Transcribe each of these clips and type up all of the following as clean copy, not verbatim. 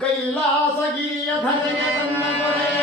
ಕೈಲಾಸಗಿರಿಯ ಧರೆಗೆ ತನ್ನ ದೊರೆಯ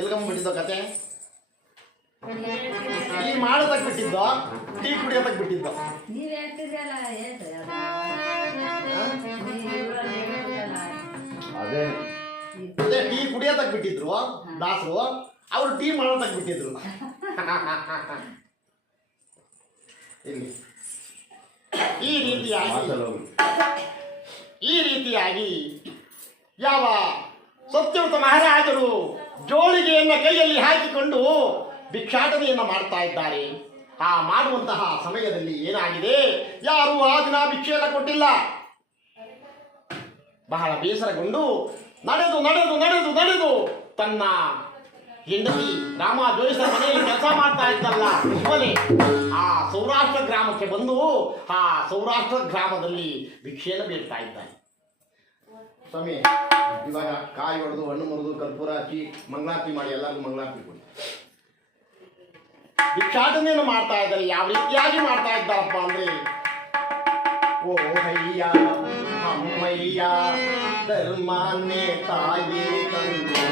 ಎಲ್ಗಂಬಿಟ್ಟಿದ್ದೋ ಕತೆ? ಈ ಮಾಡೋದಕ್ಕೆ ಬಿಟ್ಟಿದ್ದೋ, ಟೀ ಕುಡಿಯೋದಕ್ಕೆ ಬಿಟ್ಟಿದ್ದೋ? ನೀವ್ ಹೇಳ್ತಿದ್ರಲ್ಲ ಅದೇ ಅದೇ ಟೀ ಕುಡಿಯೋದಕ್ಕೆ ಬಿಟ್ಟಿದ್ರು ದಾಸರು, ಅವರು ಟೀ ಮಾಡೋದಕ್ಕೆ ಬಿಟ್ಟಿದ್ರು. ಇಲ್ಲಿ ಈ ರೀತಿಯಾಗಿ ಯಾವ ಸತ್ಯವ್ರತ ಮಹಾರಾಜರು ಜೋಳಿಗೆಯನ್ನು ಕೈಯಲ್ಲಿ ಹಾಕಿಕೊಂಡು ಭಿಕ್ಷಾಟನೆಯನ್ನು ಮಾಡ್ತಾ ಇದ್ದಾರೆ. ಆ ಮಾಡುವಂತಹ ಸಮಯದಲ್ಲಿ ಏನಾಗಿದೆ, ಯಾರು ಆ ದಿನ ಭಿಕ್ಷೆಯನ್ನು ಕೊಟ್ಟಿಲ್ಲ. ಬಹಳ ಬೇಸರಗೊಂಡು ನಡೆದು ನಡೆದು ನಡೆದು ನಡೆದು ತನ್ನ ಹೆಂಡತಿ ರಾಮ ಜೋಯಿಸರ ಮನೆಯಲ್ಲಿ ಕೆಲಸ ಮಾಡ್ತಾ ಇದ್ದಲ್ಲ ಶಿವನೇ, ಆ ಸೌರಾಷ್ಟ್ರ ಗ್ರಾಮಕ್ಕೆ ಬಂದು ಆ ಸೌರಾಷ್ಟ್ರ ಗ್ರಾಮದಲ್ಲಿ ಭಿಕ್ಷೆಯನ್ನು ಬೇಡ್ತಾ ಇದ್ದಾನೆ. ಸ್ವಾಮಿ, ಇವಾಗ ಕಾಯಿ ಹೊಡೆದು ಹಣ್ಣು ಮುರಿದು ಕರ್ಪೂರ ಹಚ್ಚಿ ಮಂಗಳಾರತಿ ಮಾಡಿ ಎಲ್ಲರಿಗೂ ಮಂಗಳಾರತಿ ಕೊಡಿ. ಭಿಕ್ಷಾಟನೆಯನ್ನು ಮಾಡ್ತಾ ಇದ್ದಾರೆ. ಯಾವ ರೀತಿಯಾಗಿ ಮಾಡ್ತಾ ಇದ್ದಾರಪ್ಪ ಅಂದ್ರೆ, ಓ ಹಯ್ಯ ಅಮ್ಮಯ್ಯ ಧರ್ಮಾನ್ನೇ ತಾಯಿ ತಂದೆ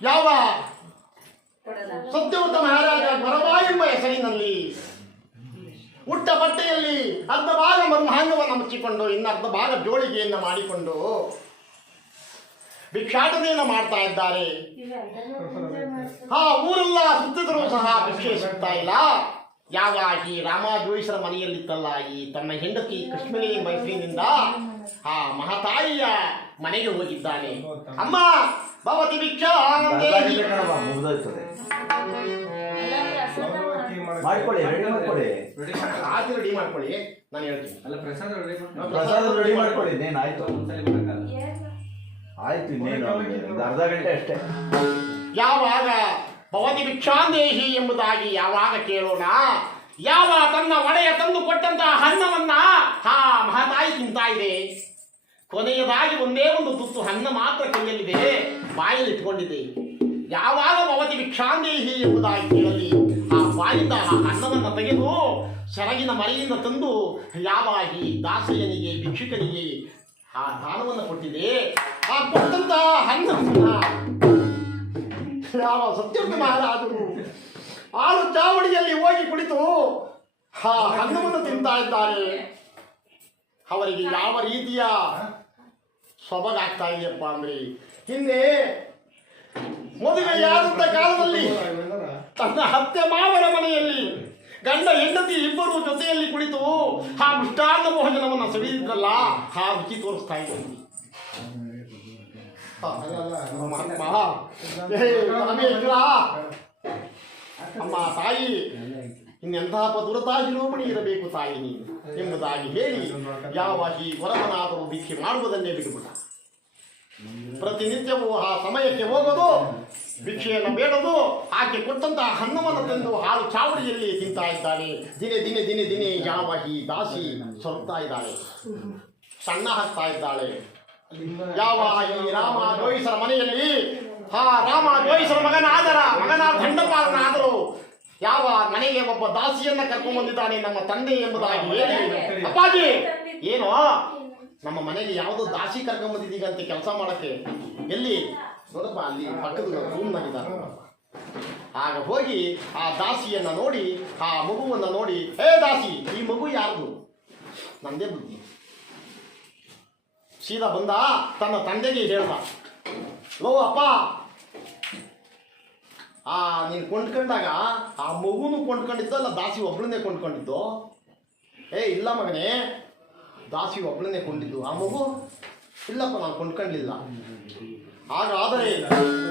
ಯಾವ ಸತ್ಯವ್ರತ ಮಹಾರಾಜ ಗೊರವ ಎಂಬ ಹೆಸರಿನಲ್ಲಿ ಉಟ್ಟ ಬಟ್ಟೆಯಲ್ಲಿ ಅರ್ಧ ಭಾಗ ಮರ್ಮಾಂಗವನ್ನು ಮುಚ್ಚಿಕೊಂಡು ಇನ್ನರ್ಧ ಭಾಗ ಜೋಳಿಗೆಯನ್ನು ಮಾಡಿಕೊಂಡು ಭಿಕ್ಷಾಟನೆಯನ್ನು ಮಾಡ್ತಾ ಇದ್ದಾರೆ. ಊರೆಲ್ಲ ಸುತ್ತಿದರೂ ಸಹ ಭಿಕ್ಷೆ ಸಿಗ್ತಾ ಇಲ್ಲ. ಯಾವ ಈ ರಾಮ ಜೋಯಿಸರ ಮನೆಯಲ್ಲಿತ್ತಲ್ಲ ಈ ತನ್ನ ಹೆಂಡತಿ ಕೃಷ್ಣನೇ ಎಂಬ ಹೆಸರಿನಿಂದ ಆ ಮಹಾತಾಯಿಯ ಮನೆಗೆ ಹೋಗಿದ್ದಾನೆ. ಅಮ್ಮ ಭವತಿ ಭಿಕ್ಷಾ ಮುಗ್ದೋಯ್ತದೆ. ಮಾಡ್ಕೊಳ್ಳಿ, ರೆಡಿ ಮಾಡ್ಕೊಳ್ಳಿ. ಆಚೆ ರೆಡಿ ಮಾಡ್ಕೊಳ್ಳಿ, ನಾನು ಹೇಳ್ತೀನಿ. ಪ್ರಸಾದ ರೆಡಿ ಮಾಡ್ಕೊಳ್ಳಿ. ಇನ್ನೇನು ಆಯ್ತು, ಆಯ್ತು, ಇನ್ನೇನು ಅರ್ಧ ಗಂಟೆ ಅಷ್ಟೇ. ಯಾವಾಗ ಭವತಿ ಭಿಕ್ಷಾಂದೇಹಿ ಎಂಬುದಾಗಿ ಯಾವಾಗ ಕೇಳೋಣ, ಯಾವ ತನ್ನ ಒಡೆಯ ತಂದು ಕೊಟ್ಟಂತಹ ಹಣ್ಣವನ್ನ ಆ ಮಹಾತಾಯಿ ತಿಂತಾ ಇದೆ. ಕೊನೆಯದಾಗಿ ಒಂದೇ ಒಂದು ತುತ್ತು ಹಣ್ಣು ಮಾತ್ರ ಕೈಯಲ್ಲಿದೆ, ಬಾಯಲ್ಲಿ ಇಟ್ಕೊಂಡಿದೆ. ಯಾವಾಗ ಭವತಿ ಭಿಕ್ಷಾಂದೇಹಿ ಎಂಬುದಾಗಿ ಕೇಳಲಿ, ಆ ಬಾಯಿಂದ ಆ ಅನ್ನವನ್ನು ತೆಗೆದು ಸೆರಗಿನ ಮರೆಯಿಂದ ತಂದು ಯಾವಾಗ ಈ ದಾಸಿಯನಿಗೆ ಭಿಕ್ಷುಕನಿಗೆ ಆ ದಾನವನ್ನು ಕೊಟ್ಟಿದೆ. ಆ ಕೊಟ್ಟಂತಹ ಹಣ್ಣನ್ನ ಯಾವ ಸತ್ಯವಂತ ಮಹಾರಾಜರು ಹಾಲು ಚಾವಡಿಯಲ್ಲಿ ಹೋಗಿ ಕುಳಿತು ಆ ಹಣ್ಣವನ್ನು ತಿಂತಾ ಇದ್ದಾರೆ. ಅವರಿಗೆ ಯಾವ ರೀತಿಯ ಸೊಬಗಾಗ್ತಾ ಇದೆಯಪ್ಪ ಅಂದ್ರೆ, ಹಿಂದೆ ಮದುವೆಯಾದಂತ ಕಾಲದಲ್ಲಿ ತನ್ನ ಅತ್ತೆ ಮಾವನ ಮನೆಯಲ್ಲಿ ಗಂಡ ಹೆಂಡತಿ ಇಬ್ಬರು ಜೊತೆಯಲ್ಲಿ ಕುಳಿತು ಆ ಮೃಷ್ಟಾನ್ನ ಭೋಜನವನ್ನು ಸವಿದಿದ್ರಲ್ಲ, ಆ ರುಚಿ ತೋರಿಸ್ತಾ ಇದ್ದೀವಿ. ಅಮ್ಮ ತಾಯಿ, ಇನ್ನೆಂತಹ ಪದುರತಾ ಶಿರೋಮಣಿ ಇರಬೇಕು ತಾಯಿ ನೀನು ಎಂಬುದಾಗಿ ಹೇಳಿ ಯಾವ ಈ ವರವನಾದರೂ ಭಿಕ್ಷೆ ಮಾಡುವುದನ್ನೇ ಬಿಟ್ಟುಬಿಟ್ಟ. ಪ್ರತಿನಿತ್ಯವೂ ಆ ಸಮಯಕ್ಕೆ ಹೋಗೋದು, ಭಿಕ್ಷೆಯನ್ನು ಬೇಡೋದು, ಆಕೆ ಕೊಟ್ಟಂತಹ ಹಣ್ಣವನ್ನು ತಂದು ಹಾಲು ಚಾವಡಿಯಲ್ಲಿ ತಿಂತಾ ಇದ್ದಾನೆ. ದಿನೇ ದಿನೇ ದಿನೇ ದಿನೇ ಯಾವ ಈ ದಾಸಿ ಸೊರ್ತಾ ಇದ್ದಾಳೆ, ಸಣ್ಣ ಹಾಕ್ತಾ ಇದ್ದಾಳೆ. ಯಾವ ಈ ರಾಮ ಜೋಯಿಸರ ಮನೆಯಲ್ಲಿ ಆ ರಾಮ ಜೋಯಿಸರ ಮಗನಾದ ದಂಡಪಾಲನಾದರೂ ಯಾವ ಮನೆಗೆ ಒಬ್ಬ ದಾಸಿಯನ್ನ ಕರ್ಕೊಂಡು ಬಂದಿದ್ದಾನೆ ನಮ್ಮ ತಂದೆ ಎಂಬುದಾಗಿ ಹೇಳಿ, ಅಪ್ಪಾಜಿ ಏನೋ ನಮ್ಮ ಮನೆಗೆ ಯಾವುದೋ ದಾಸಿ ಕರ್ಕೊಂಡ್ ಬಂದಿದ್ದೀಗಂತೆ ಕೆಲಸ ಮಾಡಕ್ಕೆ. ಎಲ್ಲಿ ನೋಡಪ್ಪ, ಅಲ್ಲಿ ಪಕ್ಕದ ರೂಮ್ನಾಗಿದ್ದಾರೆ. ಆಗ ಹೋಗಿ ಆ ದಾಸಿಯನ್ನ ನೋಡಿ, ಆ ಮಗುವನ್ನ ನೋಡಿ, ಹೇ ದಾಸಿ, ಈ ಮಗು ಯಾರ್ದು? ನಂದೇ ಬುದ್ಧಿ. ಸೀದಾ ಬಂದ ತನ್ನ ತಂದೆಗೆ ಹೇಳ್ದ, ಲೋ ಅಪ್ಪ, ನೀನು ಕೊಂಡ್ಕೊಂಡಾಗ ಆ ಮಗುನು ಕೊಂಡ್ಕೊಂಡಿದ್ದೋ ಅಲ್ಲ ದಾಸಿ ಒಬ್ಳನ್ನೇ ಕೊಂಡ್ಕೊಂಡಿದ್ದು? ಇಲ್ಲ ಮಗನೇ, ದಾಸಿ ಒಬ್ಳನ್ನೇ ಕೊಂಡಿದ್ದು, ಆ ಮಗು ಇಲ್ಲಪ್ಪ ನಾನು ಕೊಂಡ್ಕೊಂಡಿಲ್ಲ. ಹಾಗಾದರೆ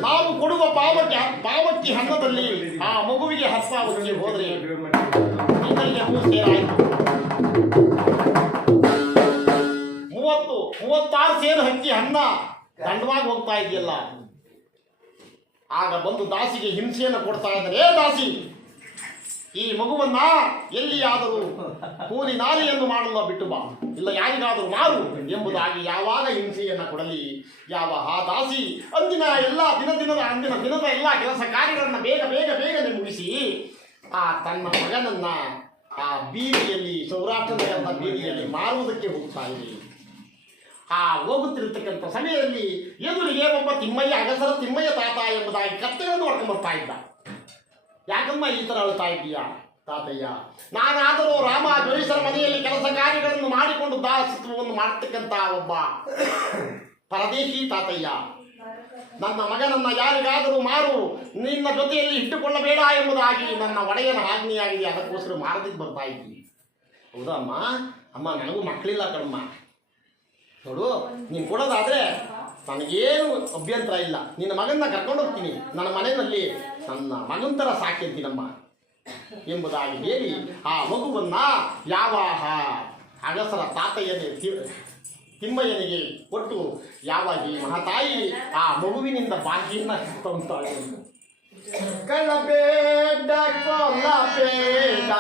ನಾವು ಕೊಡುವ ಪಾವತಿ ಹಣದಲ್ಲಿ ಆ ಮಗುವಿಗೆ ಹಸ್ತಾವತಿಗೆ ಹೋದ್ರೆ అందరికి ಹೂ ಸೇರಾಯಿತು. 36 ಸೇರು ಹಕ್ಕಿ ಹಣ್ಣ ದಂಡವಾಗಿ ಹೋಗ್ತಾ ಇದೆಯಲ್ಲ. ಆಗ ಬಂದು ದಾಸಿಗೆ ಹಿಂಸೆಯನ್ನು ಕೊಡ್ತಾ ಇದ್ದಾರೆ. ಏ ದಾಸಿ, ಈ ಮಗುವನ್ನ ಎಲ್ಲಿಯಾದರೂ ಕೂಲಿ ನಾಲಿಯನ್ನು ಮಾಡಲ್ಲ ಬಿಟ್ಟು ಬಾ, ಇಲ್ಲ ಯಾರಿಗಾದರೂ ಮಾರು ಎಂಬುದಾಗಿ ಯಾವಾಗ ಹಿಂಸೆಯನ್ನು ಕೊಡಲಿ. ಯಾವ ಆ ದಾಸಿ ಅಂದಿನ ದಿನದ ಎಲ್ಲ ಕೆಲಸ ಕಾರ್ಯಗಳನ್ನು ಬೇಗನೆ ಮುಗಿಸಿ ತನ್ನ ಮಗನನ್ನ ಆ ಬೀದಿಯಲ್ಲಿ, ಸೌರಾಷ್ಟ್ರದ ಬೀದಿಯಲ್ಲಿ ಮಾರುವುದಕ್ಕೆ ಹೋಗ್ತಾ ಇದೆ. ಹೋಗುತ್ತಿರತಕ್ಕಂಥ ಸಮಯದಲ್ಲಿ ಎದುರಿಗೆ ಒಬ್ಬ ತಿಮ್ಮಯ್ಯ, ಅಗಸರ ತಿಮ್ಮಯ್ಯ ತಾತ ಎಂಬುದಾಗಿ ಕತ್ತೆಗಳನ್ನು ಹೊಡ್ಕೊಂಡು ಬರ್ತಾ ಇದ್ದ. ಯಾಕಮ್ಮ ಈ ಥರ ಅಳ್ತಾ ಇದ್ದೀಯ ತಾತಯ್ಯ? ನಾನಾದರೂ ರಾಮ ಜೋಯಿಸರ ಮನೆಯಲ್ಲಿ ಕೆಲಸ ಕಾರ್ಯಗಳನ್ನು ಮಾಡಿಕೊಂಡು ದಾಸತ್ವವನ್ನು ಮಾಡತಕ್ಕಂಥ ಒಬ್ಬ ಪರದೇಶಿ ತಾತಯ್ಯ. ನನ್ನ ಮಗನನ್ನ ಯಾರಿಗಾದರೂ ಮಾರು, ನಿನ್ನ ಜೊತೆಯಲ್ಲಿ ಇಟ್ಟುಕೊಳ್ಳಬೇಡ ಎಂಬುದಾಗಿ ನನ್ನ ಒಡೆಯನ ಆಜ್ಞೆಯಾಗಿದೆ, ಅದಕ್ಕೋಸ್ಕರ ಮಾರದಿದ್ದು ಬರ್ತಾ ಇದ್ದೀನಿ. ಹೌದಾ ಅಮ್ಮ? ಅಮ್ಮ ನನಗೂ ಮಕ್ಕಳಿಲ್ಲ ಕಣಮ್ಮ. ನೋಡು, ನೀನು ಕೊಡೋದಾದ್ರೆ ನನಗೇನು ಅಭ್ಯಂತರ ಇಲ್ಲ. ನಿನ್ನ ಮಗನ್ನ ಕರ್ಕೊಂಡು ಹೋಗ್ತೀನಿ, ನನ್ನ ಮನೆಯಲ್ಲಿ ನನ್ನ ಮಗನ ಥರ ಸಾಕಿರ್ತೀನಮ್ಮ ಎಂಬುದಾಗಿ ಹೇಳಿ ಆ ಮಗುವನ್ನ ಯಾವ ಅಗಸರ ತಾತಯ್ಯನೇ ತಿಮ್ಮಯ್ಯನಿಗೆ ಕೊಟ್ಟು ಯಾವಾಗ ಈ ಮಹಾತಾಯಿ ಆ ಮಗುವಿನಿಂದ ಭಾಗ್ಯನ್ನ ತಂತಾಳೆ. ಕಳಬೇಡ ಕೊಲ್ಲಬೇಡ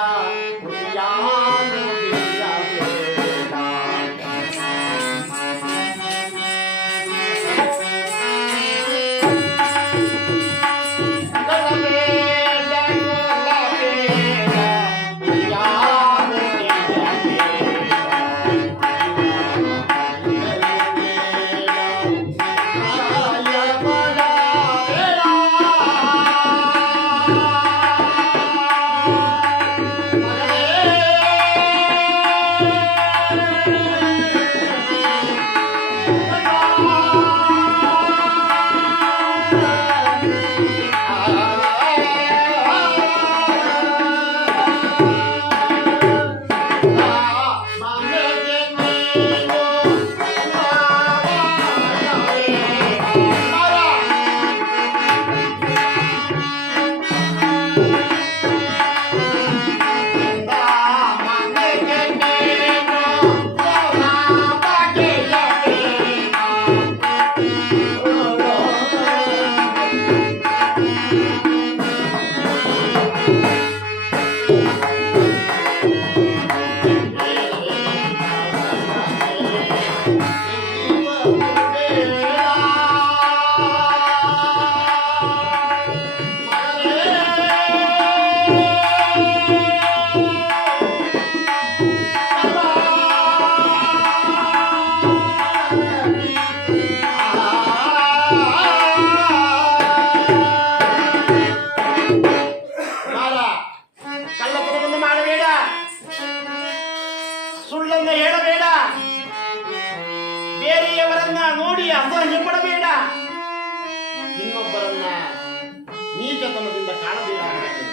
ನೀಚತನದಿಂದ ಕಾಣಬೇಕಾಗಿದೆ.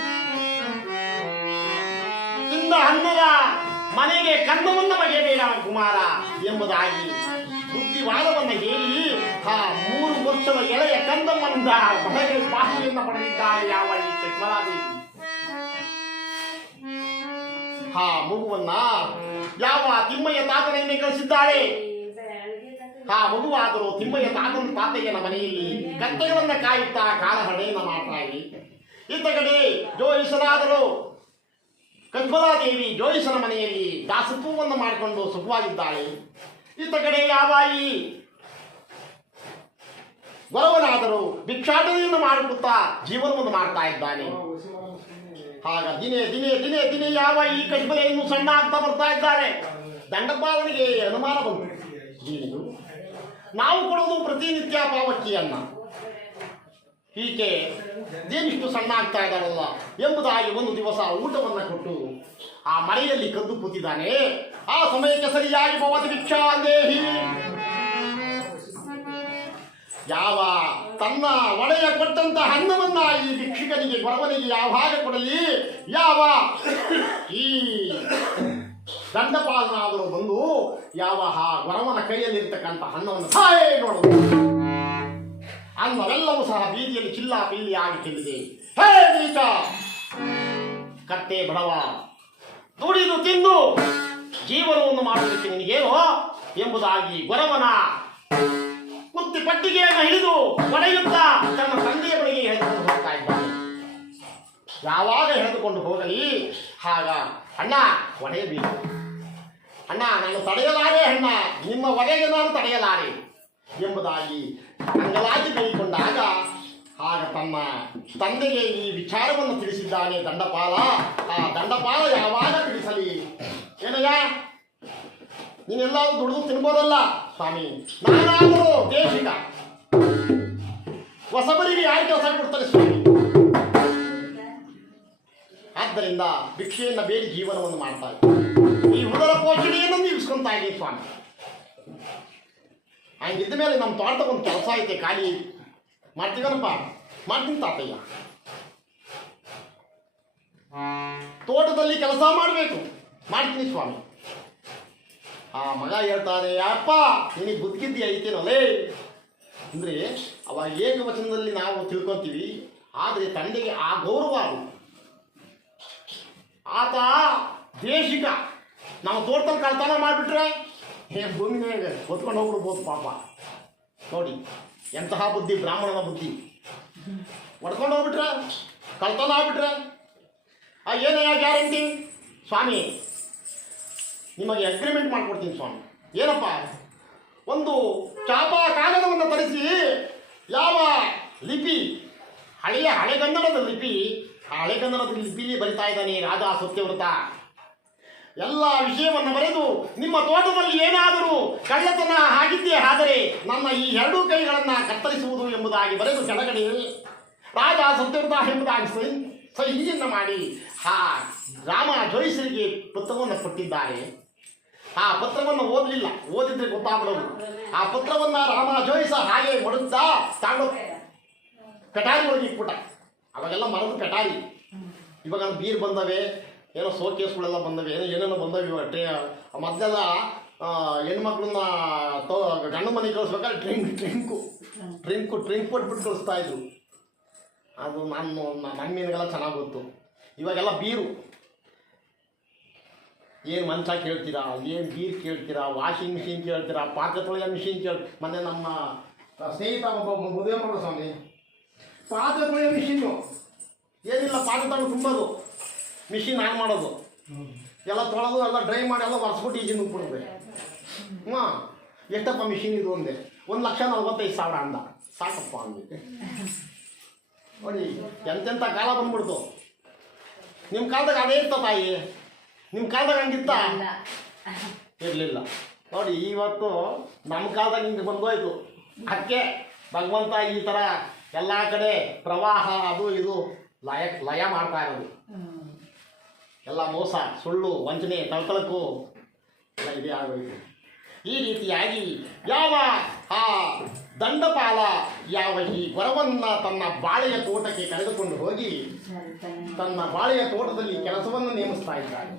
ತಿಂದ ಅನ್ನದ ಮನೆಗೆ ಕನ್ನವನ್ನು ಬಗೆಯಬೇಡ ಕುಮಾರ ಎಂಬುದಾಗಿ ಬುದ್ಧಿವಾದವನ್ನು ಹೇಳಿ ಆ 3 ವರ್ಷದ ಎಳೆಯ ಕಂದಮ್ಮನಿಂದ ಮನೆಗೆ ಪಾಶಿಯನ್ನು ಪಡೆದಿದ್ದಾರೆ ಯಾವ ಈ ಶಕ್ಮಲಾದೇವಿ. ಆ ಮಗುವನ್ನ ಯಾವ ತಿಮ್ಮಯ್ಯ ತಾತನೆಯನ್ನೇ ಕಳಿಸಿದ್ದಾಳೆ. ಆ ಮಗುವಾದರೂ ತಿಮ್ಮಯ್ಯ ತಾತಯ್ಯನ ಮನೆಯಲ್ಲಿ ಕತ್ತೆಗಳನ್ನ ಕಾಯುತ್ತಾ ಕಾಲಹರಣೆಯನ್ನ ಮಾಡ್ತಾ ಇರಿ. ಇತ್ತ ಕಡೆ ಜೋಯಿಸನಾದರೂ ಕಜ್ಮಲಾದೇವಿ ಜೋಯಿಸನ ಮನೆಯಲ್ಲಿ ದಾಸತ್ವವನ್ನು ಮಾಡಿಕೊಂಡು ಸುಖವಾಗಿದ್ದಾಳೆ. ಇತ್ತ ಕಡೆ ಯಾವಾಯಿ ಗೊರವನಾದರೂ ಭಿಕ್ಷಾಟನೆಯನ್ನು ಮಾಡುತ್ತಾ ಜೀವನವನ್ನು ಮಾಡ್ತಾ ಇದ್ದಾನೆ. ಆಗ ದಿನೇ ದಿನೇ ದಿನೇ ದಿನೇ ಯಾವ ಈ ಕಜ್ಮಲೆಯನ್ನು ಸಣ್ಣ ಆಗ್ತಾ ಬರ್ತಾ ಇದ್ದಾಳೆ. ದಂಡಪಾಲನಿಗೆ ಅನುಮಾನ ಬಂತು, ಏನಿದು ನಾವು ಕೊಡೋದು ಪ್ರತಿನಿತ್ಯ ಪಾವತಿಯನ್ನ, ಈಕೆ ಏನಿಷ್ಟು ಸಣ್ಣ ಆಗ್ತಾ ಇದ್ದಾರಲ್ಲ ಎಂಬುದಾಗಿ ಒಂದು ದಿವಸ ಊಟವನ್ನು ಕೊಟ್ಟು ಆ ಮನೆಯಲ್ಲಿ ಕದ್ದು ಕೂತಿದ್ದಾನೆ. ಆ ಸಮಯಕ್ಕೆ ಸರಿಯಾಗಿ ಭವತಿ ಭಿಕ್ಷಾ ದೇಹಿ, ಯಾವ ತನ್ನ ಒಡೆಯ ಕೊಟ್ಟಂತ ಅನ್ನವನ್ನ ಈ ಭಿಕ್ಷುಕನಿಗೆ ಗೊರವನಿಗೆ ಯಾವಾಗ ಕೊಡಲಿ, ಯಾವ ಈ ದಂಡಪಾಲನಾದರೂ ಬಂದು ಯಾವ ಆ ಗೊರವನ ಕೈಯಲ್ಲಿರ್ತಕ್ಕಂಥ ಅನ್ನವನ್ನು ಸಾಯೇ ನೋಡುವುದು. ಅನ್ನವೆಲ್ಲವೂ ಸಹ ಬೀದಿಯಲ್ಲಿ ಚಿಲ್ಲ ಪಿಲ್ಲಿ ಆಗಿ ಚೆಲ್ಲಿದೆ. ಹೇ ನೀಚ ಕತ್ತೆ ಬಡವ, ದುಡಿದು ತಿಂದು ಜೀವನವನ್ನು ಮಾಡುವುದಕ್ಕೆ ನಿನಗೇನೋ ಎಂಬುದಾಗಿ ಗೊರವನ ಕುತ್ತಿ ಪಟ್ಟಿಗೆಯನ್ನು ಹಿಡಿದು ಒಡೆಯುತ್ತಾ ತನ್ನ ತಂದೆಯ ಬಳಿಗೆ ಎಳೆದುಕೊಂಡು ಹೋಗ್ತಾ ಇದ್ದಾನೆ. ಯಾವಾಗ ಎಳೆದುಕೊಂಡು ಹೋಗಲಿ ಆಗ ಅಣ್ಣ ಒಡೆಯಬೇಕು, ಅಣ್ಣ ನಾನು ತಡೆಯಲಾರೆ, ಅಣ್ಣ ನಿಮ್ಮ ಒಡೆಗೆ ನಾನು ತಡೆಯಲಾರೆ ಎಂಬುದಾಗಿ ಅಂಗಲಾಗಿ ಬೇಡಿಕೊಂಡಾಗ ಆಗ ತನ್ನ ತಂದೆಗೆ ಈ ವಿಚಾರವನ್ನು ತಿಳಿಸಿದ್ದಾನೆ ದಂಡಪಾಲ. ಆ ದಂಡಪಾಲ ಯಾವಾಗ ತಿಳಿಸಲಿ, ಏನಯ್ಯ ನೀನೆಲ್ಲಾದ್ರೂ ದುಡಿದು ತಿನ್ಬೋದಲ್ಲ ಸ್ವಾಮಿ, ನಾನಾದರೂ ದೇಶಿಕ, ಹೊಸಬರಿಗೆ ಯಾರು ಕೆಲಸ ಕೊಡ್ತಾರೆ ಸ್ವಾಮಿ, ಆದ್ದರಿಂದ ಭಿಕ್ಷೆಯನ್ನು ಬೇಡಿ ಜೀವನವನ್ನು ಮಾಡ್ತಾ ಇದ್ದೀನಿ, ಈ ಉದರ ಪೋಷಣೆಯನ್ನು ನೀವಿಸ್ಕೊಂತಾ ಇದ್ದೀನಿ ಸ್ವಾಮಿ. ಹಂಗಿದ್ದ ಮೇಲೆ ನಮ್ಮ ತೋಟದ ಒಂದು ಕೆಲಸ ಐತೆ ಖಾಲಿ, ಮಾಡ್ತೀವನಪ್ಪ, ಮಾಡ್ತೀನಿ ತಾತಯ್ಯ, ತೋಟದಲ್ಲಿ ಕೆಲಸ ಮಾಡಬೇಕು, ಮಾಡ್ತೀನಿ ಸ್ವಾಮಿ. ಆ ಮಗ ಹೇಳ್ತಾನೆ, ಅಪ್ಪ ನಿನಗೆ ಬುದ್ಧಿಗಿದ್ದಿ ಐತೇನಲ್ಲೇ ಅಂದರೆ ಅವಾಗ ಏಕವಚನದಲ್ಲಿ ನಾವು ತಿಳ್ಕೊತೀವಿ, ಆದರೆ ತಂದೆಗೆ ಆ ಗೌರವ ಅದು. ಆತ ದೇಶಿಕ, ನಾವು ತೋಟದಲ್ಲಿ ಕಳ್ತನ ಮಾಡಿಬಿಟ್ರೆ ಭೂಮಿ ಮೇಲೆ ಹೊತ್ಕೊಂಡು ಹೋಗ್ಬಿಡ್ಬೋದು ಪಾಪ. ನೋಡಿ ಎಂತಹ ಬುದ್ಧಿ, ಬ್ರಾಹ್ಮಣನ ಬುದ್ಧಿ. ಹೊಡ್ಕೊಂಡು ಹೋಗ್ಬಿಟ್ರೆ, ಕಳ್ತನ ಆಗ್ಬಿಟ್ರೆ ಏನಯ್ಯ ಗ್ಯಾರಂಟಿ ಸ್ವಾಮಿ, ನಿಮಗೆ ಅಗ್ರಿಮೆಂಟ್ ಮಾಡಿಕೊಡ್ತೀನಿ ಸ್ವಾಮಿ. ಏನಪ್ಪ, ಒಂದು ಚಾಪಾ ಕಾಗದವನ್ನು ತರಿಸಿ ಯಾವ ಲಿಪಿ, ಹಳೆಗನ್ನಡದ ಲಿಪಿ, ಆ ಹಳೆಗನ್ನಡದ ಲಿಪಿಲಿ ಬರಿತಾ ಇದ್ದಾನೆ ರಾಜ ಸತ್ಯವ್ರತ. ಎಲ್ಲ ವಿಷಯವನ್ನು ಬರೆದು ನಿಮ್ಮ ತೋಟದಲ್ಲಿ ಏನಾದರೂ ಕಳ್ಳತನ ಆಗಿದ್ದೇ ಆದರೆ ನನ್ನ ಈ 2 ಕೈಗಳನ್ನು ಕತ್ತರಿಸುವುದು ಎಂಬುದಾಗಿ ಬರೆದು ಕೆಳಗಡೆ ರಾಜ ಸತ್ಯವ್ರತ ಎಂಬುದಾಗಿ ಸಹಿಯನ್ನು ಮಾಡಿ ಆ ರಾಮ ಜೋಯಿಸರಿಗೆ ಪತ್ರವನ್ನು ಕೊಟ್ಟಿದ್ದಾರೆ. ಆ ಪತ್ರವನ್ನು ಓದಲಿಲ್ಲ, ಓದಿದ್ರೆ ಗೊತ್ತಾಗ್ಬಿಡೋದು. ಆ ಪತ್ರವನ್ನು ರಾಮ ಜೋಯಿಸ ಹಾಗೆ ಮಡುತ್ತಾ ತಾಂಡು ಕಟಾರಿ ಒಳಗೆ ಇಟ್ಬಿಟ್ಟ. ಅವಾಗೆಲ್ಲ ಮರದು ಕಟಾರಿ, ಇವಾಗ ಬೀರ್ ಬಂದವೆ, ಏನೋ ಸೋಕೇಸ್ಗಳೆಲ್ಲ ಬಂದವೆ, ಏನೇನೋ ಬಂದವೆ. ಇವಾಗ ಮೊದಲೆಲ್ಲ ಹೆಣ್ಮಕ್ಳನ್ನ ಗಂಡು ಮನೆಗೆ ಕಳಿಸ್ಬೇಕಾದ್ರೆ ಡ್ರಿಂಕ್ ಕೊಟ್ಬಿಟ್ಟು ಕಳಿಸ್ತಾ ಇದ್ರು. ಅದು ನನ್ನ ಮೀನುಗೆಲ್ಲ ಚೆನ್ನಾಗಿ ಗೊತ್ತು. ಇವಾಗೆಲ್ಲ ಬೀರು, ಏನು ಮಂಚ ಕೇಳ್ತೀರಾ, ಏನು ಬೀರ್ ಕೇಳ್ತೀರಾ, ವಾಷಿಂಗ್ ಮಿಷಿನ್ ಕೇಳ್ತೀರಾ, ಪಾತ್ರೆ ತೊಳೆಯೋ ಮಿಷಿನ್ ಮೊನ್ನೆ ನಮ್ಮ ಸ್ನೇಹಿತ ಒಬ್ಬ ಮದುವೆ ಮಾಡೋದು ಸ್ವಾಮಿ, ಪಾತ್ರೆ ತೊಳೆಯೋ ಮಿಷಿನ್ನು ಏನಿಲ್ಲ, ಪಾತ್ರೆ ತಗೊಂಡು ತುಂಬೋದು, ಮಿಷಿನ್ ಆನ್ ಮಾಡೋದು, ಎಲ್ಲ ತೊಳೆದು ಎಲ್ಲ ಡ್ರೈ ಮಾಡಿ ಎಲ್ಲ ಒರೆಸ್ಬಿಟ್ಟು ಈಜಿನ ಉಟ್ಬಿಡ್ಬೇಕು. ಎಷ್ಟಪ್ಪ ಮಿಷಿನ್ ಇದು ಒಂದೇ, 1,45,000 ಅಂದ. ಸಾಕಪ್ಪ ಅಂದಿದ್ದೆ. ನೋಡಿ ಎಂತೆಂಥ ಕಾಲ ಬಂದ್ಬಿಡ್ತು. ನಿಮ್ಮ ಕಾಲದಾಗ ಅದೇ ಇತ್ತ ತಾಯಿ, ನಿಮ್ಮ ಕಾಲದಾಗ ಹಂಗಿತ್ತ ಇರಲಿಲ್ಲ. ನೋಡಿ ಇವತ್ತು ನಮ್ಮ ಕಾಲದಾಗ ಹಿಂಗೆ ಬಂದೋಯ್ತು. ಅದಕ್ಕೆ ಭಗವಂತ ಈ ಥರ ಎಲ್ಲ ಕಡೆ ಪ್ರವಾಹ ಅದು ಇದು ಲಯ ಮಾಡ್ತಾ ಇರೋದು. ಎಲ್ಲ ಮೋಸ, ಸುಳ್ಳು, ವಂಚನೆ, ಕಳ್ಕಳಕ್ಕೂ ಎಲ್ಲ ಇದೇ ಆಗೋಯ್ತು. ಈ ರೀತಿಯಾಗಿ ಯಾವ ಆ ದಂಡಪಾಲ ಯಾವ ಈ ವರವನ್ನ ತನ್ನ ಬಾಳೆಯ ತೋಟಕ್ಕೆ ಕರೆದುಕೊಂಡು ಹೋಗಿ ತನ್ನ ಬಾಳೆಯ ತೋಟದಲ್ಲಿ ಕೆಲಸವನ್ನು ನೇಮಿಸ್ತಾ ಇದ್ದಾನೆ.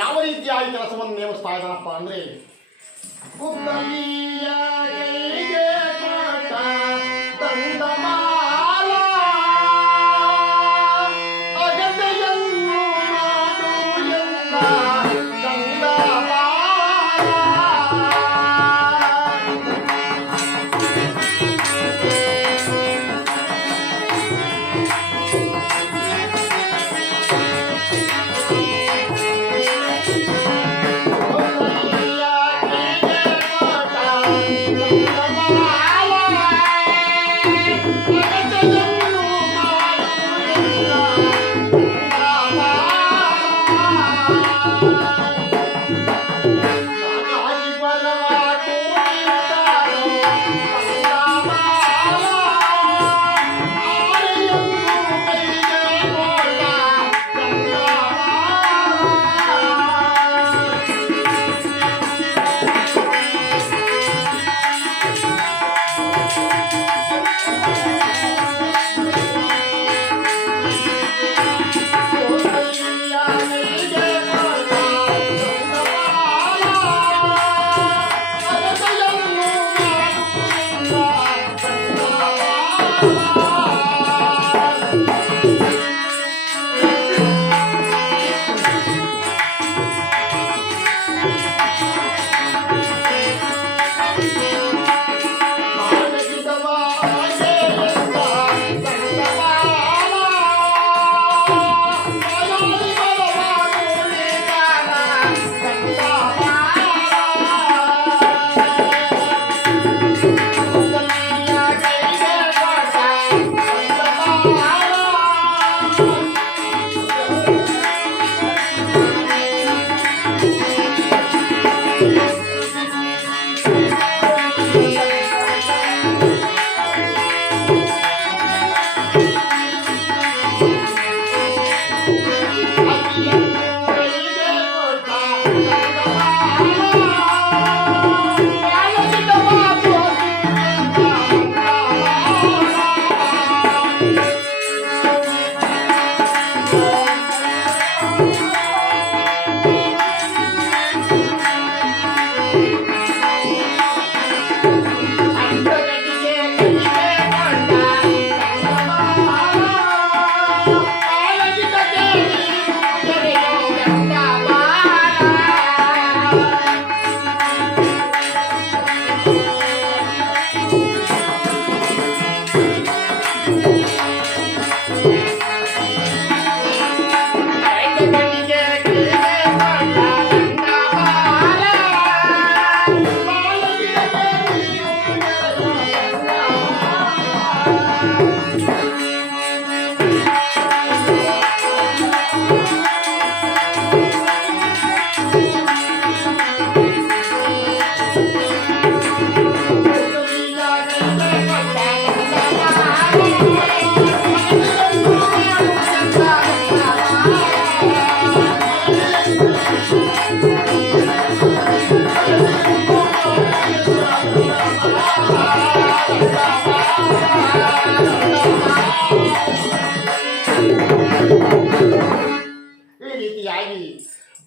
ಯಾವ ರೀತಿಯಾಗಿ ಕೆಲಸವನ್ನು ನೇಮಿಸ್ತಾ ಇದ್ದಾನಪ್ಪ ಅಂದ್ರೆ ಗುದ್ದಲಿಯ ಕೈಗೆ ಕೊಟ್ಟ ದಂಡಮಾಲ, ಅಗತ್ಯವನ್ನು ಮಾಡು ಎಂದ ದಂಡಮಾಲ.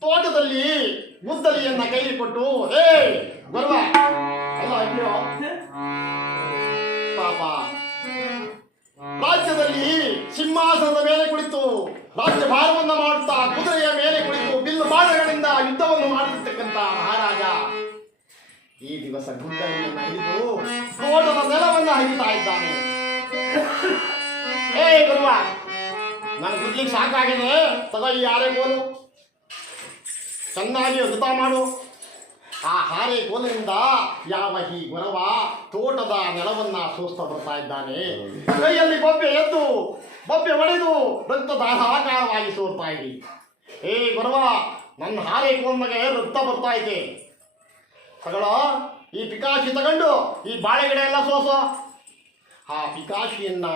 ತೋಟದಲ್ಲಿ ಗುದ್ದಲಿಯನ್ನ ಕೈಲಿ ಕೊಟ್ಟು ಬರುವ ಅಲ್ಲ ಅಯ್ಯೋ ಪಾಪ ರಾಜ್ಯದಲ್ಲಿ ಸಿಂಹಾಸನದ ಮೇಲೆ ಕುಳಿತು ರಾಜ್ಯ ಭಾರವನ್ನ ಮಾಡುತ್ತಾ ಕುದುರೆಯ ಮೇಲೆ ಕುಳಿತು ಬಿಲ್ಲು ಬಾಣಗಳಿಂದ ಯುದ್ಧವನ್ನು ಮಾಡುತ್ತಿರ್ತಕ್ಕಂತ ಮಹಾರಾಜ ಈ ದಿವಸ ಗುದ್ದಲಿಯನ್ನ ಹಿಡಿದು ತೋಟದ ನೆಲವನ್ನ ಹರಿತಾ ಇದ್ದಾನೆ. ಗುರುವ ನಾನು ಗುದ್ಲಿಕ್ಕೆ ಸಾಕಾಗಿದೆ, ತಗೋ ಈ ಹಾರೆ ಕೋಲು ಚೆನ್ನಾಗಿ ಅದ್ಭುತ ಮಾಡು. ಆ ಹಾರೆ ಕೋಲಿನಿಂದ ಯಾವ ಈ ಗುರವ ತೋಟದ ನೆಲವನ್ನ ಸೋಸ್ತಾ ಬರ್ತಾ ಇದ್ದಾನೆ. ಕೈಯಲ್ಲಿ ಬೊಬ್ಬೆ ಎದ್ದು ಬೊಬ್ಬೆ ಹೊಡೆದು ರಕ್ತದ ಹಾಕಾರವಾಗಿ ಸೋರ್ತಾ ಇದ್ದಿ. ಗುರವ, ನನ್ನ ಹಾರೆ ಕೋಲ್ನಾಗೆ ರಕ್ತ ಬರ್ತಾ ಇದೆ, ತಗೊಳ ಈ ಪಿಕಾಶಿ ತಗೊಂಡು ಈ ಬಾಳೆ ಗಿಡ ಎಲ್ಲ ಸೋಸೋ. ಆ ಪಿಕಾಶಿಯನ್ನ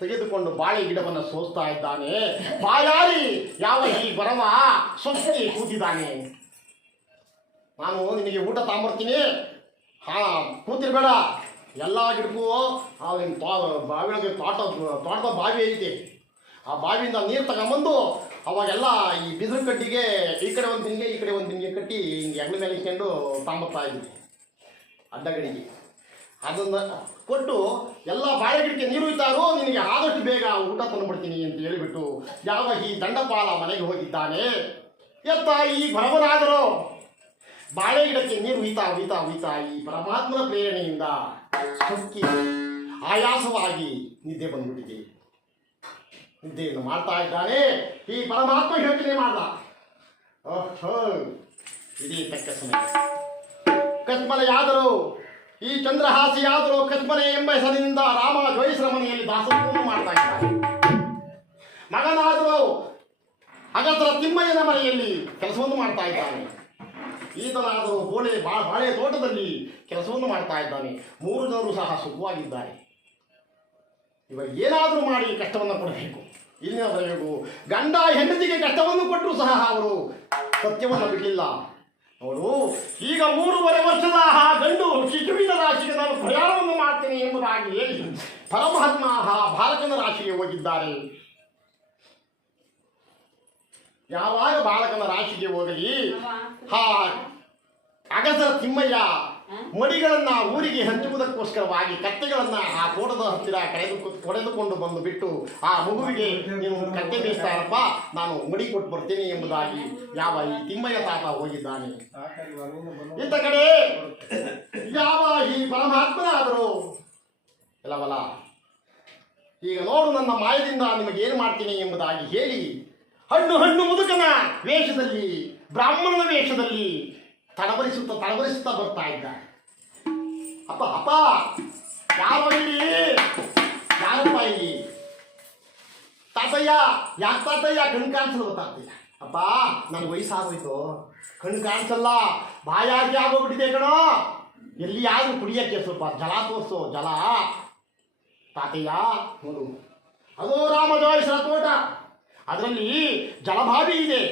ತೆಗೆದುಕೊಂಡು ಬಾಳೆ ಗಿಡವನ್ನು ಸೋಸ್ತಾ ಇದ್ದಾನೆ. ಬಾಯಾರಿ ಯಾವ ಈ ಬರವ ಸೊಸ್ತಿ ಕೂತಿದ್ದಾನೆ. ನಾನು ನಿನಗೆ ಊಟ ತಗೊಂಬರ್ತೀನಿ. ಹಾಂ, ಕೂತಿರ್ಬೇಡ. ಎಲ್ಲ ಗಿಡಕ್ಕೂ ಬಾವಿಯೊಳಗೆ ತೋಟದ ಬಾವಿ ಐತಿ. ಆ ಬಾವಿಯಿಂದ ನೀರು ತಗೊಂಬಂದು ಅವಾಗೆಲ್ಲ ಈ ಬಿದಿರು ಕಟ್ಟಿಗೆ ಈ ಕಡೆ ಒಂದು ದಿನಿಗೆ ಈ ಕಡೆ ಒಂದು ದಿನಿಗೆ ಕಟ್ಟಿ ಹಿಂಗೆ ಎಗ್ಲ ಮೇಲೆ ಇಟ್ಕೊಂಡು ತಗೊಂಬರ್ತಾ ಇದ್ವಿ ಅಡ್ಡಗಡಿಗೆ. ಅದನ್ನು ಕೊಟ್ಟು ಎಲ್ಲ ಬಾಳೆ ಗಿಡಕ್ಕೆ ನೀರು ಇದ್ದಾರೋ ನಿನಗೆ ಆದಷ್ಟು ಬೇಗ ಊಟ ತಂದುಬಿಡ್ತೀನಿ ಅಂತ ಹೇಳಿಬಿಟ್ಟು ಯಾವ ಈ ದಂಡಪಾಲ ಮನೆಗೆ ಹೋಗಿದ್ದಾನೆ. ಎತ್ತ ಈ ಭರವನಾದರೂ ಬಾಳೆ ಗಿಡಕ್ಕೆ ನೀರು ಹುಯ್ತಾ ಈ ಪರಮಾತ್ಮನ ಪ್ರೇರಣೆಯಿಂದ ಸೊಕ್ಕಿ ಆಯಾಸವಾಗಿ ನಿದ್ದೆ ಬಂದ್ಬಿಟ್ಟಿದೆ. ನಿದ್ದೆಯನ್ನು ಮಾಡ್ತಾ ಇದ್ದಾನೆ. ಈ ಪರಮಾತ್ಮ ಯೋಚನೆ ಮಾಡ್ದ, ಓಹೋ ಇದೇ ತಕ್ಕ ಸಮಯ. ಕಸ್ಮಲೆಯಾದರೂ ಈ ಚಂದ್ರಹಾಸಿಯಾದರೂ ಕಸ್ಮಲೆ ಎಂಬ ಹೆಸರಿನಿಂದ ರಾಮ ಜೋಯಿಸರ ಮನೆಯಲ್ಲಿ ದಾಸತ್ವವನ್ನು ಮಾಡ್ತಾ ಇದ್ದಾನೆ. ಮಗನಾದರೂ ಅಗಸರ ತಿಮ್ಮಯ್ಯನ ಮನೆಯಲ್ಲಿ ಕೆಲಸವನ್ನು ಮಾಡ್ತಾ ಇದ್ದಾನೆ. ಈತನಾದರೂ ಬಾಳೆ ತೋಟದಲ್ಲಿ ಕೆಲಸವನ್ನು ಮಾಡ್ತಾ ಇದ್ದಾನೆ. 3 ಜನರು ಸಹ ಸುಖವಾಗಿದ್ದಾರೆ. ಇವಾಗ ಏನಾದರೂ ಮಾಡಿ ಕಷ್ಟವನ್ನು ಕೊಡಬೇಕು. ಇಲ್ಲಿನ ಬರಬೇಕು. ಗಂಡ ಹೆಂಡತಿಗೆ ಕಷ್ಟವನ್ನು ಕೊಟ್ಟರು ಸಹ ಅವರು ಸತ್ಯವನ್ನು ಬಿಡಲಿಲ್ಲ. ನೋಡು, ಈಗ 3.5 ವರ್ಷದ ಗಂಡು ಶಿಶುವಿನ ರಾಶಿಗೆ ನಾನು ಪ್ರಯಾಣವನ್ನು ಮಾಡ್ತೇನೆ ಎಂಬುದಾಗಿ ಹೇಳಿ ಪರಮಾತ್ಮ ಬಾಲಕನ ರಾಶಿಗೆ ಹೋಗಿದ್ದಾರೆ. ಯಾವಾಗ ಬಾಲಕನ ರಾಶಿಗೆ ಹೋಗಲಿ, ಅಗಸರ ತಿಮ್ಮಯ್ಯ ಮಡಿಗಳನ್ನ ಊರಿಗೆ ಹಂಚುವುದಕ್ಕೋಸ್ಕರವಾಗಿ ಕತ್ತೆಗಳನ್ನ ಆ ತೋಟದ ಹತ್ತಿರ ಹೊಡೆದುಕೊಂಡು ಬಂದು ಬಿಟ್ಟು ಆ ಮಗುವಿಗೆ ನೀವು ಕತ್ತೆ ಬೇಯಿಸ್ತಾರಪ್ಪ, ನಾನು ಮಡಿ ಕೊಟ್ಟು ಬರ್ತೇನೆ ಎಂಬುದಾಗಿ ಯಾವ ಈ ತಿಮ್ಮಯ್ಯ ತಾತ ಹೋಗಿದ್ದಾನೆ. ಇತ್ತ ಕಡೆ ಯಾವ ಈ ಪರಮಾತ್ಮನಾದರೂ ಎಲ್ಲವಲ್ಲ, ಈಗ ನೋಡು ನನ್ನ ಮಾಯದಿಂದ ನಿಮಗೆ ಏನು ಮಾಡ್ತೀನಿ ಎಂಬುದಾಗಿ ಹೇಳಿ ಹಣ್ಣು ಮುದುಕನ ವೇಷದಲ್ಲಿ, ಬ್ರಾಹ್ಮಣನ ವೇಷದಲ್ಲಿ ತಡಬರಿಸುತ್ತಾ ಬರ್ತಾ ಇದ್ದ. ಅಪ್ಪ ಯಾರಪ್ಪ ಇಲ್ಲಿ? ತಾತಯ್ಯ, ಯಾಕೆ ತಾತಯ್ಯ ಕಣ್ಣು ಕಾಣಿಸಲು ತಾತಯ್ಯ? ಅಪ್ಪ ನನಗೆ ವಯಸ್ಸಾಗೋಯ್ತು, ಕಣ್ಣು ಕಾಣಿಸಲ್ಲ, ಬಾಯಾಗಿ ಆಗೋಗ್ಬಿಟ್ಟಿದೆ ಕಣೋ. ಎಲ್ಲಿ ಯಾರು ಕುಡಿಯಕ್ಕೆ ಸ್ವಲ್ಪ ಜಲ ತೋರಿಸು, ಜಲ. ತಾತಯ್ಯ ನೋಡು, ಅದು ರಾಮ ಜೋಯಿಸರ ತೋಟ, ಅದರಲ್ಲಿ ಜಲಭಾವಿ ಇದೆ,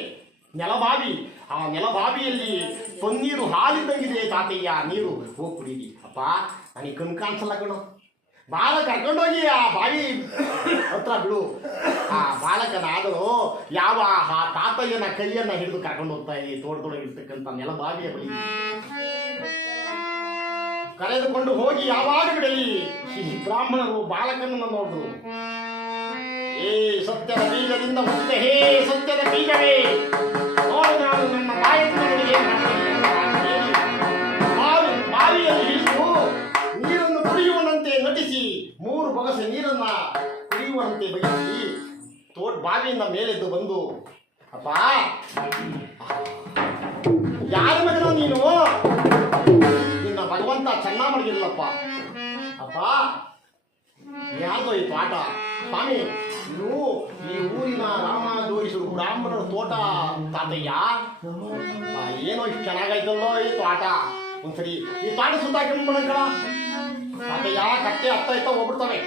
ನೆಲಭಾವಿ. ಆ ನೆಲಭಾವಿಯಲ್ಲಿ ಪನ್ನೀರು ಹಾಲಿದ್ದಂಗಿದೆ ತಾತಯ್ಯ, ನೀರು ಹೋಗಿ ಕುಡೀರಿ. ಅಪ್ಪ ನನಗೆ ಕಣ್ಣು ಕಾಣಿಸಲ್ಲ ಕಣೋ, ಬಾಲ ಕರ್ಕೊಂಡೋಗಿ ಆ ಬಾವಿ ಹತ್ರ ಬಿಡು. ಆ ಬಾಲಕನಾದರೂ ಯಾವ ಆ ತಾತಯ್ಯನ ಕೈಯನ್ನ ಹಿಡಿದು ಕರ್ಕೊಂಡು ಹೋಗ್ತಾ ಇದೆ ತೋಟದೊಳಗೆ ಇರ್ತಕ್ಕಂಥ ನೆಲಭಾವಿಯ ಬಳಿ ಕರೆದುಕೊಂಡು ಹೋಗಿ ಯಾವಾಗ ಬಿಡಲಿ. ಈ ಬ್ರಾಹ್ಮಣರು ಬಾಲಕನನ್ನು ನೋಡಿದ್ರು. ಏ ಸತ್ಯದ ಬೀಜದಿಂದ ಹುಟ್ಟಿದ ಹೇ ಸತ್ಯದ ಬೀಜವೇ, ನೋಡು ನಾನು ನನ್ನ ಬಾಯಿಂದ ಬಾವಿಯಲ್ಲಿ ಇಳಿದು ನೀರನ್ನು ಕುಡಿಯುವಂತೆ ನಟಿಸಿ 3 ಬೊಗಸೆ ನೀರನ್ನ ಕುಡಿಯುವಂತೆ ಬಯಸಿ ಬಾವಿಯಿಂದ ಮೇಲೆದ್ದು ಬಂದು, ಅಪ್ಪ ಯಾರ ಮಗನೋ ನೀನು? ನಿನ್ನ ಭಗವಂತ ಚೆನ್ನಾಗಿ ಮಡಗಿಲ್ಲಪ್ಪ. ಅಪ್ಪ ಯಾರ್ದೋ ಈ ತೋಟ ಸ್ವಾಮಿ? ಇದು ಈ ಊರಿನ ರಾಮ ಜೋಯಿಸರು ಬ್ರಾಹ್ಮಣರ ತೋಟ ತಾತಯ್ಯ. ಏನೋ ಇಷ್ಟು ಚೆನ್ನಾಗೈತಲ್ಲೋ ಈ ತೋಟ. ಒಂದ್ಸರಿ ಈ ತೋಟ ಸುತ್ತಾಕೊಂಡ್ಬಣ ಕಣ ತಾತಯ್ಯ. ಕತ್ತೆ ಹತ್ತ ಹೋಗ್ಬಿಡ್ತವೆ,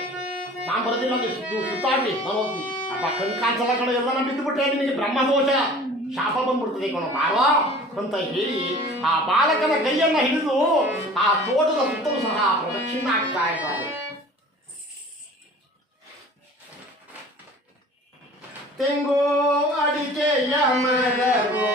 ನಾನು ಬರೋದಿಲ್ಲ, ನೀವು ಸುತ್ತಾಡ್ರಿ, ನಾನು ಹೋಗ್ತೀನಿ. ಅಪ್ಪ ಕಣ್ ಕಾಣಿಸಲ್ಲ ಕಣ, ಎಲ್ಲ ನಾನು ಬಿದ್ದುಬಿಟ್ರೆ ನಿನಗೆ ಬ್ರಹ್ಮದೋಷ, ಶಾಪ ಬಂದ್ಬಿಡ್ತದೆ ಕಣ ಬಾರೋ ಅಂತ ಹೇಳಿ ಆ ಬಾಲಕನ ಕೈಯನ್ನ ಹಿಡಿದು ಆ ತೋಟದ ಸುತ್ತಲೂ ಸಹ ಪ್ರದಕ್ಷಿಣೆ ಆಗ್ತಾ ಇದ್ದಾರೆ. ತೆಂಗು ಅಡಿಕೆಯ ಮರವು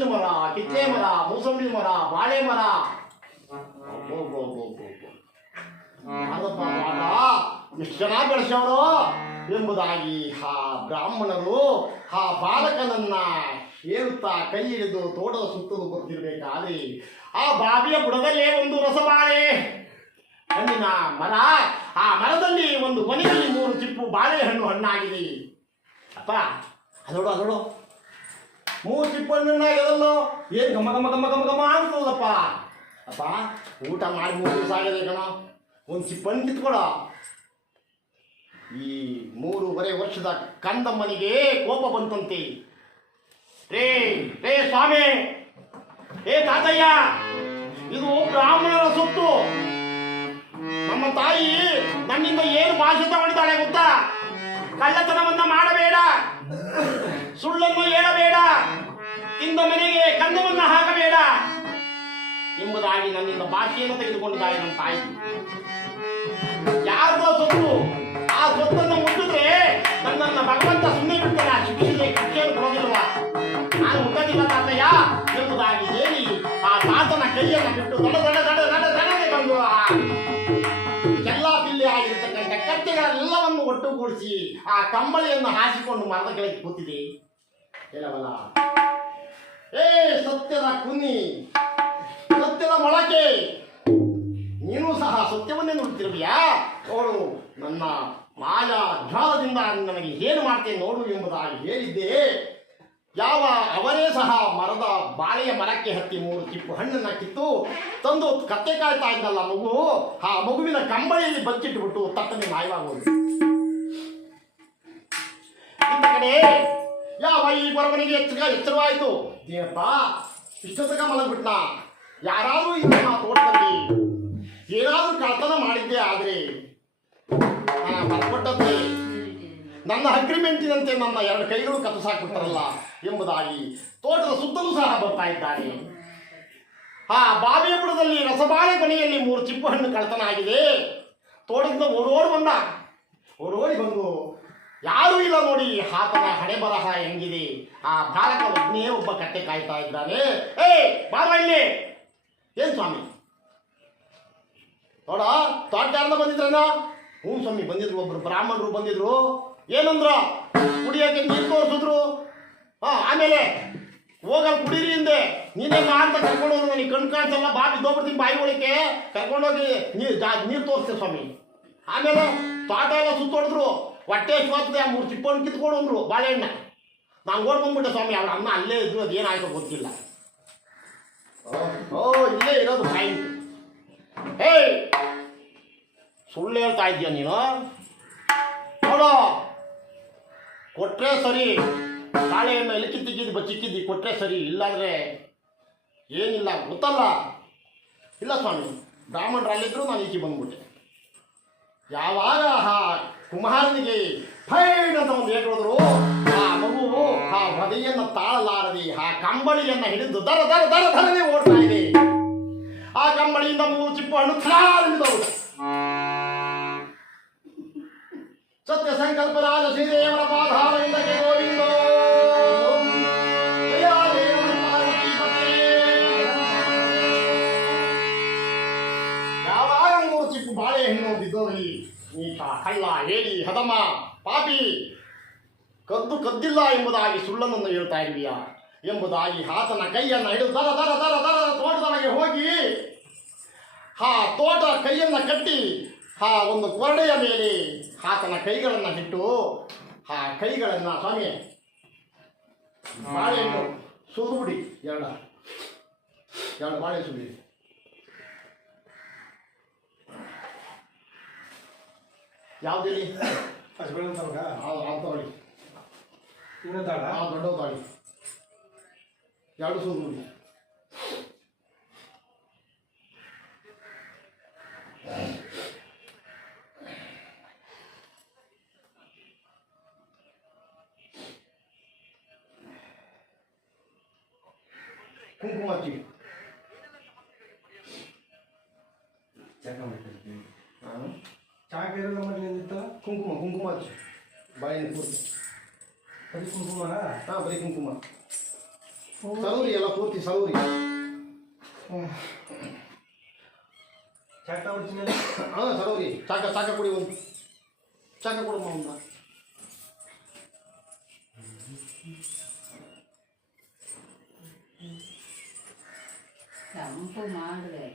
ಹಲಸಿನ ಮರ, ಕಿತ್ತಳೆ ಮರ, ಮೂಸಂಬಿ ಮರ, ಬಾಳೆ ಮರ. ಅದಪ್ಪ ಇಷ್ಟು ಜನ ಬೆಳೆಸೋರು ಎಂಬುದಾಗಿ ಆ ಬ್ರಾಹ್ಮಣರು ಆ ಬಾಲಕನನ್ನ ಹೇಳುತ್ತಾ ಕೈ ಹಿಡಿದು ತೋಟದ ಸುತ್ತಲೂ ಬರ್ತಿರ್ಬೇಕಾದ್ರೆ ಆ ಬಾವಿಯ ಬುಡದಲ್ಲೇ ಒಂದು ರಸಬಾಳೆ ಹಣ್ಣಿನ ಮರ. ಆ ಮರದಲ್ಲಿ ಒಂದು ಕೊನೆಯಲ್ಲಿ 3 ಚಿಪ್ಪು ಬಾಳೆಹಣ್ಣು ಹಣ್ಣಾಗಿದೆ. ಅಪ್ಪ ಅದೋಡು 3 ಚಿಪ್ಪು ಹಣ್ಣಾಗ್ಯದಲ್ಲೋ, ಏನು ಗಮ ಗಮ ಗಮ ಗಮ ಗಮ ಅಂತದಪ್ಪ. ಅಪ್ಪ ಊಟ ಮಾಡಿ 3 ದಿವಸ ಆಗಿದೆ ಕಣ, ಒಂದು ಚಿಪ್ಪಣ್ಣು ಕಿತ್ಕೊಡ. ಈ 3.5 ವರ್ಷದ ಕಂದಮ್ಮನಿಗೆ ಕೋಪ ಬಂತಂತೆ. ರೇ ಸ್ವಾಮಿ, ತಾತಯ್ಯ, ಇದು ಬ್ರಾಹ್ಮಣರ ಸೊತ್ತು. ನಮ್ಮ ತಾಯಿ ನನ್ನಿಂದ ಏನು ಭಾಷೆ ತಗೊಳ್ತಾಳೆ ಗೊತ್ತಾ? ಕಳ್ಳತನವನ್ನ ಮಾಡಬೇಡ, ಸುಳ್ಳನ್ನು ಹೇಳಬೇಡ, ತಿಂದ ಮನೆಗೆ ಕಂದವನ್ನ ಹಾಕಬೇಡ ಎಂಬುದಾಗಿ ನನ್ನಿಂದ ಭಾಷೆಯನ್ನು ತೆಗೆದುಕೊಂಡಿದ್ದಾಳೆ ನನ್ನ ತಾಯಿ. ಯಾರ್ದೋ ಸೊತ್ತು, ಆ ಸೊತ್ತನ್ನು ಮುಟ್ಟಿದ್ರೆ ನನ್ನನ್ನು ಭಗವಂತ ಸುಮ್ಮನೆ ಬಿಡ್ತಾನೆ, ಶಿಕ್ಷೆಯನ್ನು ಕೊಡೋದಿಲ್ವ? ನಾನು ಮುಟ್ಟದಿಲ್ಲ ತಾತಯ್ಯ ಎಂಬುದಾಗಿ ಹೇಳಿ ಆ ತಾತನ ಕೈಯನ್ನು ಬಿಟ್ಟು ದಡದೆ ಬಂದು ಎಲ್ಲ ಬಿಲ್ಲಿ ಆಗಿರ್ತಕ್ಕಂಥ ಕತ್ತೆಗಳೆಲ್ಲವನ್ನು ಒಟ್ಟುಗೂಡಿಸಿ ಆ ಕಂಬಳಿಯನ್ನು ಹಾಸಿಕೊಂಡು ಮರದ ಕೆಳಗೆ ಕೂತಿದೆ. ಹೇಳವಲ್ಲ, ಸತ್ಯದ ಕುನಿ, ಸತ್ಯದ ಮೊಳಕೆ, ನೀನು ಸಹ ಸತ್ಯವನ್ನೇ ನುಡುತ್ತಿರುವಿಯಾ? ನೋಡು, ನನ್ನ ಮಾಯಾ ಜ್ವಾಲದಿಂದ ನನಗೆ ಏನು ಮಾಡ್ತೇನೆ ನೋಡು ಎಂಬುದಾಗಿ ಹೇಳಿದ್ದೆ. ಯಾವ ಅವರೇ ಸಹ ಮರದ ಬಾಳೆಯ ಮರಕ್ಕೆ ಹತ್ತಿ 3 ಚಿಪ್ಪು ಹಣ್ಣನ್ನು ಕಿತ್ತು ತಂದು ಕತ್ತೆ ಕಾಯ್ತಾ ಇದ್ದಲ್ಲ ಮಗು, ಆ ಮಗುವಿನ ಕಂಬಳಿಯಲ್ಲಿ ಬಚ್ಚಿಟ್ಟುಬಿಟ್ಟು ತಟ್ಟನೆ ಮಾಯವಾಗುವುದು. ಇಂದ ಕಡೆ ಯಾವ ಈ ಬರವನಿಗೆ ಎಚ್ಚರವಾಯಿತು. ಏನಪ್ಪ ಇಷ್ಟೊತ್ತಕ ಮಲಗ್ಬಿಟ್ಟ, ಯಾರಾದ್ರೂ ಇಲ್ಲ ತೋಟದಲ್ಲಿ ಏನಾದ್ರೂ ಕಳ್ತನ ಮಾಡಿದ್ದೆ ಆದ್ರೆ ಬರ್ಕೊಟ್ಟದ್ದೆ ನನ್ನ ಅಗ್ರಿಮೆಂಟಿನಂತೆ ನನ್ನ 2 ಕೈಗಳು ಕತ್ತರಿಸಾಕ್ಬಿಟ್ಟಾರಲ್ಲ ಎಂಬುದಾಗಿ ತೋಟದ ಸುತ್ತಲೂ ಸಹ ಬರ್ತಾ ಇದ್ದಾನೆ. ಆ ಬಾವಿಯ ಬುಡದಲ್ಲಿ ರಸಬಾಳೆ ಕೊನೆಯಲ್ಲಿ 3 ಚಿಪ್ಪು ಹಣ್ಣು ಕಳ್ತನ ಆಗಿದೆ. ತೋಟದಿಂದ ಓಡೋಡಿ ಬಂದು ಯಾರೂ ಇಲ್ಲ ನೋಡಿ ಆತನ ಹಣೆ ಬರಹ ಹೆಂಗಿದೆ. ಆ ಬಾಲಕ ಒಬ್ಬ ಕಟ್ಟೆ ಕಾಯ್ತಾ ಇದ್ದಾನೆ. ಬಾರ ಇಲ್ಲಿ. ಏನ್ ಸ್ವಾಮಿ? ನೋಡ, ತೋಟ ಯಾರನ್ನ ಬಂದಿದ್ರೇನೋ? ಹ್ಞೂ ಸ್ವಾಮಿ ಬಂದಿದ್ರು, ಒಬ್ರು ಬ್ರಾಹ್ಮಣರು ಬಂದಿದ್ರು. ಏನಂದ್ರ ಕುಡಿಯೋಕೆ ನೀರು ತೋರಿಸಿದ್ರು. ಆಮೇಲೆ ಹೋಗಲ್ ಕುಡೀರಿ ಹಿಂದೆ, ನೀನೇನ ಅಂತ ಕರ್ಕೊಂಡೋಗಿ ನನಗೆ ಕಣ್ ಕಾಣಿಸಲ್ಲ, ಬಾ ಬಿದ್ದೋಗ್ಬಿಡ್ತೀನಿ ಬಾಯಿ ಒಳಕ್ಕೆ, ಕರ್ಕೊಂಡೋಗಿ ನೀರು ತೋರಿಸ್ತೆ ಸ್ವಾಮಿ. ಆಮೇಲೆ ತೋಟ ಎಲ್ಲ ಸುತ್ತೋಡಿದ್ರು, ಹೊಟ್ಟೆ ಸ್ವಾತದೆ, 3 ಚಿಪ್ಪಣ್ಣು ಕಿತ್ಕೊಂಡು ಅಂದ್ರು ಬಾಳೆಹಣ್ಣ. ನಾನು ಓಡ್ ಬಂದ್ಬಿಟ್ಟೆ ಸ್ವಾಮಿ. ಅವ್ರ ಅಮ್ಮ ಅಲ್ಲೇ ಇದ್ರು, ಅದೇನಾಯ್ತೋ ಗೊತ್ತಿಲ್ಲ. ಇಲ್ಲೇ ಇರೋದು ಪಾಯಿಂಟ್. ಸುಳ್ಳು ಹೇಳ್ತಾ ಇದ್ದೀಯ ನೀನು? ನೋಡು, ಕೊಟ್ರೆ ಸರಿ, ಬಾಳೆಹಣ್ಣು ಎಲ್ಲಿ ಕಿತ್ತಿಕ್ಕಿದ್ದು ಬಚ್ಚಿಕ್ಕಿದ್ದಿ ಕೊಟ್ರೆ ಸರಿ, ಇಲ್ಲಾಂದ್ರೆ ಏನಿಲ್ಲ ಗೊತ್ತಲ್ಲ. ಇಲ್ಲ ಸ್ವಾಮಿ, ಬ್ರಾಹ್ಮಣರಲ್ಲಿದ್ರು ನಾನು ಈಚೆ ಬಂದ್ಬಿಟ್ಟೆ. ಯಾವಾಗ ಆ ಕುಮಾರನಿಗೆ ಫೈಡ್ ಅಂತ ಒಂದು ಹೇಳಿದ್ರು, ಆ ಮಗುವು ಆ ಹೊದೆಯನ್ನು ತಾಳಲಾರದೆ ಆ ಕಂಬಳಿಯನ್ನು ಹಿಡಿದು ದರನೇ ಓಡ್ತಾ ಇದೆ. ಆ ಕಂಬಳಿಯಿಂದ 3 ಚಿಪ್ಪು ಹಣ್ಣು ಬಿದ್ದೋಗುತ್ತೆ. ಸತ್ಯ ಸಂಕಲ್ಪರಾಜ ಶ್ರೀದೇವರ ಪಾದಾರವಿಂದಕ್ಕೆ ಗೋವಿಂದೋ. ಯಾವಾಗ 3 ಚಿಪ್ಪು ಬಾಳೆಹಣ್ಣು ಬಿದ್ದೋಗಲಿ, ನೀತ ಕಳ್ಳ ಹೇಳಿ ಹದಮ ಪಾಪಿ ಕದ್ದಿಲ್ಲ ಎಂಬುದಾಗಿ ಸುಳ್ಳನ್ನು ಹೇಳ್ತಾ ಇರುವಿಯಾ ಎಂಬುದಾಗಿ ಆತನ ಕೈಯನ್ನು ಹಿಡಿದು ತೋಟದೊಳಗೆ ಹೋಗಿ ಆ ತೋಟ ಕೈಯನ್ನು ಕಟ್ಟಿ ಆ ಒಂದು ಕೊರಡೆಯ ಮೇಲೆ ಆತನ ಕೈಗಳನ್ನು ಇಟ್ಟು ಆ ಕೈಗಳನ್ನು ಸ್ವಾಮಿ ಬಾಳೆಹಣ್ಣು ಸುರಿದುಬಿಡಿ, 2 ಬಾಳೆ ಸುರಿ. ಯಾವುದಿಲ್ಲಿ ತಗೊಳ್ಳಿ, ದೊಡ್ಡ ತಾಳಿ 2 ಸುರಿದುಬಿಡಿ. ಕುಂಕುಮ ಹಚ್ಚಿ, ಚಾಕ ಇರೋದು ಮನೇಲಿತ್ತು. ಕುಂಕುಮ ಹಚ್ಚಿ, ಬಾಯಿನ ಪೂರ್ತಿ. ಬರೀ ಕುಂಕುಮನ? ಬರೀ ಕುಂಕುಮ. ಸರೂರಿ ಎಲ್ಲ ಪೂರ್ತಿ ಸರೂರಿ. ಚಾಕ ಹೊಡ್ತೀನಿ. ಹಾಂ ಸರೂರಿ. ಚಾಕ ಕುಡಿ ಒಂದು. ಚಾಕ ಕೊಡಮ್ಮ ಒಂದು. ತಂಪು ಮಾಡಿದೆ.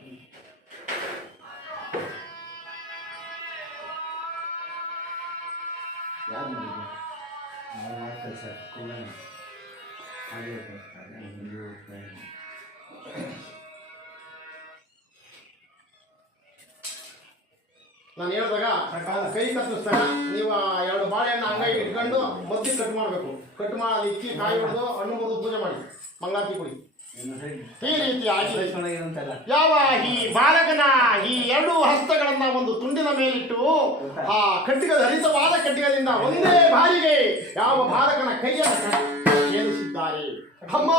ಯಾರು ಮಾಡಿದ್ರು? ನಾವು ಮಾಡ್ತೇವೆ ಸರ್ ಕುಲ್ಲ ಹಾಗೆ ನಾನು ಹೇಳಿದಾಗ ಕೈ ಕತ್ತಿಸ್ದಾಗ ನೀವು 2 ಬಾಳೆಹಣ್ಣು ಅಂಗೈ ಇಟ್ಕೊಂಡು ಮದ್ದಿಗೆ ಕಟ್ ಮಾಡಬೇಕು. ಕಟ್ ಮಾಡಿ ಇಕ್ಕಿ ಕಾಯಿ ಹೊಡೆದು ಹಣ್ಣು ಮುರಿದು ಪೂಜೆ ಮಾಡಿ ಮಂಗಳಾರತಿ ಕೊಡಿ. ಈ ರೀತಿಯಾಗಿ ಯಾವ ಈ ಬಾಲಕನ ಈ 2 ಹಸ್ತಗಳನ್ನ ಒಂದು ತುಂಡಿನ ಮೇಲಿಟ್ಟು ಆ ಕಟ್ಟಿಗೆ ಹರಿತವಾದ ಕಟ್ಟಿಗೆಯಿಂದ ಒಂದೇ ಬಾರಿಗೆ ಯಾವ ಬಾಲಕನ ಕೈಯನ್ನು ಏರಿಸಿದ್ದಾರೆ. ಅಮ್ಮ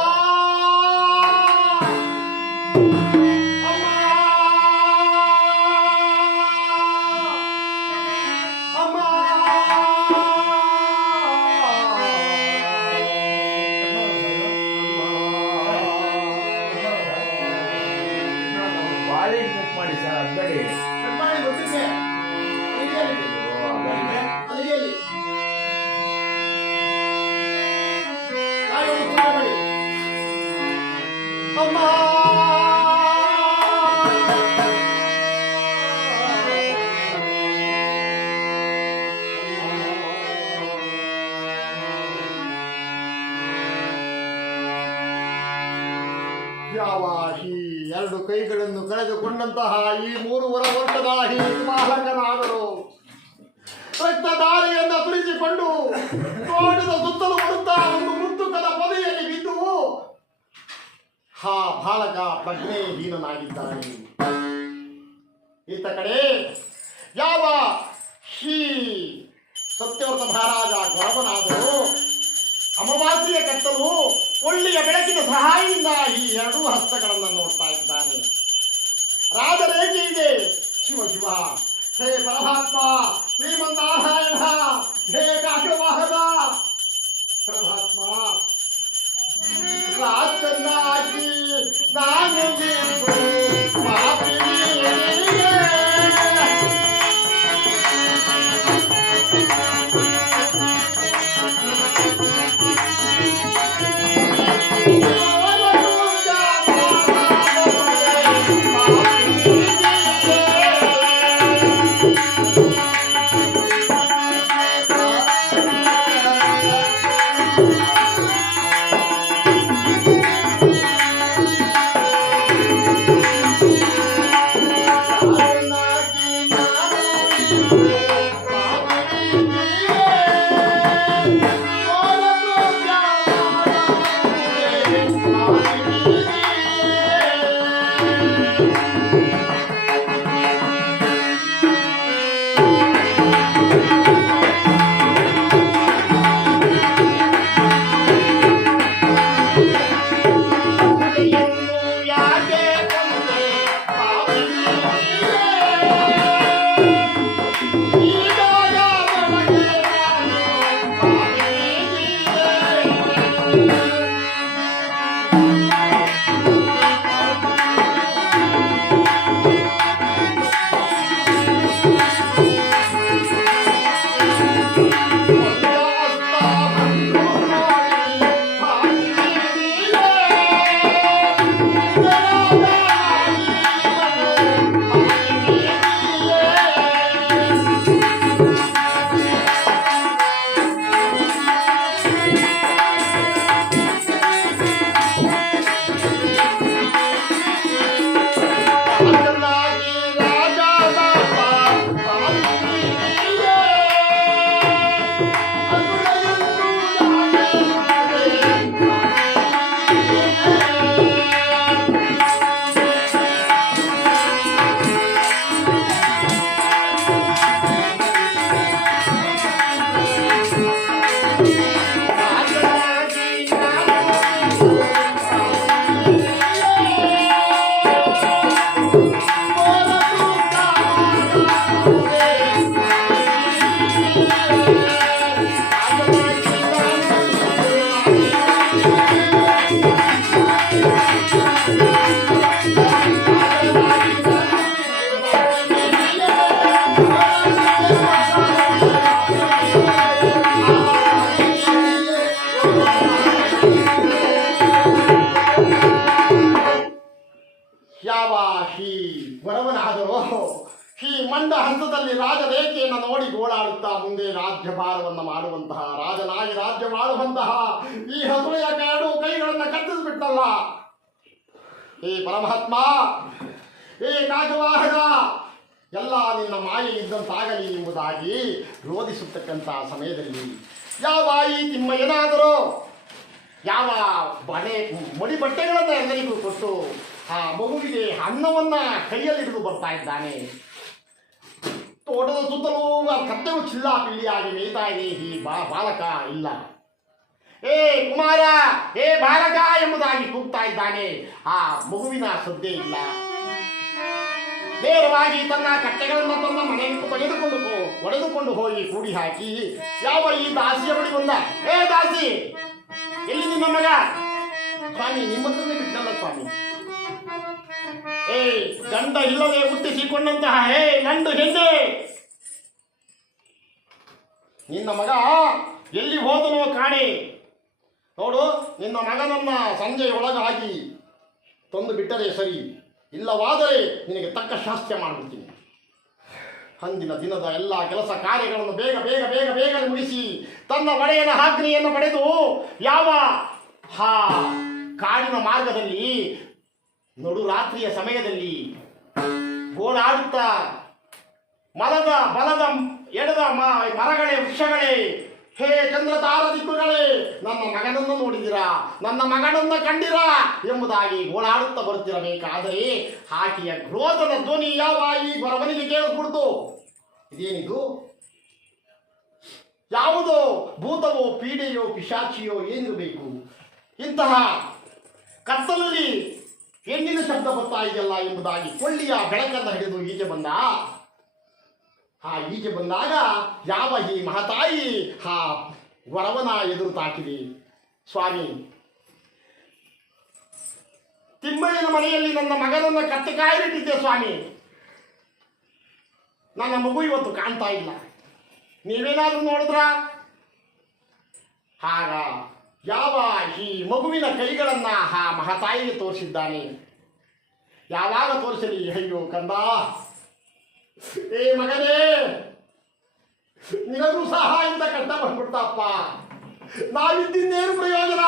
ಮಾಡಿ ಸರ್ ಅದ್ಬೇಡಿ. ಯಾವ ಈ 2 ಕೈಗಳನ್ನು ಕಳೆದುಕೊಂಡಂತಹ ಈ 3 ವರ್ಷದ ಈ ಬಾಲಕನಾದರು ರಕ್ತಧಾರೆಯನ್ನ ತುಳಿಸಿಕೊಂಡು ತೋಟದ ಸುತ್ತಲೂ ಬರುತ್ತಾ ಒಂದು ಮುತ್ತುಕದ ಪೊದೆಯಲ್ಲಿ ಬಿದ್ದು ಆ ಬಾಲಕ ಪ್ರಜ್ಞೆಹೀನನಾಗಿದ್ದಾನೆ. ಈತ ಕಡೆ ಯಾವ ಶ್ರೀ ಸತ್ಯವ್ರತ ಮಹಾರಾಜ ಗೌರವನಾದರು ಅಮಾವಾಸ್ಯೆಯ ಕತ್ತಲು ಒಳ್ಳೆಯ ಬೆಳಕಿನ ಸಹಾಯದಿಂದ ಈ 2 ಹಸ್ತಗಳನ್ನು ನೋಡ್ತಾ ಇದ್ದಾನೆ. ರಾಜರೇಖೆ ಇದೆ. ಶಿವ ಶಿವ ಹೇ ಪರಮಾತ್ಮ ಶ್ರೀಮನ್ನಾರಾಯಣ ಹೇ ಕಾಶವಾಹನ ಪರಮಾತ್ಮ ರಾಜನಾಗಿ ನಾನು ಈ ವರವನಾದರೋ ಈ ಮಂಡ ಹಂತದಲ್ಲಿ ರಾಜರೇಖೆಯನ್ನು ನೋಡಿ ಗೋಳಾಡುತ್ತಾ ಮುಂದೆ ರಾಜ್ಯಭಾರವನ್ನು ಮಾಡುವಂತಹ ರಾಜನಾಗಿ ರಾಜ್ಯ ಮಾಡುವಂತಹ ಈ ಹಸುಳೆಯ ಎರಡು ಕೈಗಳನ್ನು ಕತ್ತರಿಸಿಬಿಟ್ಟಲ್ಲ. ಈ ಪರಮಾತ್ಮ, ಈ ಕಾಕವಾಹನ, ಎಲ್ಲ ನಿನ್ನ ಮಾಯೆ ಇದ್ದಂತಾಗಲಿ ಎಂಬುದಾಗಿ ರೋಧಿಸುತ್ತಕ್ಕಂಥ ಸಮಯದಲ್ಲಿ ಯಾವ ಈ ತಿಮ್ಮಯ್ಯನಾದರೂ ಯಾವ ಮಡಿ ಬಟ್ಟೆಗಳನ್ನು ಎಲ್ಲರಿಗೂ ಕೊಟ್ಟು ಆ ಮಗುವಿಗೆ ಅನ್ನವನ್ನು ಕೈಯಲ್ಲಿ ಹಿಡಿದು ಬರ್ತಾ ಇದ್ದಾನೆ. ತೋಟದ ಸುತ್ತಲೂ ಕತ್ತೆವು ಚಿಲ್ಲ ಪಿಳ್ಳಿಯಾಗಿ ಮೇಯ್ತಾ ಇದೆ. ಈ ಬಾಲಕ ಇಲ್ಲ. ಏ ಕುಮಾರ, ಏ ಬಾಲಕ ಎಂಬುದಾಗಿ ಕೂಗ್ತಾ ಇದ್ದಾನೆ. ಆ ಮಗುವಿನ ಸದ್ದೇ ಇಲ್ಲ. ನೇರವಾಗಿ ತನ್ನ ಕಟ್ಟೆಗಳನ್ನು ತನ್ನ ಮನೆಯನ್ನು ಒಡೆದುಕೊಂಡು ಹೋಗಿ ಕೂಡಿ ಹಾಕಿ ಯಾವ ಈ ದಾಸಿಯ ಬಳಿ ಬಂದ. ಏ ದಾಸಿ, ಎಲ್ಲಿ ನಿಮ್ಮ ಮಗ? ಸ್ವಾಮಿ, ನಿಮ್ಮ ಹತ್ರನೇ ಬಿಟ್ಟಲ್ಲ ಸ್ವಾಮಿ. ಏ ಗಂಡ ಇಲ್ಲದೆ ಹುಟ್ಟಿಸಿಕೊಂಡಂತಹ ಹೇ ಗಂಡು ಹೆಣ್ಣೆ, ನಿನ್ನ ಮಗ ಎಲ್ಲಿ ಹೋದನೋ ಕಾಣೆ. ನೋಡು, ನಿನ್ನ ಮಗನನ್ನ ಸಂಜೆ ಒಳಗಾಗಿ ತಂದು ಬಿಟ್ಟರೆ ಸರಿ, ಇಲ್ಲವಾದರೆ ನಿನಗೆ ತಕ್ಕ ಶಾಸ್ತ್ರ ಮಾಡಿಬಿಡ್ತೀನಿ. ಅಂದಿನ ದಿನದ ಎಲ್ಲ ಕೆಲಸ ಕಾರ್ಯಗಳನ್ನು ಬೇಗ ಬೇಗ ಬೇಗ ಬೇಗನೆ ಮುಗಿಸಿ ತನ್ನ ಒಡೆಯನ ಆಜ್ಞೆಯನ್ನು ಪಡೆದು ಯಾವ ಕಾಡಿನ ಮಾರ್ಗದಲ್ಲಿ ನಡುರಾತ್ರಿಯ ಸಮಯದಲ್ಲಿ ಗೋಳಾಡುತ್ತಾ ಬಲದ ಎಡದ ಮರಗಳೇ, ವೃಕ್ಷಗಳೇ, ಹೇ ಚಂದ್ರತಾರ ದಿಕ್ಕುಗಳೇ, ನನ್ನ ಮಗನನ್ನು ನೋಡಿದಿರಾ, ನನ್ನ ಮಗನನ್ನು ಕಂಡಿರಾ ಎಂಬುದಾಗಿ ಗೋಳಾಡುತ್ತಾ ಬರುತ್ತಿರಬೇಕಾದರೆ ಆಕೆಯ ಕ್ರೋಧದ ಧ್ವನಿ ಯಾವ ಈ ಬರವನಿಗೆ ಕೇಳಿಸ್ಬಿಡ್ತು. ಇದೇನಿದು? ಯಾವುದೋ ಭೂತವೋ ಪೀಡೆಯೋ ಪಿಶಾಚಿಯೋ ಏನಿರಬೇಕು? ಇಂತಹ ಕತ್ತಲಲ್ಲಿ ಹೆಣ್ಣಿನ ಶಬ್ದ ಬರ್ತಾ ಇದೆಯಲ್ಲ ಎಂಬುದಾಗಿ ಕೊಳ್ಳಿಯ ಬೆಳಕನ್ನು ಹಿಡಿದು ಈಚೆ ಬಂದ. ಈಚೆ ಬಂದಾಗ ಯಾವ ಈ ಮಹತಾಯಿ ವರವನ ಎದುರು ತಾಕಿದೆ. ಸ್ವಾಮಿ, ತಿಮ್ಮಯ್ಯನ ಮನೆಯಲ್ಲಿ ನನ್ನ ಮಗನನ್ನ ಕತ್ತೆ ಕಾಯಿಲಿಟ್ಟಿದ್ದೆ ಸ್ವಾಮಿ. ನನ್ನ ಮಗು ಇವತ್ತು ಕಾಣ್ತಾ ಇಲ್ಲ. ನೀವೇನಾದ್ರೂ ನೋಡಿದ್ರ? ಆಗ ಯಾವ ಈ ಮಗುವಿನ ಕೈಗಳನ್ನ ಮಹತಾಯಿಗೆ ತೋರಿಸಿದ್ದಾನೆ. ಯಾವಾಗ ತೋರಿಸಲಿ? ಅಯ್ಯೋ ಕಂದ, ಏ ಮಗನೇ, ನಿನಗೂ ಸಹ ಇಂಥ ಕಷ್ಟ ಬಂದ್ಬಿಡ್ತಪ್ಪ. ನಾವಿದ್ದಿದ್ದೇನು ಪ್ರಯೋಜನ?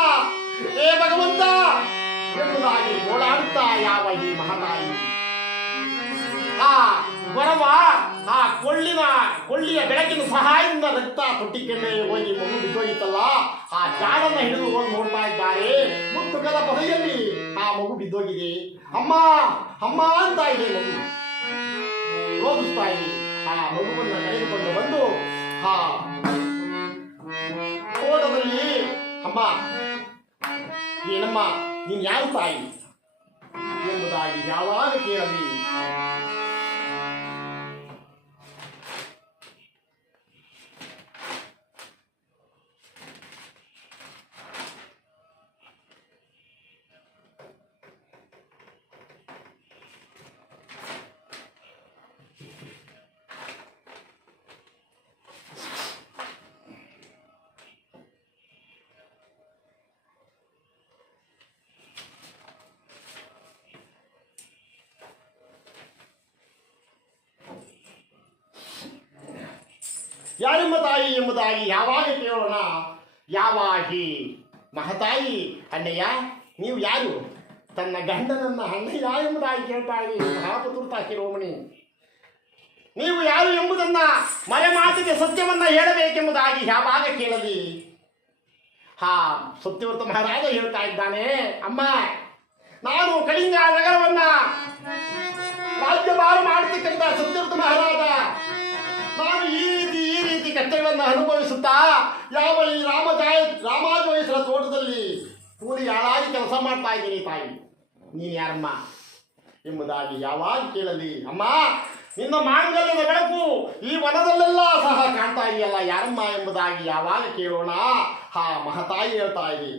ಏ ಭಗವಂತ ಎಂಬುದಾಗಿ ಓಡಾಡುತ್ತಾ ಯಾವ ಈ ಮಹತಾಯಿ ವರವ ಕೊಳ್ಳಿಯ ಬೆಳಕಿನ ಸಹಾಯದಿಂದ ರಕ್ತ ತೊಟ್ಟಿಕೆಂಡೆ ಹೋಗಿ ಮಗು ಬಿದ್ದೋಗಿತ್ತಲ್ಲ, ಆ ಜಾಡನ್ನ ಹಿಡಿದು ಹೋಗಿ ನೋಡ್ತಾ ಇದ್ದಾರೆ. ಮುತ್ತುಕದ ಪೊದೆಯಲ್ಲಿ ಆ ಮಗು ಬಿದ್ದೋಗಿದೆ. ಅಮ್ಮ ಅಮ್ಮ ಅಂತ ಇದೆ ಮಗು, ರೋಧಿಸ್ತಾ ಇದೆ. ಆ ಮಗುವನ್ನು ಕರೆದುಕೊಂಡು ಬಂದು ತೋಟದಲ್ಲಿ, ಅಮ್ಮ ಏನಮ್ಮ, ನೀನು ಯಾರು ತಾಯಿ ಎಂಬುದಾಗಿ ಯಾವಾಗ ಕೇಳಲಿ. ಯಾರೆಂಬ ತಾಯಿ ಎಂಬುದಾಗಿ ಯಾವಾಗ ಕೇಳೋಣ. ಯಾವಾಗಿ ಮಹತಾಯಿ, ಅಣ್ಣಯ್ಯ ನೀವು ಯಾರು? ತನ್ನ ಗಂಡನನ್ನ ಅಣ್ಣಯ್ಯ ಎಂಬುದಾಗಿ ಕೇಳ್ತಾ ಇದ್ದೀರಿ. ಮಹಾಪತುರ್ತ ಶಿರೋಮಣಿ, ನೀವು ಯಾರು ಎಂಬುದನ್ನ ಮರೆ ಮಾತಿಗೆ ಸತ್ಯವನ್ನ ಹೇಳಬೇಕೆಂಬುದಾಗಿ ಯಾವಾಗ ಕೇಳಲಿ. ಸತ್ಯವ್ರತ ಮಹಾರಾಜ ಹೇಳ್ತಾ ಇದ್ದಾನೆ, ಅಮ್ಮ ನಾನು ಕಳಿಂಗ ನಗರವನ್ನ ರಾಜ್ಯಭಾರ ಮಾಡತಕ್ಕಂಥ ಸತ್ಯವ್ರತ ಮಹಾರಾಜ, ನಾನು ಈ ರೀತಿ ಕಷ್ಟಗಳನ್ನು ಅನುಭವಿಸುತ್ತಾ ಯಾವ ಈ ರಾಮಾಜೋಯಿಸರ ತೋಟದಲ್ಲಿ ಕೂಲಿ ಹಾಳಾಗಿ ಕೆಲಸ ಮಾಡ್ತಾ ಇದ್ದೀನಿ. ತಾಯಿ, ನೀನು ಯಾರಮ್ಮ ಎಂಬುದಾಗಿ ಯಾವಾಗ ಕೇಳಲಿ. ಅಮ್ಮ ನಿನ್ನ ಮಾಂಗಲ್ಯದ ಬೆಳಕು ಈ ವನದಲ್ಲೆಲ್ಲ ಸಹ ಕಾಣ್ತಾ ಇದೆಯಲ್ಲ, ಯಾರಮ್ಮ ಎಂಬುದಾಗಿ ಯಾವಾಗ ಕೇಳೋಣ. ಮಹತಾಯಿ ಹೇಳ್ತಾ ಇದ್ದೀ,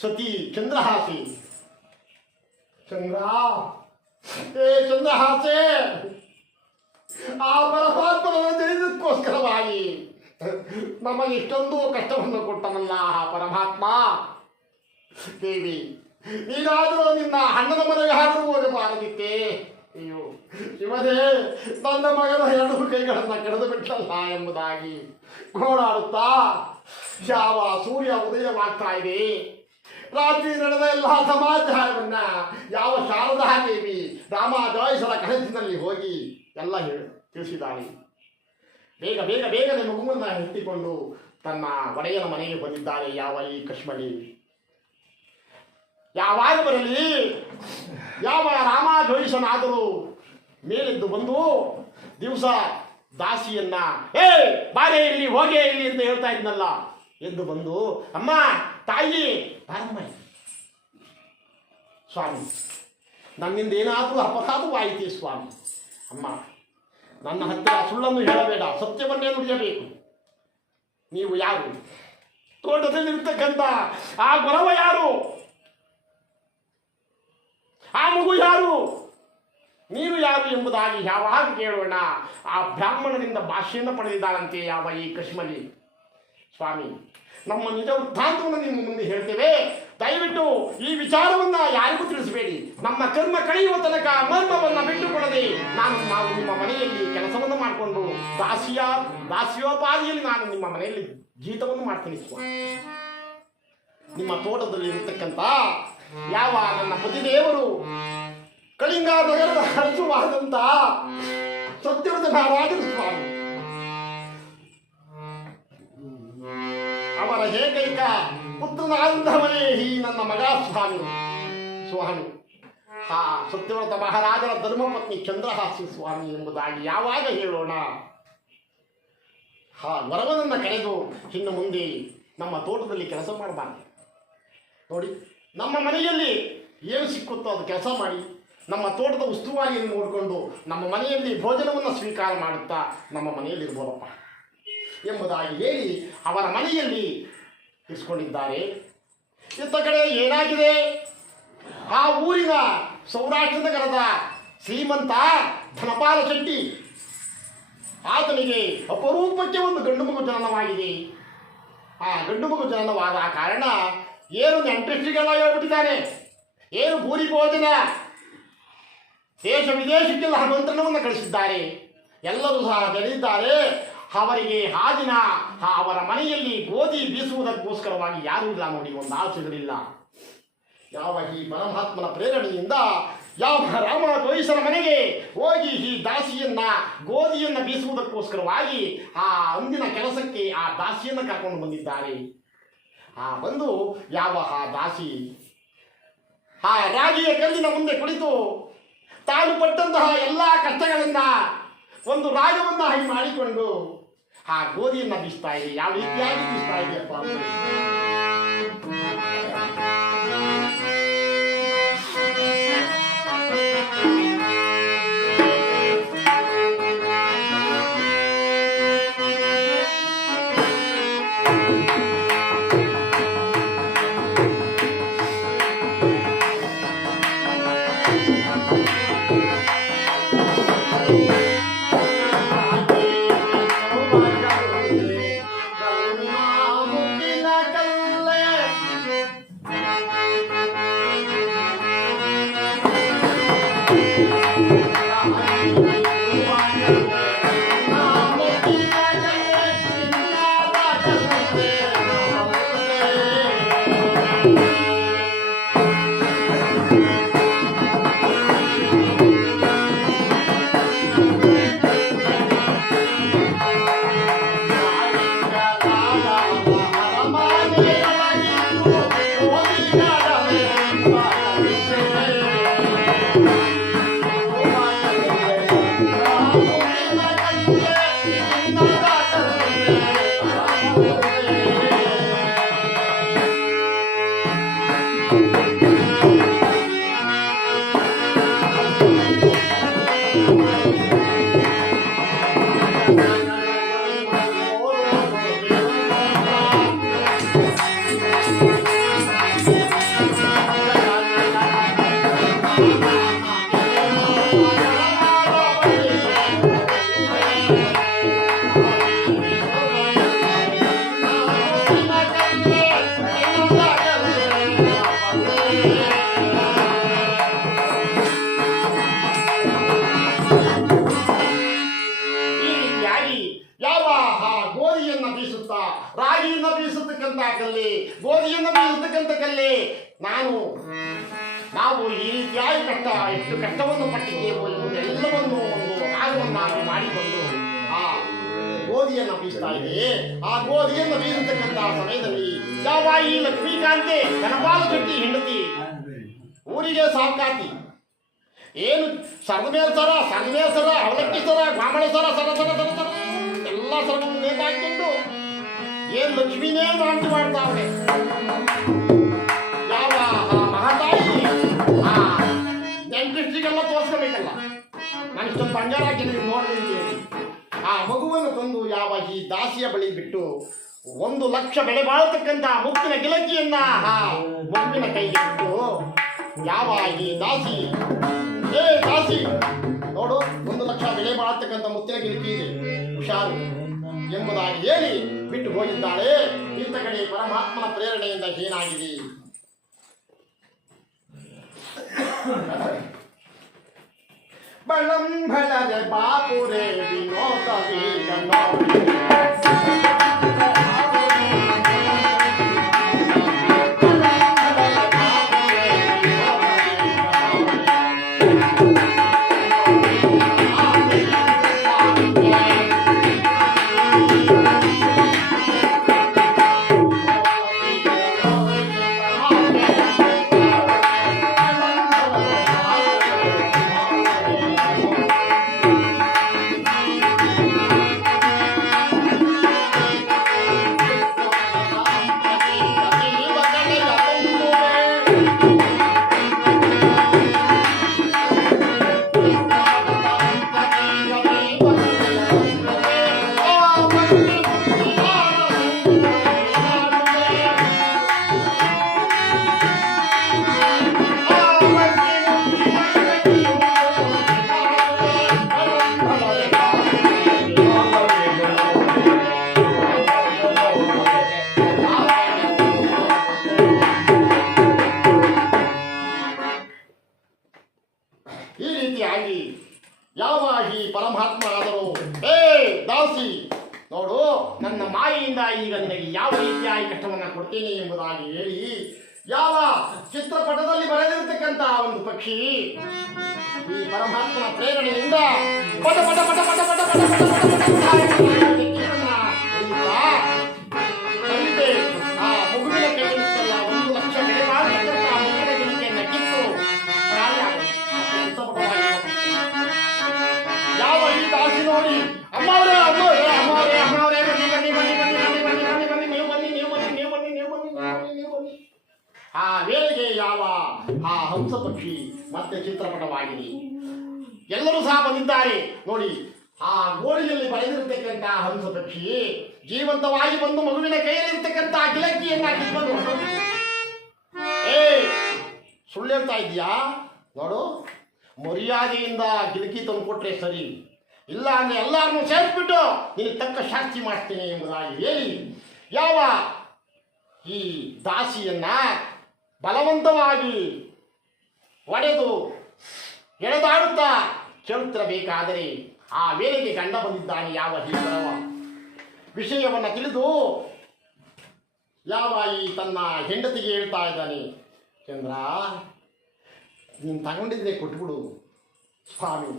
ಸತಿ ಚಂದ್ರಹಾಸಿ. ಚಂದ್ರ, ಏ ಚಂದ್ರಹಾಸೆ, ಆ ಪರಮಾತ್ಮನ ಜಯಿಸಕ್ಕೋಸ್ಕರವಾಗಿ ನಮಗೆ ಇಷ್ಟೊಂದು ಕಷ್ಟವನ್ನು ಕೊಟ್ಟನಲ್ಲ ಆ ಪರಮಾತ್ಮ. ದೇವಿ, ನೀನಾದರೂ ನಿನ್ನ ಅಣ್ಣನ ಮನೆಗಾದರೂ ಹೋಗಬಾರದಿತ್ತೆ. ಅಯ್ಯೋ ಶಿವನೇ, ನನ್ನ ಮಗನ ಎರಡು ಕೈಗಳನ್ನು ಕಡಿದು ಬಿಟ್ಟಲ್ಲ ಎಂಬುದಾಗಿ ಗೋಳಾಡುತ್ತಾ ಯಾವ ಸೂರ್ಯ ಉದಯವಾಗ್ತಾ ಇದೆ, ರಾತ್ರಿ ನಡೆದ ಎಲ್ಲ ಸಮಾಚಾರವನ್ನ ಯಾವ ಶಾರದಾ ದೇವಿ ರಾಮ ಜೋಯಿಸರ ಕನಸಿನಲ್ಲಿ ಹೋಗಿ ಎಲ್ಲ ತಿಳಿಸಿದ್ದಾಳೆ. ಬೇಗ ಬೇಗ ಬೇಗನೆ ಮಗುವನ್ನು ಎತ್ತಿಕೊಂಡು ತನ್ನ ಒಡೆಯನ ಮನೆಗೆ ಬಂದಿದ್ದಾಳೆ ಯಾವ ಈ ಕಶ್ಮಲಿ. ಯಾವಾಗ ಬರಲಿ, ಯಾವ ರಾಮ ಜೋಯಿಸನಾದರೂ ಮೇಲೆದ್ದು ಬಂದು ದಿವಸ ದಾಸಿಯನ್ನ ಏ ಬಾರೇ ಇಲ್ಲಿ ಹೋಗೇ ಇಲ್ಲಿ ಅಂತ ಹೇಳ್ತಾ ಇದ್ನಲ್ಲ, ಎದ್ದು ಬಂದು ಅಮ್ಮ ತಾಯಿ ಬಾರಮ್ಮ ಸ್ವಾಮಿ, ನನ್ನಿಂದ ಏನಾದರೂ ಅಪರಾಧವಾಯಿತಿ ಸ್ವಾಮಿ. ಅಮ್ಮ, ನನ್ನ ಹತ್ತಿರ ಸುಳ್ಳನ್ನು ಹೇಳಬೇಡ, ಸತ್ಯವನ್ನೇ ನುಡಿಯಬೇಕು. ನೀವು ಯಾರು? ತೋಟದಲ್ಲಿರ್ತಕ್ಕಂಥ ಆ ಗೊರವ ಯಾರು? ಆ ಮಗು ಯಾರು? ನೀನು ಯಾರು ಎಂಬುದಾಗಿ ಯಾವಾಗ ಕೇಳೋಣ. ಆ ಬ್ರಾಹ್ಮಣನಿಂದ ಭಾಷೆಯನ್ನು ಪಡೆದಿದ್ದಾಳಂತೆ ಯಾವ ಈ ಕಶ್ಮಲಿ. ಸ್ವಾಮಿ, ನಮ್ಮ ನಿಜ ವೃತ್ತಾಂತವನ್ನು ನಿಮ್ಮ ಮುಂದೆ ಹೇಳ್ತೇವೆ, ದಯವಿಟ್ಟು ಈ ವಿಚಾರವನ್ನ ಯಾರಿಗೂ ತಿಳಿಸಬೇಡಿ. ನಮ್ಮ ಕರ್ಮ ಕಳೆಯುವ ತನಕ ಮರ್ಮವನ್ನು ಬಿಟ್ಟುಕೊಡದೆ ನಾವು ನಿಮ್ಮ ಮನೆಯಲ್ಲಿ ಕೆಲಸವನ್ನು ಮಾಡಿಕೊಂಡು ದಾಸ್ಯೋಪಾದಿಯಲ್ಲಿ ನಾನು ನಿಮ್ಮ ಮನೆಯಲ್ಲಿ ಜೀತವನ್ನು ಮಾಡ್ತೀನಿ ಸ್ವಾಮಿ. ನಿಮ್ಮ ತೋಟದಲ್ಲಿ ಇರತಕ್ಕಂಥ ಯಾವ ನನ್ನ ಪತಿದೇವರು ಕಳಿಂಗ ನಗರದ ಅರಸುವಾದಂತ ಸತ್ಯವ್ರತ ಮಹಾರಾಜರು ಸ್ವಾಮಿ, ಅವರ ಏಕೈಕ ಪುತ್ರನಾದಂಥವನೇ ಈ ನನ್ನ ಮಗ ಸ್ವಾಮಿ. ಆ ಸತ್ಯವ್ರತ ಮಹಾರಾಜರ ಧರ್ಮಪತ್ನಿ ಚಂದ್ರಹಾಸಿ ಸ್ವಾಮಿ ಎಂಬುದಾಗಿ ಯಾವಾಗ ಹೇಳೋಣ. ಆ ವರವನನ್ನು ಕರೆದು ಇನ್ನು ಮುಂದೆ ನಮ್ಮ ತೋಟದಲ್ಲಿ ಕೆಲಸ ಮಾಡಬಾರ್ದು. ನೋಡಿ, ನಮ್ಮ ಮನೆಯಲ್ಲಿ ಏನು ಸಿಕ್ಕುತ್ತೋ ಅದು ಕೆಲಸ ಮಾಡಿ, ನಮ್ಮ ತೋಟದ ಉಸ್ತುವಾರಿಯನ್ನು ನೋಡಿಕೊಂಡು ನಮ್ಮ ಮನೆಯಲ್ಲಿ ಭೋಜನವನ್ನು ಸ್ವೀಕಾರ ಮಾಡುತ್ತಾ ನಮ್ಮ ಮನೆಯಲ್ಲಿ ಇರ್ಬೋದಪ್ಪ ಎಂಬುದಾಗಿ ಹೇಳಿ ಅವರ ಮನೆಯಲ್ಲಿ ಇರಿಸ್ಕೊಂಡಿದ್ದಾರೆ. ಇತ್ತ ಕಡೆ ಏನಾಗಿದೆ, ಆ ಊರಿನ ಸೌರಾಷ್ಟ್ರ ನಗರದ ಶ್ರೀಮಂತ ಧನಪಾಲ ಶೆಟ್ಟಿ, ಆತನಿಗೆ ಅಪರೂಪಕ್ಕೆ ಒಂದು ಗಂಡು ಮಗು ಜನನವಾಗಿದೆ. ಆ ಗಂಡು ಮಗು ಜನನವಾದ ಕಾರಣ ಏನು ನೆಂಟರಿಗೆಲ್ಲ ಹೇಳ್ಬಿಟ್ಟಿದ್ದಾನೆ, ಏನು ಭೂರಿ ಭೋಜನ, ದೇಶ ವಿದೇಶಕ್ಕೆಲ್ಲ ಮಂತ್ರಣವನ್ನು ಕಳಿಸಿದ್ದಾರೆ. ಎಲ್ಲರೂ ಸಹ ಬೆಳೆದಿದ್ದಾರೆ. ಅವರಿಗೆ ಆ ದಿನ ಅವರ ಮನೆಯಲ್ಲಿ ಗೋಧಿ ಬೀಸುವುದಕ್ಕೋಸ್ಕರವಾಗಿ ಯಾರೂ ಇಲ್ಲ ನೋಡಿ, ಒಂದು ಆಸೆಗಳಿಲ್ಲ. ಯಾವ ಈ ಪರಮಾತ್ಮನ ಪ್ರೇರಣೆಯಿಂದ ಯಾವ ರಾಮ ಜೋಯಿಸರ ಮನೆಗೆ ಹೋಗಿ ಈ ದಾಸಿಯನ್ನ ಗೋಧಿಯನ್ನು ಬೀಸುವುದಕ್ಕೋಸ್ಕರವಾಗಿ ಆ ಅಂದಿನ ಕೆಲಸಕ್ಕೆ ಆ ದಾಸಿಯನ್ನು ಕರ್ಕೊಂಡು ಬಂದಿದ್ದಾರೆ. ಬಂದು ಯಾವ ಆ ದಾಸಿ ಆ ರಾಗಿಯ ಕಲ್ಲಿನ ಮುಂದೆ ಕುಳಿತು ತಾನು ಪಟ್ಟಂತಹ ಎಲ್ಲ ಕಷ್ಟಗಳನ್ನ ಒಂದು ರಾಗವನ್ನಾಗಿ ಮಾಡಿಕೊಂಡು ಆ ಗೋಧಿಯನ್ನ ಬೀಸ್ತಾ ಇದೆ. ಯಾವ ರೀತಿಯಾಗಿ ಬೀಸ್ತಾ ಇದೆಯಪ್ಪ ಅಂದ್ರೆ, ಕಲ್ಲಿ, ಗೋಧಿಯನ್ನು ಬೀಸತಕ್ಕಂಥ ಕಲ್ಲಿ. ನಾವು ಈ ರೀತಿಯಾಗಿ ಎಷ್ಟು ಕಷ್ಟವನ್ನು ಪಟ್ಟಿದ್ದೇವೆ ಎಲ್ಲವನ್ನು ಒಂದು ರಾಗವನ್ನಾಗಿ ಮಾಡಿಕೊಂಡು ಆ ಗೋಧಿಯನ್ನು ಬೀಸ್ತಾ ಇದೆ. ಆ ಗೋಧಿಯನ್ನು ಬೀಸತಕ್ಕಂಥ ಸಮಯದಲ್ಲಿ ಯಾವ ಈ ಲಕ್ಷ್ಮೀಕಾಂತೆ ಕನಪಾಲ ಶೆಟ್ಟಿ ಹೆಂಡತಿ ಊರಿಗೆ ಸಾಕಾತಿ ಏನು ಸರದ ಮೇಲೆ ಸರ ಅವಲಕ್ಕಿ ಸರ ಬ್ರಾಹ್ಮಣ ಸರ ಎಲ್ಲ ಸರವನ್ನು ನೇತಾಕೊಂಡು ಏನ್ ಲಕ್ಷ್ಮೀನೇ ಭ್ರಾಂತಿ ಮಾಡ್ತಾವಳೆ. ಯಾವ ಮಹಾತಾಯಿ ಆ ನೆಂಟಿಸ್ಟಿಗೆಲ್ಲ ತೋರಿಸ್ಕೋಬೇಕಲ್ಲ, ನಾನು ಇಷ್ಟೊಂದು ಬಂಗಾರ ಹಾಕಿ ನೀವು ನೋಡ್ತೀನಿ. ಆ ಮಗುವನ್ನು ತಂದು ಯಾವ ಈ ದಾಸಿಯ ಬಳಿ ಬಿಟ್ಟು 1,00,000 ಬೆಲೆ ಬಾಳತಕ್ಕಂಥ ಮುತ್ತಿನ ಗಿಲಕಿಯನ್ನ ಆ ಮಗುವಿನ ಕೈಗೆ ಬಿಟ್ಟು ಯಾವ ಈ ದಾಸಿ ನೋಡು 1,00,000 ಬೆಲೆ ಬಾಳತಕ್ಕಂಥ ಮುತ್ತಿನ ಗಿಲಕಿ ಇದೆ, ಹುಷಾರು ಎಂಬುದಾಗಿ ಹೇಳಿ ಬಿಟ್ಟು ಹೋಗಿದ್ದಾಳೆ. ಈತ ಕಡೆ ಪರಮಾತ್ಮನ ಪ್ರೇರಣೆಯಿಂದ ಏನಾಗಿದೆ, ಬಳಂಬಳದೆ ಬಾಪುರೇ ವಿನೋದ ಯಾವ ಈ ಪರಮಾತ್ಮ ಆದರೂ ದಾಸಿ ನೋಡು, ನನ್ನ ಮಾಯೆಯಿಂದ ಈಗ ನಿನಗೆ ಯಾವ ರೀತಿಯಾಗಿ ಕಷ್ಟವನ್ನು ಕೊಡ್ತೇನೆ ಎಂಬುದಾಗಿ ಹೇಳಿ ಯಾವ ಚಿತ್ರಪಟದಲ್ಲಿ ಬರೆದಿರತಕ್ಕಂತಹ ಒಂದು ಪಕ್ಷಿ ಈ ಪರಮಾತ್ಮನ ಪ್ರೇರಣೆಯಿಂದ ಪಟ ಪಟ ಪಟ ಪಟ ಪಟ ಪಟ ಆ ಮಗುವಿನ ಕೈಯಲ್ಲಿತ್ತಲ್ಲ 1,00,000 ಬೆಲೆ ಮಾಡತಕ್ಕಂತಹ ಮಗುವಿನ ಗಿಳಿಕೆಯನ್ನು ಕಿತ್ತು ಯಾವ ಈ ದಾಸಿ ನೋಡಿ ಅಮ್ಮವರೇ ಆ ವೇಳೆಗೆ ಯಾವ ಆ ಹಂಸ ಪಕ್ಷಿ ಮತ್ತೆ ಚಿತ್ರಪಟವಾಗಿದೆ. ಎಲ್ಲರೂ ಸಹ ಬಂದಿದ್ದಾರೆ ನೋಡಿ. ಆ ಗೋಡೆಯಲ್ಲಿ ಬರೆದಿರತಕ್ಕಂಥ ಹಂಸ ಪಕ್ಷಿ ಜೀವಂತವಾಗಿ ಬಂದು ಮಗುವಿನ ಕೈಯಲ್ಲಿರ್ತಕ್ಕಂಥ ಗಿಲಕಿಯನ್ನ ಕಿತ್ಕೊಂಡು ಸುಳ್ಳು ಹೇಳ್ತಾ ಇದೀಯಾ? ನೋಡು, ಮರ್ಯಾದೆಯಿಂದ ಗಿಲಕಿ ತಂದು ಕೊಟ್ರೆ ಸರಿ, ಇಲ್ಲ ಅಂದ್ರೆ ಎಲ್ಲರನ್ನೂ ಸೇರಿಸ್ಬಿಟ್ಟು ನಿನಗೆ ತಕ್ಕ ಶಾಸ್ತಿ ಮಾಡ್ತೇನೆ ಎಂಬುದಾಗಿ ಹೇಳಿ ಯಾವ ಈ ದಾಸಿಯನ್ನ ಬಲವಂತವಾಗಿ ಒಡೆದು ಎಳೆದಾಡುತ್ತಾ ಕೇಳುತ್ತಿರಬೇಕಾದರೆ ಆ ವೇಳೆಗೆ ಗಂಡ ಬಂದಿದ್ದಾನೆ. ಯಾವ ಹೀಗರವ ವಿಷಯವನ್ನು ತಿಳಿದು ಯಾವ ಈ ತನ್ನ ಹೆಂಡತಿಗೆ ಹೇಳ್ತಾ ಇದ್ದಾನೆ, ಚಂದ್ರ ನೀನು ತಗೊಂಡಿದ್ರೆ ಕೊಟ್ಬಿಡು ಸ್ವಾಮಿ,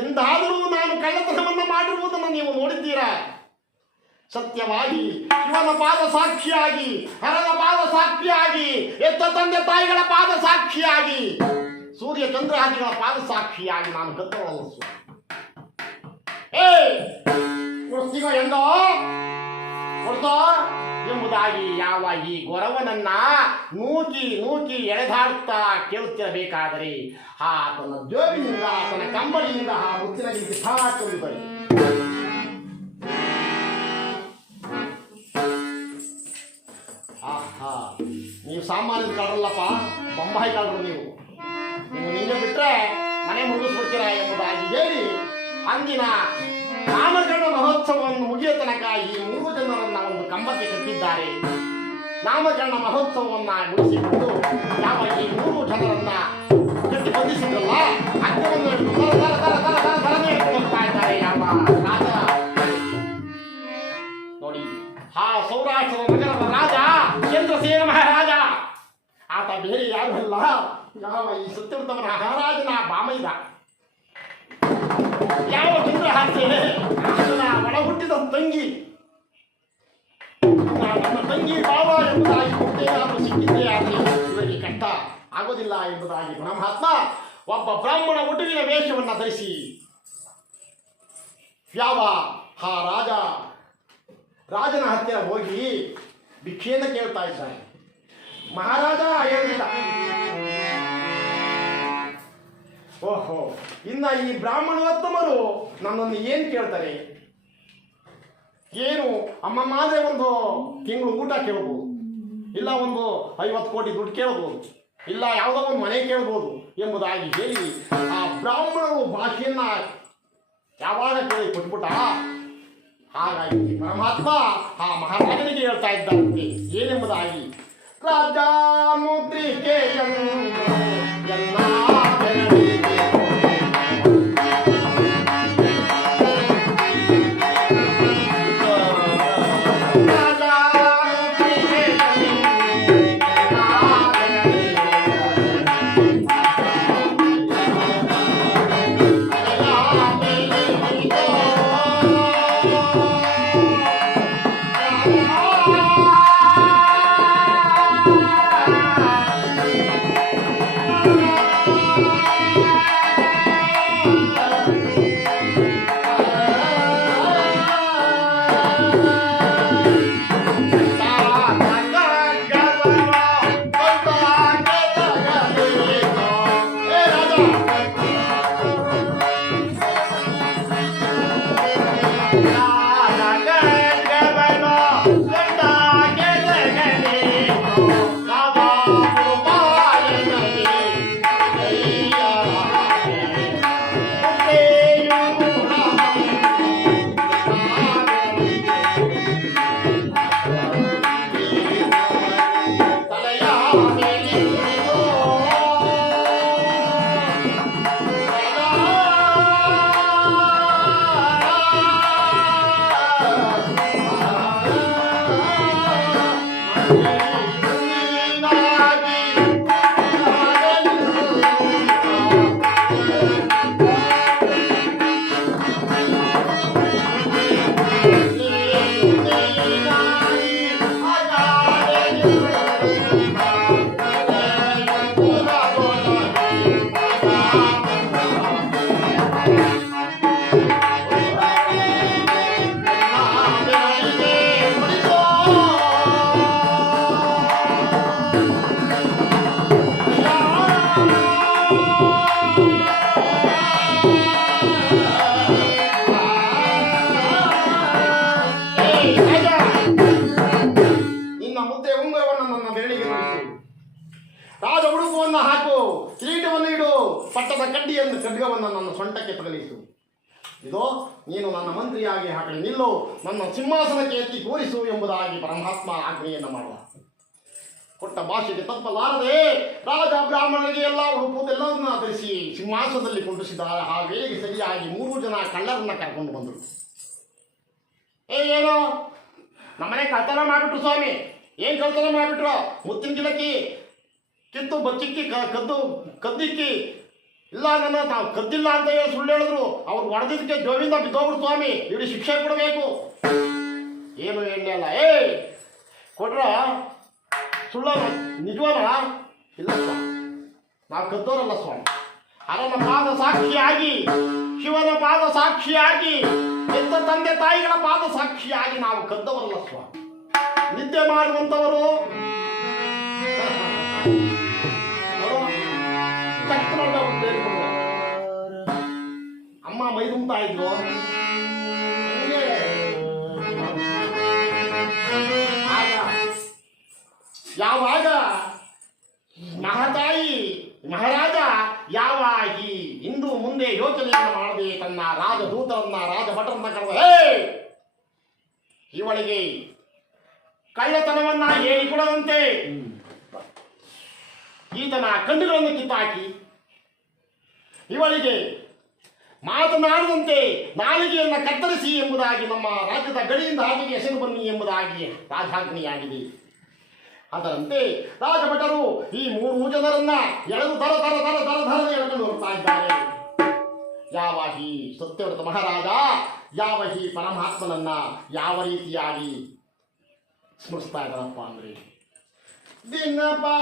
ಎಂದಾದರೂ ನಾನು ಕಳ್ಳತನವನ್ನು ಮಾಡಿರುವುದನ್ನು ನೀವು ನೋಡಿದ್ದೀರಾ? ಸತ್ಯವಾಗಿ ಶಿವನ ಪಾದ ಸಾಕ್ಷಿಯಾಗಿ, ಹರನ ಪಾದ ಸಾಕ್ಷಿಯಾಗಿ, ಎತ್ತ ತಂದೆ ತಾಯಿಗಳ ಪಾದ ಸಾಕ್ಷಿಯಾಗಿ, ಸೂರ್ಯ ಚಂದ್ರಾದಿಗಳ ಪಾದ ಸಾಕ್ಷಿಯಾಗಿ ನಾನು ಕತ್ತವಲ್ಲ ಕೊಡ್ತೀವೋ ಎಂದೋ ಕೊಡ್ತೋ ಎಂಬುದಾಗಿ ಯಾವ ಈ ಗೊರವನನ್ನ ನೂಕಿ ನೂಕಿ ಎಳೆದಾಡುತ್ತಾ ಕೇಳುತ್ತಿರಬೇಕಾದರೆ ಆತನ ಜೋಬಿನಿಂದ ಆತನ ಕಂಬಳಿಯಿಂದ ಆ ಮುತ್ತಿನ ರೀತಿ ಸಾಕಿ ಬರಿ. ನೀವು ಸಾಮಾನ್ಯ ಕಳ್ರಲ್ಲಪ್ಪ, ಬೊಂಬಾಯಿ ಕಳ್ರು ನೀವು ನಿನ್ನೆ ಬಿಟ್ರೆ ಮನೆ ಮುಗಿಸ್ಬಿಡ್ತೀರಾ ಎಂಬುದಾಗಿ ಹೇಳಿ ಅಂದಿನ ನಾಮಕರಣ ಮಹೋತ್ಸವವನ್ನು ಮುಗಿಯ ತನಕ ಈ 3 ಜನರನ್ನ ಒಂದು ಕಂಬಕ್ಕೆ ಕಟ್ಟಿದ್ದಾರೆ. ನಾಮಕರಣ ಮಹೋತ್ಸವವನ್ನ ಮುಗಿಸಿಕೊಂಡು ಯಾವ ಈ 3 ಜನರನ್ನ ಕಟ್ಟಿ ಬಂಧಿಸಿದ್ರಲ್ಲ ಅಗ್ಗವನ್ನು ಹೋಗ್ತಾ ಇದ್ದಾರೆ. ಯಾವ ರಾಜ ನೋಡಿ, ಆ ಸೌರಾಷ್ಟ್ರದ ನಗರದ ರಾಜ ಬೇರೆ ಯಾರು ಅಲ್ಲ, ಯಾವ ಈ ಸತ್ಯವ್ರತವರ ಮಹಾರಾಜನ ಬಾಮೈದ ಯಾವ ಚಂದ್ರಹಾಸ್ಯ ಆತನ ಒಳ ಹುಟ್ಟಿದ ತಂಗಿ, ನನ್ನ ತಂಗಿ ಬಾವ ಎಂಬುದಾಗಿ ಹುಟ್ಟೇನಾದರೂ ಸಿಕ್ಕಿದ್ದೇ ಆದರೆ ಇವರಿಗೆ ಕಷ್ಟ ಆಗೋದಿಲ್ಲ ಎಂಬುದಾಗಿ ಪರಮಾತ್ಮ ಒಬ್ಬ ಬ್ರಾಹ್ಮಣ ಒಟುವಿನ ವೇಷವನ್ನು ಧರಿಸಿ ಯಾವ ಆ ರಾಜನ ಹತ್ತಿರ ಹೋಗಿ ಭಿಕ್ಷೆಯನ್ನು ಕೇಳ್ತಾ ಇದ್ದಾನೆ. ಮಹಾರಾಜ ಹೇಳಿಲ್ಲ. ಓಹೋ, ಇನ್ನ ಈ ಬ್ರಾಹ್ಮಣೋತ್ತಮರು ನನ್ನನ್ನು ಏನು ಕೇಳ್ತಾರೆ? ಏನು ಅಮ್ಮಮ್ಮ ಅಂದರೆ ಒಂದು ತಿಂಗಳು ಊಟ ಕೇಳ್ಬೋದು, ಇಲ್ಲ ಒಂದು 50 ಕೋಟಿ ದುಡ್ಡು ಕೇಳ್ಬೋದು, ಇಲ್ಲ ಯಾವುದೋ ಒಂದು ಮನೆ ಕೇಳ್ಬೋದು ಎಂಬುದಾಗಿ ಹೇಳಿ ಆ ಬ್ರಾಹ್ಮಣರು ಭಾಷೆಯನ್ನ ಯಾವಾಗ ಕೇಳಿ ಕೊಟ್ಬಿಟ್ಟ. ಹಾಗಾಗಿ ಪರಮಾತ್ಮ ಆ ಮಹಾರಾಜನಿಗೆ ಹೇಳ್ತಾ ಇದ್ದಂತೆ ಏನೆಂಬುದಾಗಿ, ರಾಜ ಮುದ್ರಿಕೆ ರಾಜ ಉಡುಪುವನ್ನು ಹಾಕು, ಕಿರೀಟವನ್ನು ಇಡು, ಪಟ್ಟದ ಕಡ್ಡಿಯನ್ನು ಖಡ್ಗವನ್ನು ನನ್ನ ಸೊಂಟಕ್ಕೆ ತಗಲಿಸು. ಇದೋ ನೀನು ನನ್ನ ಮಂತ್ರಿಯಾಗಿ ಆ ಕಡೆ ನಿಲ್ಲು, ನನ್ನ ಸಿಂಹಾಸನಕ್ಕೆ ಎತ್ತಿ ಕೂರಿಸು ಎಂಬುದಾಗಿ ಪರಮಾತ್ಮ ಆಜ್ಞೆಯನ್ನು ಮಾಡುವ. ಕೊಟ್ಟ ಭಾಷೆಗೆ ತಪ್ಪಲಾರದೆ ರಾಜ ಬ್ರಾಹ್ಮಣರಿಗೆ ಎಲ್ಲ ಉಡುಪುದೆಲ್ಲವನ್ನ ಧರಿಸಿ ಸಿಂಹಾಸನದಲ್ಲಿ ಕುಂಡಿಸಿದ್ದಾರೆ. ಆ ವೇಳೆಗೆ ಸರಿಯಾಗಿ 3 ಜನ ಕಳ್ಳರನ್ನ ಕರ್ಕೊಂಡು ಬಂದರು. ಏನೋ ನಮ್ಮನೆ ಕಳ್ತನ ಮಾಡಿಬಿಟ್ರು ಸ್ವಾಮಿ. ಏನು ಕಳ್ತನ ಮಾಡಿಬಿಟ್ರು? ಮುತ್ತಿನ ಗಿಲಕ್ಕಿ ಕಿತ್ತು ಬಚ್ಚಿಕ್ಕಿ ಕದ್ದಿಕ್ಕಿ ಇಲ್ಲ, ನಾವು ಕದ್ದಿಲ್ಲ ಅಂತ ಹೇಳಿ ಸುಳ್ಳು ಹೇಳಿದ್ರು. ಅವ್ರು ಹೊಡೆದಿದ್ದಕ್ಕೆ ಜೋವಿಂದ ಬಿದ್ದೋಗ್ರು ಸ್ವಾಮಿ, ಇವ್ರಿಗೆ ಶಿಕ್ಷೆ ಕೊಡಬೇಕು. ಏನು ಎಣ್ಣೆ ಅಲ್ಲ, ಕೊಟ್ರ ಸುಳ್ಳ ನಿಜವಲ್ಲ? ಇಲ್ಲ ಸ್ವಾಮಿ, ನಾವು ಕದ್ದೋರಲ್ಲ ಸ್ವಾಮಿ. ಹರನ ಪಾದ ಸಾಕ್ಷಿಯಾಗಿ, ಶಿವನ ಪಾದ ಸಾಕ್ಷಿಯಾಗಿ, ಎತ್ತ ತಂದೆ ತಾಯಿಗಳ ಪಾದ ಸಾಕ್ಷಿಯಾಗಿ ನಾವು ಕದ್ದವರಲ್ಲ ಸ್ವಾಮಿ. ನಿದ್ದೆ ಮಾಡುವಂಥವರು ಅಮ್ಮ ಮೈ ತುಂಬಾ ಇದ್ರು. ಯಾವಾಗ ಮಹಾತಾಯಿ ಮಹಾರಾಜ ಯಾವ ಈ ಇಂದು ಮುಂದೆ ಯೋಚನೆಯನ್ನು ಮಾಡದೆ ತನ್ನ ರಾಜದೂತರನ್ನ ರಾಜಭಟರನ್ನ ಕರೆದ, ಇವಳಿಗೆ ಕಳ್ಳತನವನ್ನ ಹೇಳಿಕೊಡದಂತೆ ಈತನ ಕಣ್ಣುಗಳನ್ನು ಕಿತ್ತಾಕಿ, ಇವಳಿಗೆ ಮಾತನಾಡದಂತೆ ನಾಲಿಗೆಯನ್ನು ಕತ್ತರಿಸಿ ಎಂಬುದಾಗಿ ನಮ್ಮ ರಾಜ್ಯದ ಗಡಿಯಿಂದ ಆಚೆಗೆ ಎಸೆದು ಬನ್ನಿ ಎಂಬುದಾಗಿ ರಾಜಾಜ್ಞೆಯಾಗಿದೆ. ಅದರಂತೆ ರಾಜಭಟರು ಈ 3 ಜನರನ್ನ ಎಳೆದು ಧರನೆ ಎಳೆದುಕೊಂಡು ಹೋಗ್ತಾ ಇದ್ದಾರೆ. ಯಾವ ಈ ಸತ್ಯವ್ರತ ಮಹಾರಾಜ ಯಾವ ಈ ಪರಮಾತ್ಮನನ್ನ ಯಾವ ರೀತಿಯಾಗಿ ಸ್ಮರಿಸ್ತಾ ಇದ್ದಾರಪ್ಪ ಅಂದ್ರೆ ದಿನಪಾ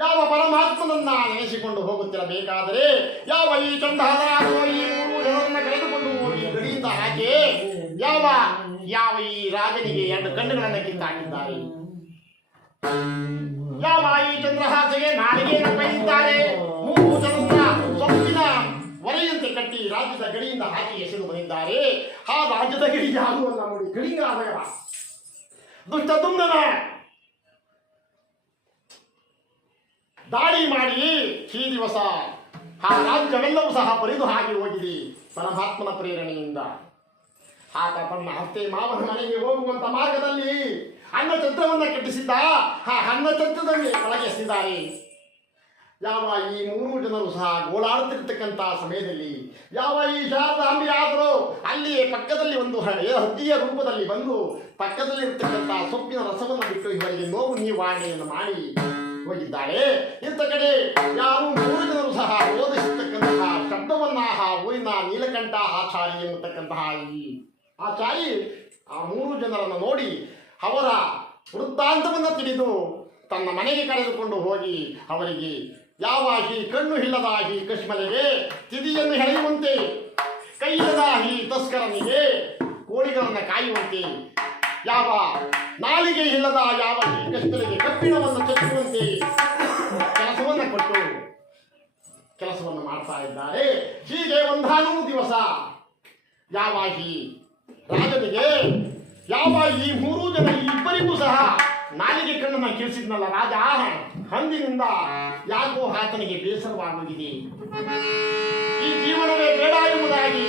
ಯಾವ ಪರಮಾತ್ಮನನ್ನ ನೆನೆಸಿಕೊಂಡು ಹೋಗುತ್ತಿರಬೇಕಾದರೆ ಯಾವ ಈ ಚಂಡಾಲರಾಜೋ ಈ 3 ಜನರನ್ನ ಕರೆದುಕೊಂಡು ಹೋಗಿ ಗಡಿಯಿಂದ ಹಾಕಿ ಯಾವ ಈ ರಾಜನಿಗೆ 2 ಕಣ್ಣುಗಳನ್ನು ಕಿತ್ತಾಕಿದ್ದಾರೆ, ಯಾವ ಈ ಚಂದ್ರಹಾಸೆಗೆ ನಾಲಿಗೆಯನ್ನು ಬೈದಿದ್ದಾರೆ, 3 ಜನರನ್ನ ಸೊಪ್ಪಿನ ಹೊರೆಯಂತೆ ಕಟ್ಟಿ ರಾಜ್ಯದ ಗಡಿಯಿಂದ ಹಾಕಿ ಎಸೆದು ಬಂದಿದ್ದಾರೆ. ಆ ರಾಜ್ಯದ ಗಡಿ ಯಾಗುವಲ್ಲ ನೋಡಿ, ಗಡಿಗಾದವ ದುಷ್ಟದುಮ್ನನ ದಾಳಿ ಮಾಡಿ ಈ ದಿವಸ ಆ ರಾಜ್ಯವೆಲ್ಲವೂ ಸಹ ಬರಿದು ಹಾಗೆ ಹೋಗಿದೆ ಪರಮಾತ್ಮನ ಪ್ರೇರಣೆಯಿಂದ. ಆತ ತನ್ನ ಅತ್ತೆ ಮಾವನ ಮನೆಗೆ ಹೋಗುವಂತ ಮಾರ್ಗದಲ್ಲಿ ಅನ್ನಛತ್ರವನ್ನು ಕಟ್ಟಿಸಿದ್ದ. ಆ ಅನ್ನಛತ್ರದಲ್ಲಿ ಕೆಳಗೆಸಿದ್ದಾರೆ. ಯಾವ ಈ 3 ಜನರು ಸಹ ಗೋಳಾಡುತ್ತಿರ್ತಕ್ಕಂಥ ಸಮಯದಲ್ಲಿ ಯಾವ ಈ ಶಾರದಾಂಬೆ ಆದರೂ ಅಲ್ಲಿ ಪಕ್ಕದಲ್ಲಿ ಒಂದು ಹದ್ದಿಯ ರೂಪದಲ್ಲಿ ಬಂದು ಪಕ್ಕದಲ್ಲಿ ಇರ್ತಕ್ಕಂಥ ಸೊಪ್ಪಿನ ರಸವನ್ನು ಬಿಟ್ಟು ಇವರಿಗೆ ನೋವು ನಿವಾರಣೆಯನ್ನು ಮಾಡಿ ಹೋಗಿದ್ದಾಳೆ. ಇಂಥ ಕಡೆ ಯಾರು 3 ಜನರು ಸಹ ಓದಿಸತಕ್ಕಂತಹ ಶಬ್ದವನ್ನ ಆ ಊರಿನ ನೀಲಕಂಠ ಆಚಾರಿ ಎಂಬತಕ್ಕಂತಹ ಈ ಆಚಾರಿ ಆ 3 ಜನರನ್ನು ನೋಡಿ ಅವರ ವೃತ್ತಾಂತವನ್ನು ತಿಳಿದು ತನ್ನ ಮನೆಗೆ ಕರೆದುಕೊಂಡು ಹೋಗಿ ಅವರಿಗೆ ಯಾವ ಈ ಕಣ್ಣು ಇಲ್ಲದ ಈ ಕಶ್ಮಲೆಗೆ ತಿದಿಯನ್ನು ಹೆಳೆಯುವಂತೆ, ಕೈಯಿಲ್ಲದ ಈ ತಸ್ಕರನಿಗೆ ಕೋಳಿಗಳನ್ನು ಕಾಯುವಂತೆ, ಯಾವ ನಾಲಿಗೆ ಇಲ್ಲದ ಯಾವ ಈ ಕಶ್ಮಲೆಗೆ ಕಬ್ಬಿಣವನ್ನು ಚಚ್ಚುವಂತೆ ಕೆಲಸವನ್ನು ಕೊಟ್ಟು ಕೆಲಸವನ್ನು ಮಾಡ್ತಾ ಇದ್ದಾರೆ. ಹೀಗೆ ಒಂದಾನೂ ದಿವಸ ಯಾವ ಈ ರಾಜನಿಗೆ ಯಾವ ಈ 3 ಜನ ಇಬ್ಬರಿಗೂ ಸಹ ನಾಲಿಗೆ ಕಣ್ಣನ್ನು ಕಿಳಿಸಿದ್ನಲ್ಲ ರಾಜ, ಅಂದಿನಿಂದ ಯಾಕೋ ಆತನಿಗೆ ಬೇಸರವಾಗುತ್ತಿದೆ. ಈ ಜೀವನವೇ ಬೇಡ ಎಂಬುದಾಗಿ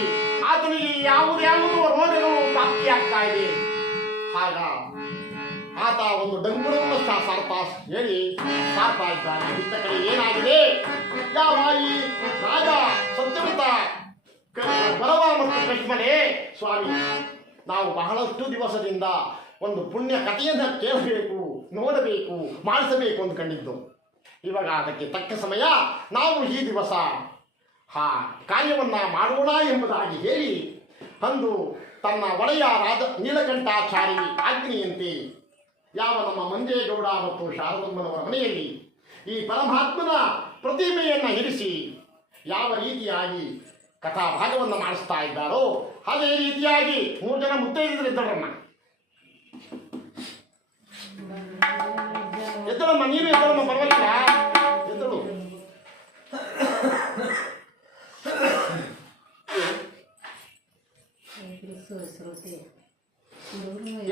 ಆತನಿಗೆ ಯಾವುದ್ಯಾವುದೋ ರೋಗಗಳು ಪ್ರಾಪ್ತಿಯಾಗ್ತಾ ಇದೆ. ಆಗ ಆತ ಒಂದು ಡಂಗುರವನ್ನು ಸಾರ್ತಾ ಇದ್ದಾನೆ. ಇಂಥ ಕಡೆ ಏನಾಗಿದೆ, ಯಾವ ಈ ರಾಜ ಸತ್ಯವ್ರತ ಬರವ ಮತ್ತು ಕಶ್ಮಲೆ ಸ್ವಾಮಿ, ನಾವು ಬಹಳಷ್ಟು ದಿವಸದಿಂದ ಒಂದು ಪುಣ್ಯ ಕಥೆಯನ್ನು ಕೇಳಬೇಕು, ನೋಡಬೇಕು, ಮಾಡಿಸಬೇಕು ಅಂದ್ಕೊಂಡಿದ್ದು. ಇವಾಗ ಅದಕ್ಕೆ ತಕ್ಕ ಸಮಯ ನಾವು ಈ ದಿವಸ ಕಾರ್ಯವನ್ನ ಮಾಡೋಣ ಎಂಬುದಾಗಿ ಹೇಳಿ ಅಂದು ತನ್ನ ಒಡೆಯ ನೀಲಕಂಠಾಚಾರಿ ಆಜ್ಞೆಯಂತೆ ಯಾವ ನಮ್ಮ ಮಂಜೇಗೌಡ ಮತ್ತು ಶಾರದಮ್ಮನವರ ಮನೆಯಲ್ಲಿ ಈ ಪರಮಾತ್ಮನ ಪ್ರತಿಮೆಯನ್ನು ಇರಿಸಿ ಯಾವ ರೀತಿಯಾಗಿ ಕಥಾ ಭಾಗವನ್ನು ಮಾಡಿಸ್ತಾ ಇದ್ದಾರೋ ಅದೇ ರೀತಿಯಾಗಿ 3 ಜನ ಮುತ್ತೈದರಿದ್ದರಮ್ಮ. ಎದ್ದಳಮ್ಮ, ನೀನು ಎದ್ದಳಮ್ಮ, ಪರವಾಗಿಲ್ಲ, ಎದ್ದಳು.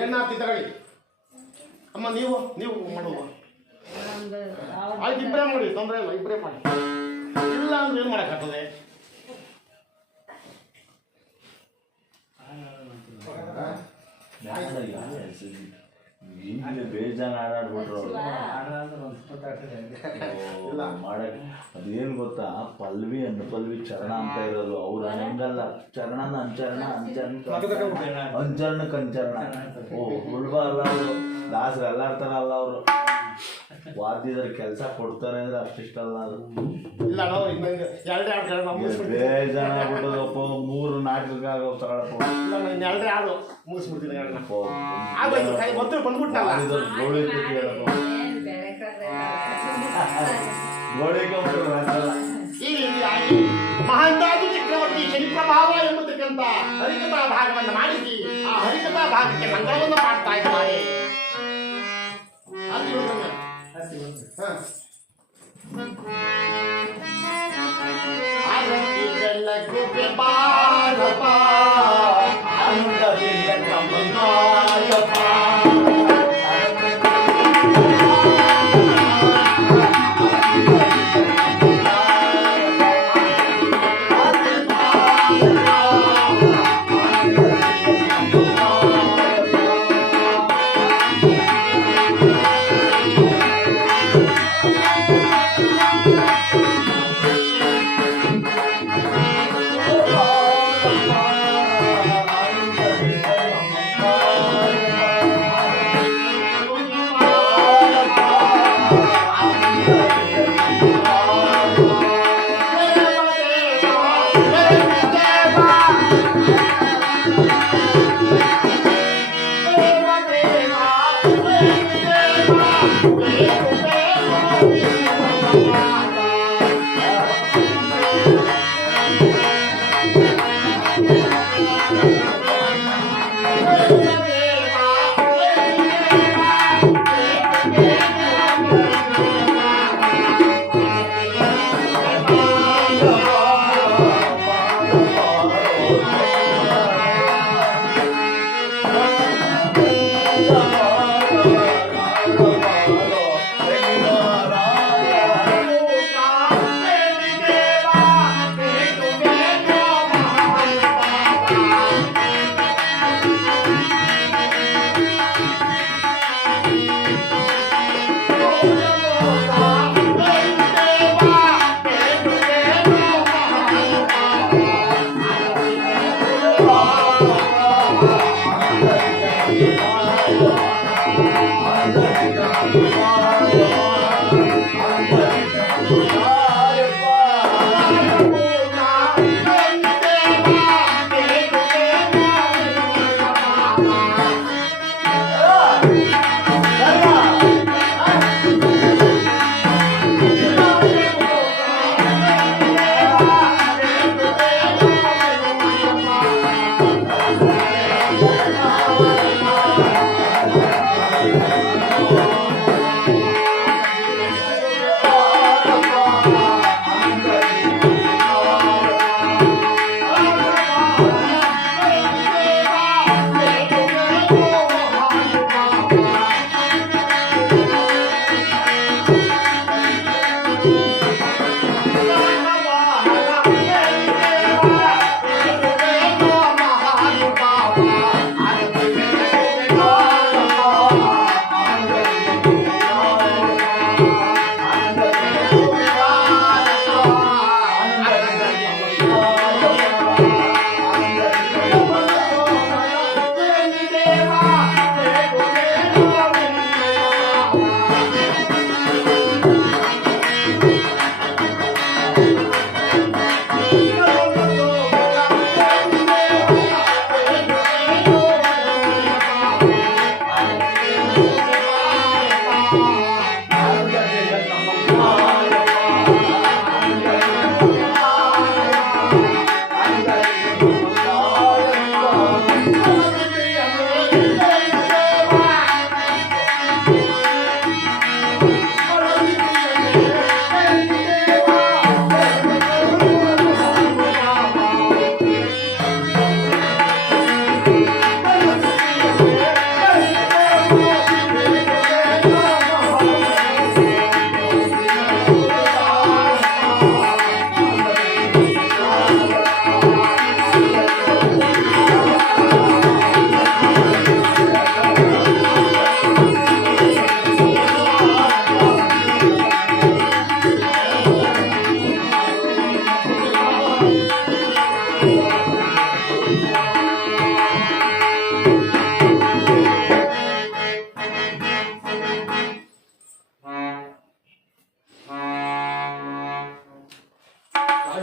ಏನಾಗ್ತಿ ತಗೊಳ್ಳಿ ಅಮ್ಮ, ನೀವು ಮಾಡುವ. ಆಯ್ತು, ಇಬ್ಬರೇ ಮಾಡಿ, ತೊಂದರೆ ಇಲ್ಲ, ಇಬ್ಬರೇ ಮಾಡಿ. ಇಲ್ಲ ಅಂದ್ರೆ ಏನು ಮಾಡೋಕ್ಕಾಗ್ತದೆ? ಬೇಜಾನ್ ಆಡಾಡ್ಬಿಟ್ರು ಮಾಡಕ್. ಅದೇನು ಗೊತ್ತಾ, ಪಲ್ವಿ ಅನುಪಲ್ವಿ ಚರಣ ಅಂತ ಇರೋದು. ಅವ್ರು ಹಂಗಲ್ಲ, ಚರಣನ ಅಂಚರಣ, ಅಂಚರಣಕ್ಕೆ ಅಂಚರಣ. ಉಳ್ಬ ಅಲ್ಲ ಅವರು, ದಾಸರು ಎಲ್ಲಾರ್ತಾರಲ್ಲ ಅವರು. ವಾದ್ಯದ್ರ ಕೆಲಸ ಕೊಡ್ತಾರೆ ಅಂದ್ರೆ ಅಷ್ಟಿಷ್ಟಲ್ಲ ಅದು. ಬೇಜಾನ್ ಆಗ್ಬಿಟ್ಟದಪ್ಪ. 3 ನಾಟಕಕ್ಕಾಗ ತಗೊಳಪ್ಪ. ಈ ರೀತಿಯಾಗಿ ಮಹಾಂದಾಜು ಚಕ್ರವರ್ತಿ ಶನಿಪ್ರಭಾವ ಎಂಬತಕ್ಕಂಥ ಹರಿಕಥಾ ಭಾಗವನ್ನು ಮಾಡಿಸಿ ಆ ಹರಿಕಥಾ ಭಾಗಕ್ಕೆ ಮಂಗಳವನ್ನು ಮಾಡ್ತಾ ಇದ್ದಾರೆ. ಆರತಿ ಬೆಳಕು ಬಾರಪ್ಪ, ಅಂದವಿಲ್ಲ ಕಮನಾಯಪ್ಪ. Oh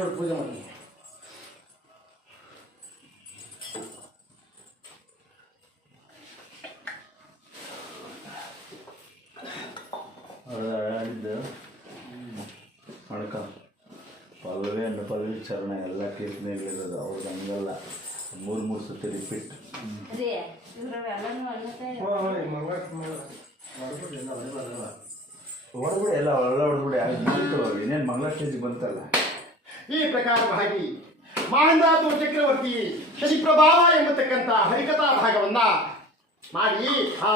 ಮಾಡಿ ಪೂಜೆ ಮಾಡಿ. ಆಡಿದ್ದು ಅಡ್ಕ ಪಲ್ಲವಿ ಅಂಡ್ ಪಲ್ಲವಿ ಚರಣ ಎಲ್ಲ ಕೀರ್ತನೆಗಳಿರೋದು ಅವ್ರಿಗೆ ಹಂಗಲ್ಲ 3 ಸತಿ ರಿಪೀಟ್. ಹೊರಗಡೆ ಎಲ್ಲ ಒಳ್ಳೆ ಹೊರಗಡೆ ಇನ್ನೇನು ಮಂಗಳ ಸ್ಟೇಜ್ ಬಂತಲ್ಲ. ಈ ಪ್ರಕಾರವಾಗಿ ಮಹಂದಾತು ಚಕ್ರವರ್ತಿ ಶನಿಪ್ರಭಾವ ಎಂಬತಕ್ಕಂಥ ಹರಿಕಥಾ ಭಾಗವನ್ನ ಮಾಡಿ ಆ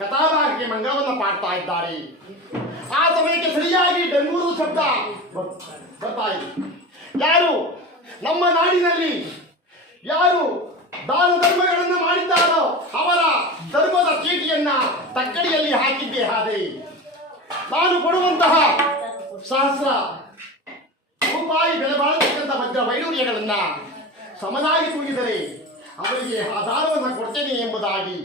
ಕಥಾಭಾಗಕ್ಕೆ ಮಂಗಳವನ್ನ ಪಾಡ್ತಾ ಇದ್ದಾರೆ. ಆ ಸಮಯಕ್ಕೆ ಸರಿಯಾಗಿ ಡಂಗೂರು ಶಬ್ದ ಬರ್ತಾ ಇದೆ. ಯಾರು ನಮ್ಮ ನಾಡಿನಲ್ಲಿ ಯಾರು ದಾನ ಧರ್ಮಗಳನ್ನು ಮಾಡಿದ್ದಾರೋ ಅವರ ಧರ್ಮದ ಚೀಟಿಯನ್ನ ತಕ್ಕಡಿಯಲ್ಲಿ ಹಾಕಿದ್ದೆ. ಹಾಗೆ ನಾನು ಕೊಡುವಂತಹ ಸಹಸ್ರ ರೂಪಾಯಿ ಬೆಲೆ ಬಾಳತಕ್ಕಂಥ ವಜ್ರ ವೈಡೂರ್ಯಗಳನ್ನ ಸಮನಾಗಿ ತೂಗಿದರೆ ಅವರಿಗೆ ಆ ದಾನವನ್ನು ಕೊಡ್ತೇನೆ ಎಂಬುದಾಗಿ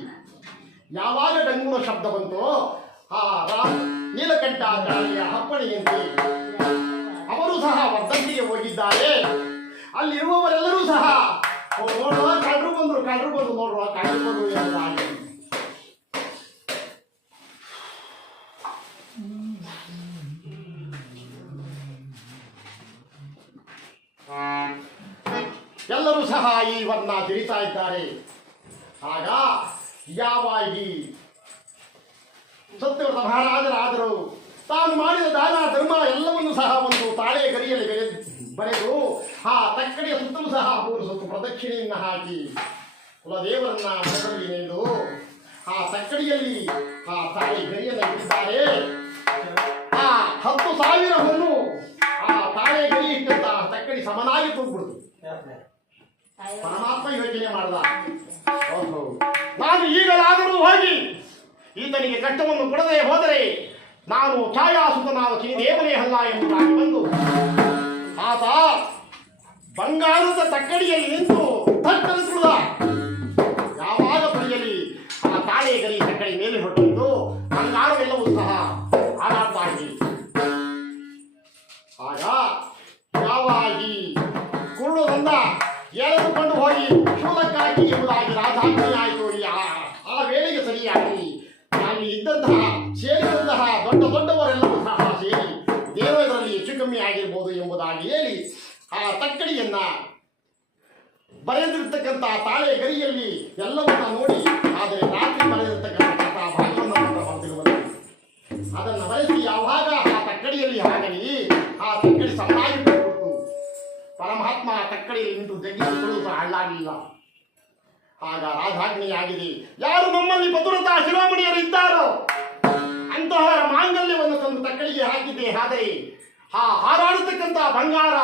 ಯಾವಾಗ ಡಂಗೂರ ಶಬ್ದ ಬಂತೋ ಆ ನೀಲಕಂಠಾಚಾರ್ಯ ಅಪ್ಪಣೆಯಂತೆ ಅವರು ಸಹ ವರ್ಧಂತಿಗೆ ಹೋಗಿದ್ದಾರೆ. ಅಲ್ಲಿರುವವರೆಲ್ಲರೂ ಸಹ ನೋಡುವ ಕಳ್ಳರು ಬಂದು ನೋಡುವ ಕಳ್ಳರು ಬಂದು ಎಂಬುದಾಗಿ ಎಲ್ಲರೂ ಸಹ ಈ ವರ್ಣ ತಿರಿತಾ ಇದ್ದಾರೆ. ಆಗ ಯಾವಾಗಿ ಸತ್ಯವ್ರತ ಮಹಾರಾಜರಾದರು ತಾನು ಮಾಡಿದ ದಾನ ಧರ್ಮ ಎಲ್ಲವನ್ನು ಸಹ ಒಂದು ತಾಳೆ ಗರಿಯಲ್ಲಿ ಬರೆದು ಆ ತಕ್ಕಡಿಯ ಸುತ್ತಲೂ ಸಹ 3 ಸುತ್ತು ಪ್ರದಕ್ಷಿಣೆಯನ್ನು ಹಾಕಿ ಕುಲದೇವರನ್ನ ಮನದಲ್ಲಿ ನೆನೆದು ಆ ತಕ್ಕಡಿಯಲ್ಲಿ ಆ ತಾಳೆ ಗರಿಯನ್ನು ಇಟ್ಟಿದ್ದಾರೆ. ಆ 10,000 ಹೊನ್ನು ಆ ತಾಳೆ ಗರಿ ಇಟ್ಟಂತ ತಕ್ಕಡಿ ಸಮನಾಗಿ ತೂಗ್ಬಿಡ್ತು. ಪರಮಾತ್ಮ ಯೋಚನೆ ಮಾಡಿದ, ನಾನು ಈಗಲಾದರೂ ಹೋಗಿ ಈತನಿಗೆ ಕಷ್ಟವನ್ನು ಕೊಡದೆ ಹೋದರೆ ನಾನು ಛಾಯಾಸುತನಾದ ಶ್ರೀದೇವನೇ ಅಲ್ಲ ಎಂಬುದಾಗಿ ಬಂದು ಆತ ಬಂಗಾರದ ತಕ್ಕಡಿಯಲ್ಲಿ ನಿಂತು ತಟ್ಟಲಿಸುವುದ ಯಾವಾಗ ಪಡೆಯಲಿ ಆ ತಾಳೆ ಗರಿ ತಕ್ಕಡಿ ಮೇಲೆ ಹೊರಟಿದ್ದು ಬಂಗಾರವೆಲ್ಲವೂ ಸಹ ಹಾರಾಡ್ತಾ ಇದೆ. ಆಗ ಯಾವಾಗಿ ಕುರುಡನನ್ನ ಎಳೆದುಕೊಂಡು ಹೋಗಿ ಶೂಲಕ್ಕಾಗಿ ಎಂಬುದಾಗಿ ರಾಧಾಜ್ಞೆ ಆಯಿತು. ಆ ವೇಳೆಗೆ ಸರಿಯಾಗಿ ಅಲ್ಲಿ ಇದ್ದಂತಹ ಸೇರಿದಂತಹ ದೊಡ್ಡವರೆಲ್ಲರೂ ಸಹ ಸೇರಿ ದೇವರಲ್ಲಿ ಹೆಚ್ಚು ಕಮ್ಮಿ ಆಗಿರ್ಬೋದು ಎಂಬುದಾಗಿ ಹೇಳಿ ಆ ತಕ್ಕಡಿಯನ್ನ ಬರೆದಿರ್ತಕ್ಕಂಥ ತಾಳೆ ಗರಿಯಲ್ಲಿ ಎಲ್ಲವನ್ನ ನೋಡಿ ಆದರೆ ರಾತ್ರಿ ಬರೆದಿರ್ತಕ್ಕಂಥ ಭಾಗವನ್ನು ಬರೆದಿರುವುದು ಅದನ್ನು ಬರೆಸಿ ಯಾವಾಗ ಆ ತಕ್ಕಡಿಯಲ್ಲಿ ಹಾಗಲಿ ಆ ತಕ್ಕಡಿ ಸಮನಾಗಿ ಬಿಟ್ಟು ಪರಮಾತ್ಮ ತಕ್ಕಡಿಯಲ್ಲಿ ನಿಂತು ಜಗ್ಗಿಸಿಕೊಳ್ಳಲು ಸಹ ಹಳ್ಳಾಗಲಿಲ್ಲ. ಆಗ ರಾಧಾಜ್ಞೆಯಾಗಿದೆ, ಯಾರು ನಮ್ಮಲ್ಲಿ ಪತುರತಾ ಶಿರೋಮಣಿಯರು ಇದ್ದಾರೋ ಅಂತಹವರ ಮಾಂಗಲ್ಯವನ್ನು ತಂದು ತಕ್ಕಡಿಗೆ ಹಾಕಿದ್ದೆ. ಆದರೆ ಆ ಹಾರಾಡತಕ್ಕಂಥ ಬಂಗಾರ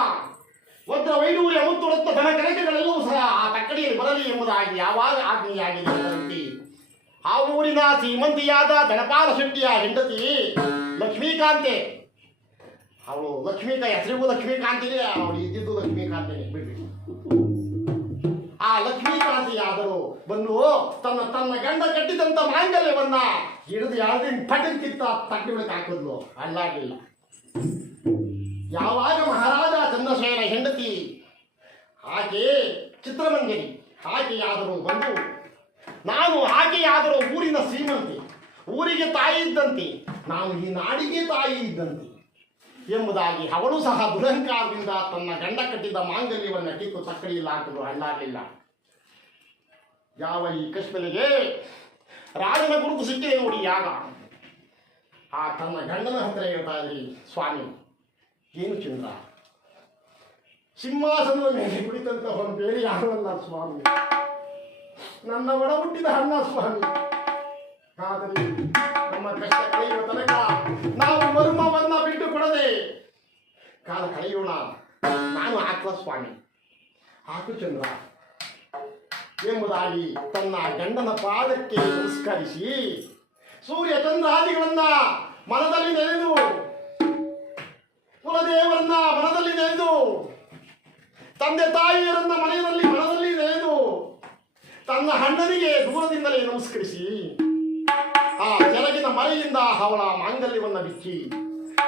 ವಜ್ರ ವೈಡೂರ್ಯ ಮುತ್ತು ರಕ್ತ ಧನ ಕನಕಗಳೆಲ್ಲವೂ ಸಹ ಆ ತಕ್ಕಡಿಯಲ್ಲಿ ಬರಲಿ ಎಂಬುದಾಗಿ ಯಾವಾಗ ಆಜ್ಞೆಯಾಗಿದೆ ಅದರಂತೆ ಆ ಊರಿನ ಶ್ರೀಮಂತಿಯಾದ ಧನಪಾಲ ಶೆಟ್ಟಿಯ ಹೆಂಡತಿ ಲಕ್ಷ್ಮೀಕಾಂತೆ. ಅವಳು ಹೆಸರಿಗೂ ಲಕ್ಷ್ಮೀಕಾಂತಿನೇ, ಅವಳು ಇದ್ದಿದ್ದು ಲಕ್ಷ್ಮೀಕಾಂತಿನೇ ಬಿಡ್ಬೇಕು. ಆ ಲಕ್ಷ್ಮೀಕಾಂತಿಯಾದರೂ ಬಂದು ತನ್ನ ಗಂಡ ಕಟ್ಟಿದಂತ ಮಾಂಗಲ್ಯವನ್ನ ಹಿಡಿದು 2 ದಿನ ಪಟಂಕಿತ್ತ ತಕ್ಕಡಿ ಒಳಗೆ ಹಾಕಿದ್ಲು, ಅಲ್ಲಾಗಲಿಲ್ಲ. ಯಾವಾಗ ಮಹಾರಾಜ ಚಂದ್ರಶೇಖರ ಹೆಂಡತಿ ಆಕೆ ಚಿತ್ರಮಂಜರಿ ಆಕೆಯಾದರೂ ಬಂದು ನಾನು ಆಕೆಯಾದರೂ ಊರಿನ ಶ್ರೀಮಂತಿ, ಊರಿಗೆ ತಾಯಿ ಇದ್ದಂತೆ, ನಾನು ಈ ನಾಡಿಗೆ ತಾಯಿ ಇದ್ದಂತೆ ಎಂಬುದಾಗಿ ಅವಳು ಸಹ ದುರಹಂಕಾರದಿಂದ ತನ್ನ ಗಂಡ ಕಟ್ಟಿದ್ದ ಮಾಂಗಲ್ಯವನ್ನು ಕಿತ್ತು ತಕ್ಕಡಿಯಲ್ಲಿ ಹಾಕಿದ್ರು, ಅಲ್ಲಾಗಲಿಲ್ಲ. ಯಾವ ಈ ಕಶ್ಮಲಿಗೆ ರಾಜನ ಗುರುತು ಸಿಕ್ಕಿದೆ ನೋಡಿ. ಆಗ ಆ ತನ್ನ ಗಂಡನ ಹತ್ತಿರ ಹೇಳ್ತಾ ಇದ್ರಿ, ಸ್ವಾಮಿ ಏನು ಚಂದ್ರ, ಸಿಂಹಾಸನದ ಮೇಲೆ ಕುಳಿತಂತವನು ಬೇರೆ ಯಾರು ಅಲ್ಲ ಸ್ವಾಮಿ, ನನ್ನ ಒಡ ಹುಟ್ಟಿದ ಅಣ್ಣ ಸ್ವಾಮಿ. ಆದರೆ ನಮ್ಮ ಕಷ್ಟ ಕಳೆಯುವ ತನಕ ನಾವು ಮರ್ಮವನ್ನ ಬಿಟ್ಟು ಕೊಡದೆ ಕಾಲ ಕಳೆಯೋಣ. ನಾನು ಆತ್ಮ ಸ್ವಾಮಿ, ಆಕು ಚಂದ್ರ ಎಂಬುದಾಗಿ ತನ್ನ ಗಂಡನ ಪಾದಕ್ಕೆ ನಮಸ್ಕರಿಸಿ ಸೂರ್ಯ ಚಂದ್ರಾದಿಗಳನ್ನ ಮನದಲ್ಲಿ ನೆನೆದು ಕುಲದೇವರನ್ನ ಮನದಲ್ಲಿ ನೆನೆದು ತಂದೆ ತಾಯಿಯರನ್ನ ಮನದಲ್ಲಿ ನೆನೆದು ತನ್ನ ಅಣ್ಣನಿಗೆ ದೂರದಿಂದಲೇ ನಮಸ್ಕರಿಸಿ ಆ ಕೆಳಗಿನ ಮರೆಯಿಂದ ಅವಳ ಮಾಂಗಲ್ಯವನ್ನ ಬಿಚ್ಚಿ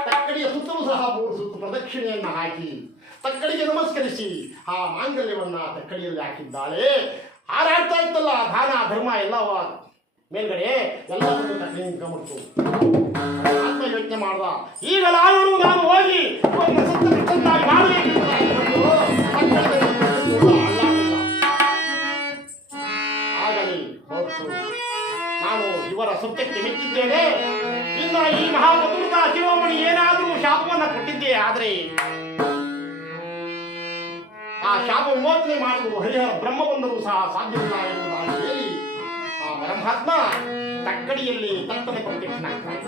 ತಕ್ಕ ತಕ್ಕಡಿಯ ಸುತ್ತಲೂ ಸಹ 3 ಸುತ್ತು ಪ್ರದಕ್ಷಿಣೆಯನ್ನು ಹಾಕಿ ತಕ್ಕಡಿಗೆ ನಮಸ್ಕರಿಸಿ ಆ ಮಾಂಗಲ್ಯವನ್ನ ತಕ್ಕಡಿಯಲ್ಲಿ ಹಾಕಿದ್ದಾಳೆ. ಹಾರಾಡ್ತಾ ಇತ್ತಲ್ಲ ದಾನ ಧರ್ಮ ಎಲ್ಲ ಮೇಲ್ಗಡೆ ಎಲ್ಲದಕ್ಕೂ ತಕ್ಕಡಿ ನಿಂತ್ಕೊಂಡ್ಬಿಡ್ತು. ಆತ್ಮ ಯೋಚನೆ ಮಾಡ್ದ, ಈಗಲಾದರೂ ನಾನು ಹೋಗಿ ಚೆನ್ನಾಗಿ ಮಾಡಬೇಕಿಲ್ಲ. ಆಗಲಿ ಹೋಗ್ತು, ನಾನು ಇವರ ಸತ್ಯಕ್ಕೆ ಮೆಚ್ಚಿದ್ದೇನೆ. ಇನ್ನು ಈ ಮಹಾಪುರುಷ ಶಿವಮಣಿ ಏನಾದರೂ ಶಾಪವನ್ನು ಕೊಟ್ಟಿದ್ದೆ, ಆದರೆ ಆ ಶಾಪ ವಿಮೋಚನೆ ಮಾಡುವುದು ಹರಿಹರ ಬ್ರಹ್ಮವಂದರೂ ಸಹ ಸಾಧ್ಯವಿಲ್ಲ ಎಂಬುದಾಗಿ ಹೇಳಿ ಆ ಪರಮಾತ್ಮ ತಕ್ಕಡಿಯಲ್ಲಿ ತಕ್ಕನೆ ಪ್ರತ್ಯಕ್ಷನಾಗ್ತಾನೆ.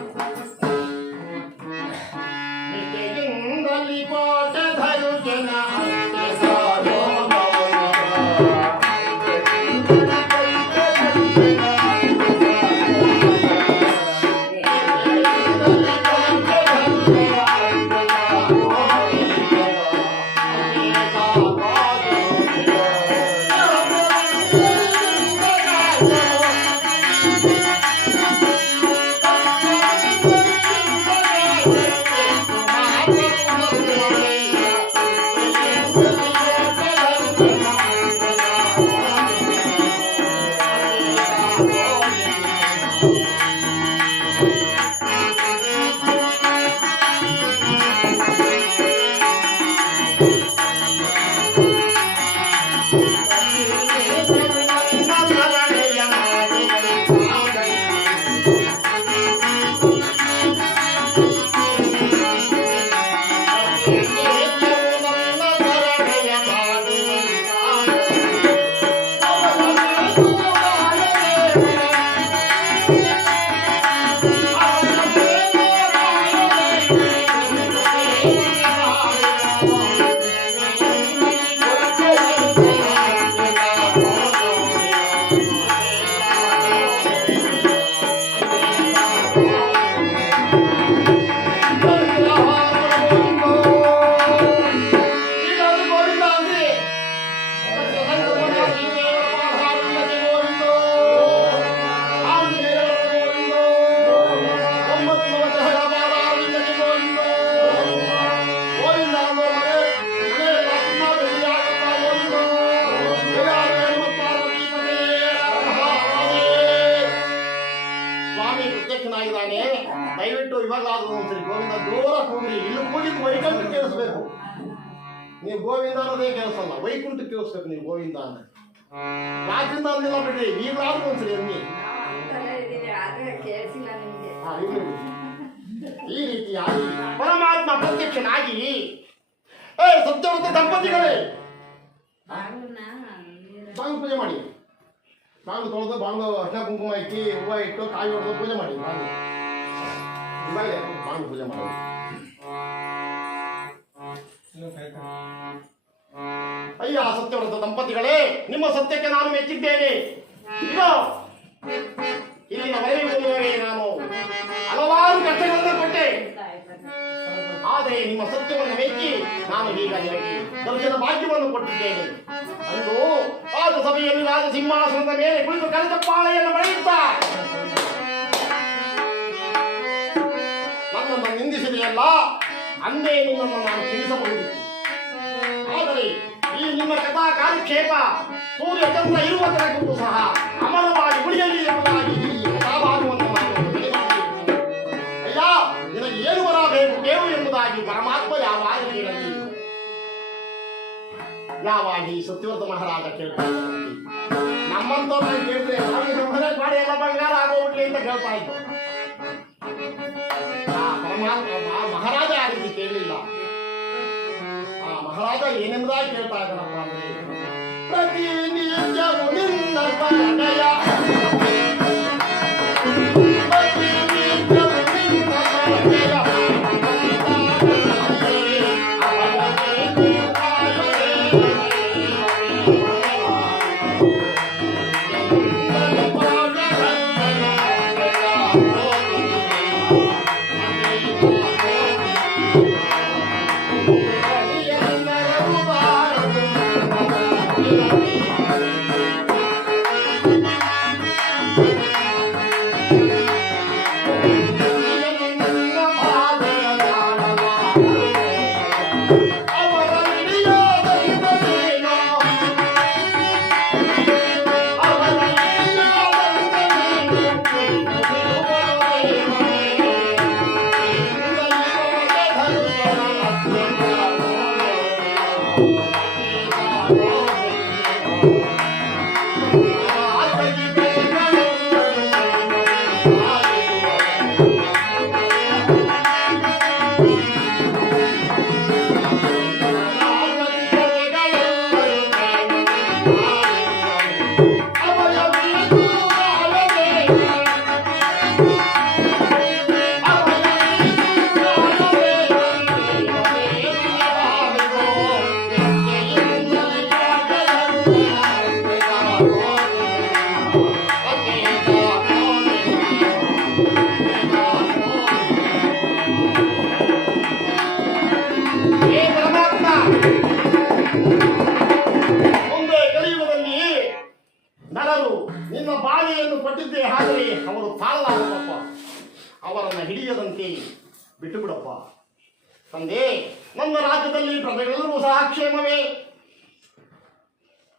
ನಿತ್ಯದಿಂದಲಿ ಕೋಟೆ ಧರು ಜನ ದಯವಿಟ್ಟು ಇವಾಗಲಾದ್ರೂ ಒಂದ್ಸರಿ ಗೋವಿಂದ ಜೋರ ಕೂಗ್ರಿ. ಇಲ್ಲಿ ಕೂಗಿದ್ದು ವೈಕುಂಠ ಕೇಳಿಸ್ಬೇಕು. ನೀವು ಗೋವಿಂದ ಅನ್ನೋದೇ ಕೇಳಿಸಲ್ಲ, ವೈಕುಂಠ ಕೇಳಿಸ್ಬೇಕು ನೀವು ಗೋವಿಂದ ಅಂತ. ರಾತ್ರಿಂದ ಅಂದಿಲ್ಲ ಬಿಡ್ರಿ, ಈಗಲಾದ್ರೂ ಒಂದ್ಸರಿ ಅನ್ನಿ. ಈ ರೀತಿಯಾಗಿ ಪರಮಾತ್ಮ ಪ್ರತ್ಯಕ್ಷನಾಗಿ ಸತ್ಯವಂತ ದಂಪತಿಗಳೇ ಬಾಂಗ್ ಪೂಜೆ ಮಾಡಿ. ಬಾಂಗ್ ತೊಳೆದು ಬಾಂಗ್ ಅರ್ಶನ ಕುಂಕುಮ ಇಟ್ಟು ಹೂವು ಇಟ್ಟು ಕಾಯಿ ಹೊಡೆದು ಪೂಜೆ ಮಾಡಿ. ಬಾಂಗ್ ಪೂಜೆ ಮಾಡಿ. ಅಯ್ಯ ಸತ್ಯವ್ರತ ದಂಪತಿಗಳೇ, ನಿಮ್ಮ ಸತ್ಯಕ್ಕೆ ನಾನು ಮೆಚ್ಚಿದ್ದೇನೆ. ಇದು ಇಲ್ಲಿನ ಮನೆಗೆ ನಾನು ಹಲವಾರು ಕಷ್ಟಗಳನ್ನು ಕೊಟ್ಟೆ, ಆದರೆ ನಿಮ್ಮ ಸತ್ಯವನ್ನು ಮೆಚ್ಚಿ ನಾನು ಈಗ ನಿಮಗೆ ದರ್ಶನ ಭಾಗ್ಯವನ್ನು ಕೊಟ್ಟಿದ್ದೇನೆ. ಅಂದು ರಾಜ ಸಭೆಯಲ್ಲಿ ರಾಜ ಸಿಂಹಾಸನದ ಮೇಲೆ ಕುಳಿತು ಕಲಿತ ಪಾಳೆಯನ್ನು ಬಳೆಯುತ್ತಾ ನನ್ನನ್ನು ನಿಂದಿಸಿದೆಯಲ್ಲ, ಅಂದೇ ನಿನ್ನನ್ನು ನಾನು ತಿಳಿಸಬಹುದು. ಆದರೆ ಈ ನಿಮ್ಮ ಕಥಾ ಕಾಲಕ್ಷೇಪ ಸೂರ್ಯ ಚಂದ್ರ ಇರುವ ತನಕೂ ಸಹ ಅಮರವಾಗಿ ಉಳಿಯಲಿ ಎಂಬುದಾಗಿ ಈ ಕಥಾಭಾಗವನ್ನು ನಾನು ಅಯ್ಯ ನಿನಗೆ ಏನು ಬರಬೇಕು ಕೇಳು ಎಂಬುದಾಗಿ ಪರಮಾತ್ಮ ಯಾವಾಗ ಕೇಳಲಿ, ಯಾವಾಗ ಈ ಸತ್ಯವ್ರತ ಮಹಾರಾಜ ಕೇಳ್ತಾ ನಮ್ಮಂತವ್ರನ್ನ ಕೇಳಿದ್ರೆ ನಮ್ಮನೆ ಮಾಡಿ ಎಲ್ಲ ಬಂಗಾರ ಆಗೋಗ್ಲಿ ಅಂತ ಕೇಳ್ತಾ ಇತ್ತು. ಮಹಾರಾಜ ಆ ರೀತಿ ಕೇಳಲಿಲ್ಲ. ಆ ಮಹಾರಾಜ ಏನೆಂಬುದಾಗಿ ಕೇಳ್ತಾ ಇದ್ದಾನಪ್ಪ ಅಂದ್ರೆ, ಪ್ರತಿನಿತ್ಯವೂ ನಿನ್ನ ಪರದಯ ಮುಂದೆ ಕಲಿಯುಗದಲ್ಲಿ ನರರು ನಿನ್ನ ಬಾವಿಯನ್ನು ಕೊಟ್ಟಿದ್ದೇ ಆದರೆ ಅವರು ತಾಳಲಾರದಪ್ಪ. ಅವರನ್ನು ಹಿಡಿಯದಂತೆ ಬಿಟ್ಟು ಬಿಡಪ್ಪ. ತಂದೆ, ನನ್ನ ರಾಜ್ಯದಲ್ಲಿ ಪ್ರಜೆಗಳೆಲ್ಲರೂ ಸಹ ಕ್ಷೇಮವೇ?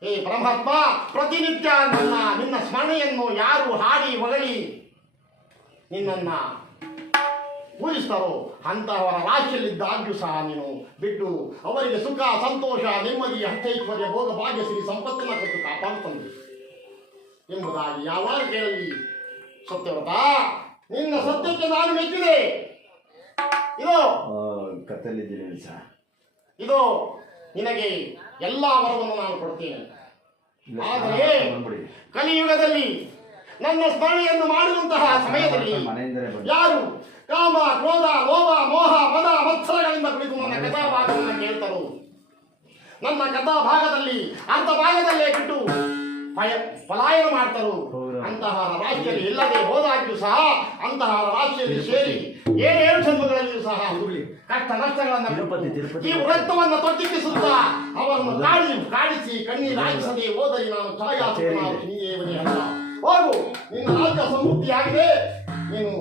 ಹೇ ಪರಮಾತ್ಮ, ಪ್ರತಿನಿತ್ಯ ನಿನ್ನ ಸ್ಮರಣೆಯನ್ನು ಯಾರು ಹಾಡಿ ಹೊಗಳಿ ನಿನ್ನನ್ನ ಪೂಜಿಸ್ತಾರೋ ಅಂತಹವರ ರಾಶಿಯಲ್ಲಿದ್ದಾಗ್ಯೂ ಸಹ ನೀನು ಬಿಟ್ಟು ಅವರಿಗೆ ಸುಖ, ಸಂತೋಷ, ನೆಮ್ಮದಿ, ಅಷ್ಟೈಶ್ವರ್ಯ, ಭೋಗ, ಭಾಗ್ಯ, ಶ್ರೀ ಸಂಪತ್ತನ್ನು ಕೊಟ್ಟು ಕಾಪಾಡುತ್ತಂದೆ ಎಂಬುದಾಗಿ ಯಾವಾಗ ಕೇಳಲಿ ಸತ್ಯವ್ರತ. ನಿನ್ನ ಸತ್ಯಕ್ಕೆ ನಾನು ಮೆಚ್ಚಿದೆ. ಇದು ಕತ್ತಲಿದ್ದೀನಿ ಸರ್. ಇದು ನಿನಗೆ ಎಲ್ಲ ವರವನ್ನು ನಾನು ಕೊಡ್ತೇನೆ. ಆದರೆ ಕಲಿಯುಗದಲ್ಲಿ ನನ್ನ ಸ್ಮರಣೆಯನ್ನು ಮಾಡುವಂತಹ ಸಮಯದಲ್ಲಿ ಯಾರು ಕಾಮ, ಕ್ರೋಧ, ಲೋಭ, ಮೋಹ, ಮದ, ಮತ್ಸರಗಳಿಂದ ಕುಳಿತು ನನ್ನ ಕಥಾ ಭಾಗವನ್ನು ಕೇಳ್ತಾರೋ, ನನ್ನ ಕಥಾ ಭಾಗದಲ್ಲಿ ಅರ್ಧ ಭಾಗದಲ್ಲೇ ಬಿಟ್ಟು ಪಲಾಯನ ಮಾಡ್ತಾರೋ ಅಂತಹ ರಾಶಿಯಲ್ಲಿ ಇಲ್ಲದೆ ಹೋದಾಗ್ಯೂ ಸಹ ಅಂತಹ ರಾಶಿಯಲ್ಲಿ ಸೇರಿ ಏಳೇಳು ಜನ್ಮಗಳಲ್ಲಿಯೂ ಸಹ ಕಷ್ಟ ನಷ್ಟಗಳನ್ನು ಈ ರಕ್ತವನ್ನು ತೊಟ್ಟಿಕ್ಕಿಸುತ್ತಾ ಅವರನ್ನು ಕಾಡಿಸಿ ಕಣ್ಣೀರಾಗಿಸದೆ ಹೋದರೆ ನಾನು ಛಾಯಾಚಿತ್ರನಾಗುತ್ತೀನಿ ಅಲ್ಲ. ಹೋಗು, ನಿನ್ನ ರಾಜ್ಯ ಸಮೃದ್ಧಿಯಾಗಿದೆ. ನೀನು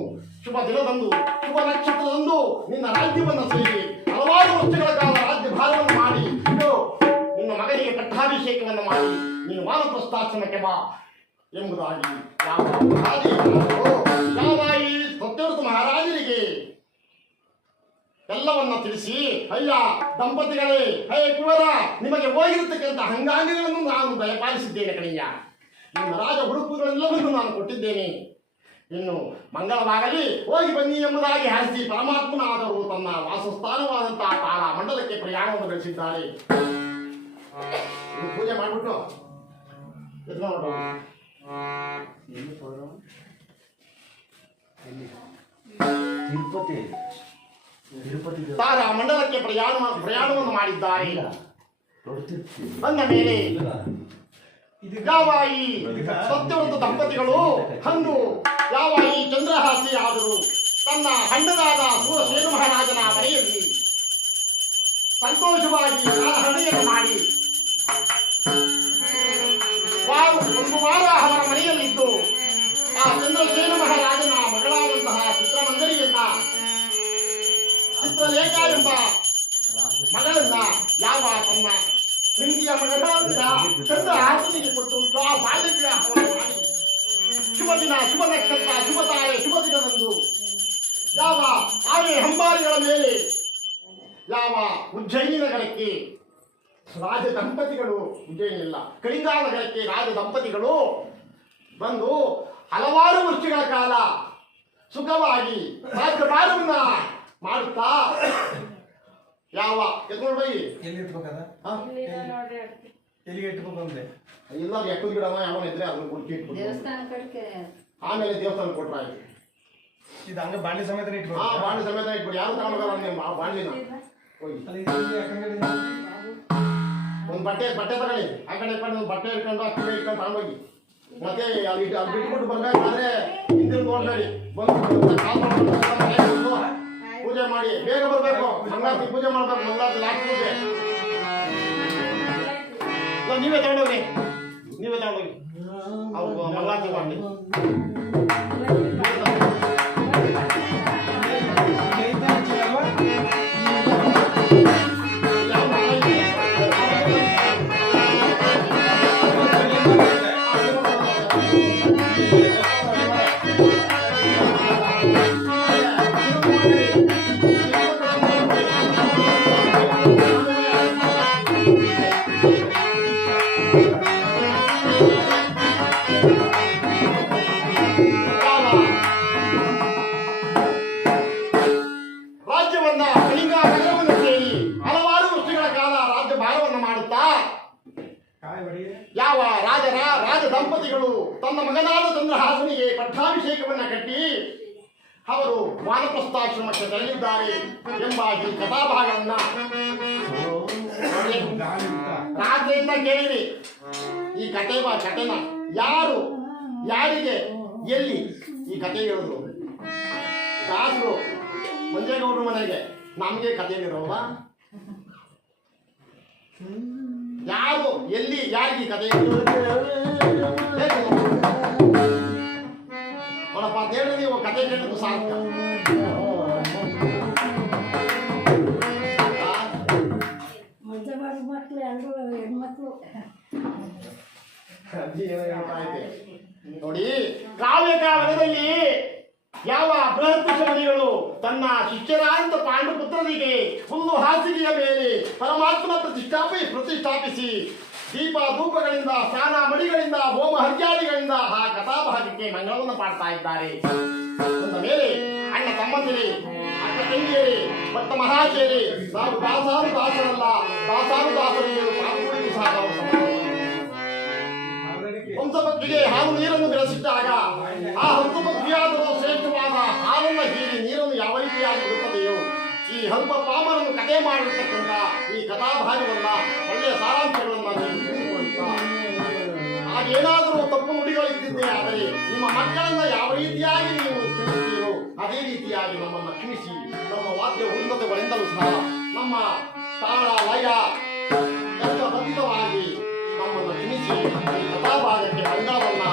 ಶುಭ ದಿನದಂದು, ಶುಭ ನಕ್ಷತ್ರದಂದು ನಿನ್ನ ರಾಜ್ಯವನ್ನು ಸೇರಿ ಹಲವಾರು ವರ್ಷಗಳ ಕಾಲ ರಾಜ್ಯ ಭಾರವನ್ನು ಮಾಡಿ ನಿನ್ನ ಮಗನಿಗೆ ಪಟ್ಟಾಭಿಷೇಕವನ್ನು ಮಾಡಿ ನೀನು ವಾನಪ್ರಸ್ಥಾಶ್ರಮಕ್ಕೆ ಬಾ ಎಂಬುದಾಗಿ ಯಾವ ಈ ಸತ್ಯವ್ರತ ಮಹಾರಾಜರಿಗೆ ಎಲ್ಲವನ್ನ ತಿಳಿಸಿ, ಅಯ್ಯ ದಂಪತಿಗಳೇ, ಹೇ ಕುವರ, ನಿಮಗೆ ಹೋಗಿರತಕ್ಕಂಥ ಅಂಗಾಂಗಗಳನ್ನು ನಾನು ದಯಪಾಲಿಸಿದ್ದೇನೆ ಕಣಯ್ಯ. ನಿಮ್ಮ ರಾಜ ಹುಡುಕುಗಳೆಲ್ಲವನ್ನೂ ನಾನು ಕೊಟ್ಟಿದ್ದೇನೆ. ಇನ್ನು ಮಂಗಳವಾಗಲಿ, ಹೋಗಿ ಬನ್ನಿ ಎಂಬುದಾಗಿ ಹರಿಸಿ ಪರಮಾತ್ಮನಾದರೂ ತನ್ನ ವಾಸಸ್ಥಾನವಾದಂತಹ ತಾರ ಮಂಡಲಕ್ಕೆ ಪ್ರಯಾಣವನ್ನು ಬೆಳೆಸಿದ್ದಾರೆ. ಪೂಜೆ ಮಾಡಿಬಿಟ್ಟು ತಾರ ಮಂಡಲಕ್ಕೆ ಪ್ರಯಾಣವನ್ನು ಮಾಡಿದ್ದಾರೆ. ಅಂದ ಮೇಲೆ ಯಾವ ಈ ಸತ್ಯವ್ರತ ದಂಪತಿಗಳು ಅಂದು ಯಾವ ಈ ಚಂದ್ರಹಾಸಿ ಆದರೂ ತನ್ನ ಹಣ್ಣದಾದ ಸೂರಸೇನು ಮಹಾರಾಜನ ಮನೆಯಲ್ಲಿ ಸಂತೋಷವಾಗಿ ಹಣೆಯನ್ನು ಮಾಡಿ ಒಂದು ವಾರ ಅವರ ಮನೆಯಲ್ಲಿದ್ದು ಆ ಚಂದ್ರಸೇನು ಮಹಾರಾಜನ ಮಗಳಾದಂತಹ ಚಿತ್ರಮಂಜರಿಯನ್ನ, ಚಿತ್ರಲೇಖ ಎಂಬ ಮಗಳನ್ನ ಯಾವ ತನ್ನ ಹಿಂದಿಯ ಮಗನಾದ ಚಂದ್ರಹಾಸನಿಗೆ ಕೊಟ್ಟು ಬಾಲ್ಯ ವಿವಾಹವನ್ನು ಮಾಡಿ ಶುಭ ದಿನ, ಶುಭ ನಕ್ಷತ್ರ, ಶುಭ ತಾರೆ, ಶುಭ ದಿನದಂದು ಯಾವ ಆನೆ ಹಂಬಾರಿಗಳ ಮೇಲೆ ಯಾವ ಉಜ್ಜಯಿನಿ ನಗರಕ್ಕೆ ರಾಜ ದಂಪತಿಗಳು, ಉಜ್ಜಯಿನಿ ಇಲ್ಲ ಕಳಿಂಗ ನಗರಕ್ಕೆ ರಾಜ ದಂಪತಿಗಳು ಬಂದು ಹಲವಾರು ವರ್ಷಗಳ ಕಾಲ ಸುಖವಾಗಿ ರಾಜ್ಯಭಾರವನ್ನ ಮಾಡುತ್ತಾ ಯಾವ ಎತ್ಕೊಂಡು ಬೈ ಎಲ್ಲಿ ಇಟ್ಬೇಕದ ಎಲ್ಲಿಗೆ ಇಟ್ಬೇಕು ಅಂದೆ ಎಲ್ಲರೂ ಎಕ್ಕದ ಗಿಡನ ಯಾವನ ಇದ್ರೆ ಅದನ್ನ ಗುಡ್ಕಿ ಇಟ್ಬಿಟ್ಟು ಆಮೇಲೆ ದೇವಸ್ಥಾನ ಕೊಟ್ರಾಯ್ತು. ಇದು ಹಂಗ ಬಾಂಡ್ಲಿ ಸಮೇತ ಇಟ್ಬೇಕು. ಹಾ, ಬಾಂಡ್ಲಿ ಸಮೇತ ಇಟ್ಬಿಟ್ಟು ಯಾರು ತಗೊಂಡೋಗಲ್ಲ ನಿಮ್ಮ ಬಾಂಡ್ಲಿನ. ಒಂದು ಬಟ್ಟೆ ತಗೊಳ್ಳಿ, ಆ ಕಡೆ ಇಟ್ಕೊಂಡು ಒಂದು ಬಟ್ಟೆ ಇಟ್ಕೊಂಡು ಆ ಕಡೆ ಇಟ್ಕೊಂಡು ತಗೊಂಡೋಗಿ ಮತ್ತೆ ಅಲ್ಲಿ ಬಿಟ್ಬಿಟ್ಟು ಬರ್ಬೇಕಾದ್ರೆ ಹಿಂದಿನ ನೋಡ್ಬೇಡಿ, ಬಂದು ಪೂಜೆ ಮಾಡಿ ಬೇಗ ಬರ್ಬೇಕು. ಮಂಗಳಾರತಿ ಪೂಜೆ ಮಾಡ್ಬೇಕು. ಮಂಗಳಾರತಿ ಲಾಸ್ಟ್ ಪೂಜೆ ನೀವೇ ತಗೊಂಡೋಗಿ ಅವ್ರು ಮಂಗಳಾರತಿ ಮಾಡಿ. ತನ್ನ ಮಗನಾದ ಚಂದ್ರಹಾಸನಿಗೆ ಪಟ್ಟಾಭಿಷೇಕವನ್ನ ಕಟ್ಟಿ ಅವರು ವಾನಪ್ರಸ್ಥಾಶ್ರಮಕ್ಕೆ ತೆರಳಿದ್ದಾರೆ ಎಂಬ ಈ ಕಥಾಭಾಗವನ್ನ ರಾತ್ರಿಯಿಂದ ಕೇಳಿರಿ. ಈ ಕಥೆನ ಯಾರು ಯಾರಿಗೆ ಎಲ್ಲಿ ಈ ಕಥೆ ಹೇಳಿದ್ರು? ದಾಸರು ಮಂಜೇಗೌಡರ ಮನೆಗೆ ನಮ್ಗೆ ಕಥೆ ಹೇಳಿರೋಲ್ವಾ? ಯಾರು ಎಲ್ಲಿ ಯಾರಿಗೆ ಈ ಕಥೆ ನೋಡಪ್ಪ ಅಂತ ಹೇಳಿ ನೀವು ಕಥೆ ಕೇಳಿದ್ದು ಸಾಧ್ಯ. ಮಕ್ಕಳು ಎಲ್ಲರೂ ಹೆಣ್ಮಕ್ಳು ನೋಡಿ, ಕಾವ್ಯದಲ್ಲಿ ಯಾವ ಬೃಹತ್ ಶಬರಿಗಳು ತನ್ನ ಶಿಷ್ಯರಾದಂತ ಪಾಂಡುಪುತ್ರರಿಗೆ ಹುಲ್ಲು ಹಾಸಿಗೆಯ ಮೇಲೆ ಪರಮಾತ್ಮನ ಪ್ರತಿಷ್ಠಾಪಿಸಿ ದೀಪ ಧೂಪಗಳಿಂದ ಸ್ನಾನ ಮಡಿಗಳಿಂದ ಹೋಮ ಹರ್ಯಾದಿಗಳಿಂದ ಆ ಕಥಾಭಾಗಕ್ಕೆ ಮಂಗಳವನ್ನು ಮಾಡ್ತಾ ಇದ್ದಾರೆ. ಅಂದ ಮೇಲೆ ಅಣ್ಣ ತಮ್ಮಂದಿರಿ, ಅಕ್ಕ ತಂಗಿಯರಿ, ಭಕ್ತ ಮಹಾಶಯರಿ, ನಾವು ದಾಸಾರು ದಾಸರಲ್ಲ, ದಾಸಾರು ದಾಸರು ಪಾಲ್ಗೊಳ್ಳುವುದು ಸಹ ನಾವು ಹಂಸಪಕ್ಷಿಗೆ ಹಾಲು ನೀರನ್ನು ಬೆಳೆಸಿದ್ದಾಗ ಆ ಹಂಸಪಕ್ಷಿಯಾದರೂ ಶ್ರೇಷ್ಠವಾದ ಹಾಲನ್ನ ಹೀರಿ ನೀರನ್ನು ಯಾವ ರೀತಿಯಾಗಿ ಬಿಡುತ್ತದೆಯೋ ಈ ಹಂಪ ಪಾಮರನ್ನು ಕಥೆ ಮಾಡಿರ್ತಕ್ಕಂಥ ಈ ಕಥಾಭಾಗವನ್ನ ಒಳ್ಳೆಯ ಸಾರಾಂಶಗಳನ್ನ ನೀವು ತಿಳಿದುಕೊಳ್ಳುತ್ತಾ ಹಾಗೇನಾದರೂ ತಪ್ಪು ನುಡಿಗಳಿದ್ದಿದ್ದೇ ಆದರೆ ನಿಮ್ಮ ಮಕ್ಕಳನ್ನ ಯಾವ ರೀತಿಯಾಗಿ ನೀವು ತಿಳಿಸ್ತೀರೋ ಅದೇ ರೀತಿಯಾಗಿ ನಮ್ಮನ್ನು ಕ್ಷಮಿಸಿ ನಮ್ಮ ವಾದ್ಯ ಉನ್ನತಗಳಿಂದಲೂ ಸಹ ನಮ್ಮ ತಾಳ ಲಯ ಎಲ್ಲ ಬದ್ಧವಾಗಿ ನಮ್ಮನ್ನು ಕ್ಷಮಿಸಿ ಈ ಕಥಾಭಾಗಕ್ಕೆ ಮಂಗಳವನ್ನ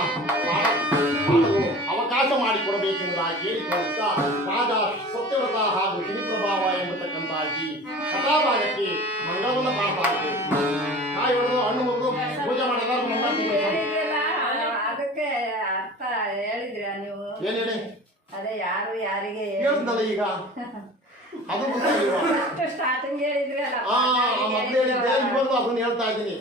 ಮಾಡಲು ಅವಕಾಶ ಮಾಡಿಕೊಡಬೇಕೆಂಬುದಾಗಿ ಹೇಳಿಕೊಳ್ಳುತ್ತಾ ರಾಜ ಸತ್ಯವ್ರತ ಹಾಗೂ ಶನಿಪ್ರಭಾವ ಎಂಬತಕ್ಕಂಥ ಈ ಕಥಾಭಾಗಕ್ಕೆ ಮಂಗಳವನ್ನ ಮಾಡ್ತಾ ಇದ್ದೇವೆ. ಕಾಯಿ ಹೊಡೆದು ಹಣ್ಣು ಹೊಡೆದು ಪೂಜೆ ಮಾಡಿದ ಅದಕ್ಕೆ ಅರ್ಥ ಹೇಳಿದ್ರ ನೀವು? ಏನ್ ಹೇಳಿ? ಅದೇ ಯಾರು ಯಾರಿಗೆ ಹೇಳ್ತಲ್ಲ ಈಗ ಅದು ಸ್ಟಾರ್ಟಿಂಗ್ ಹೇಳಿದ್ರಿ ಮೊದಲು ಹೇಳಿದ್ದೆ, ಇವತ್ತು ಅದನ್ನು ಹೇಳ್ತಾ ಇದ್ದೀನಿ.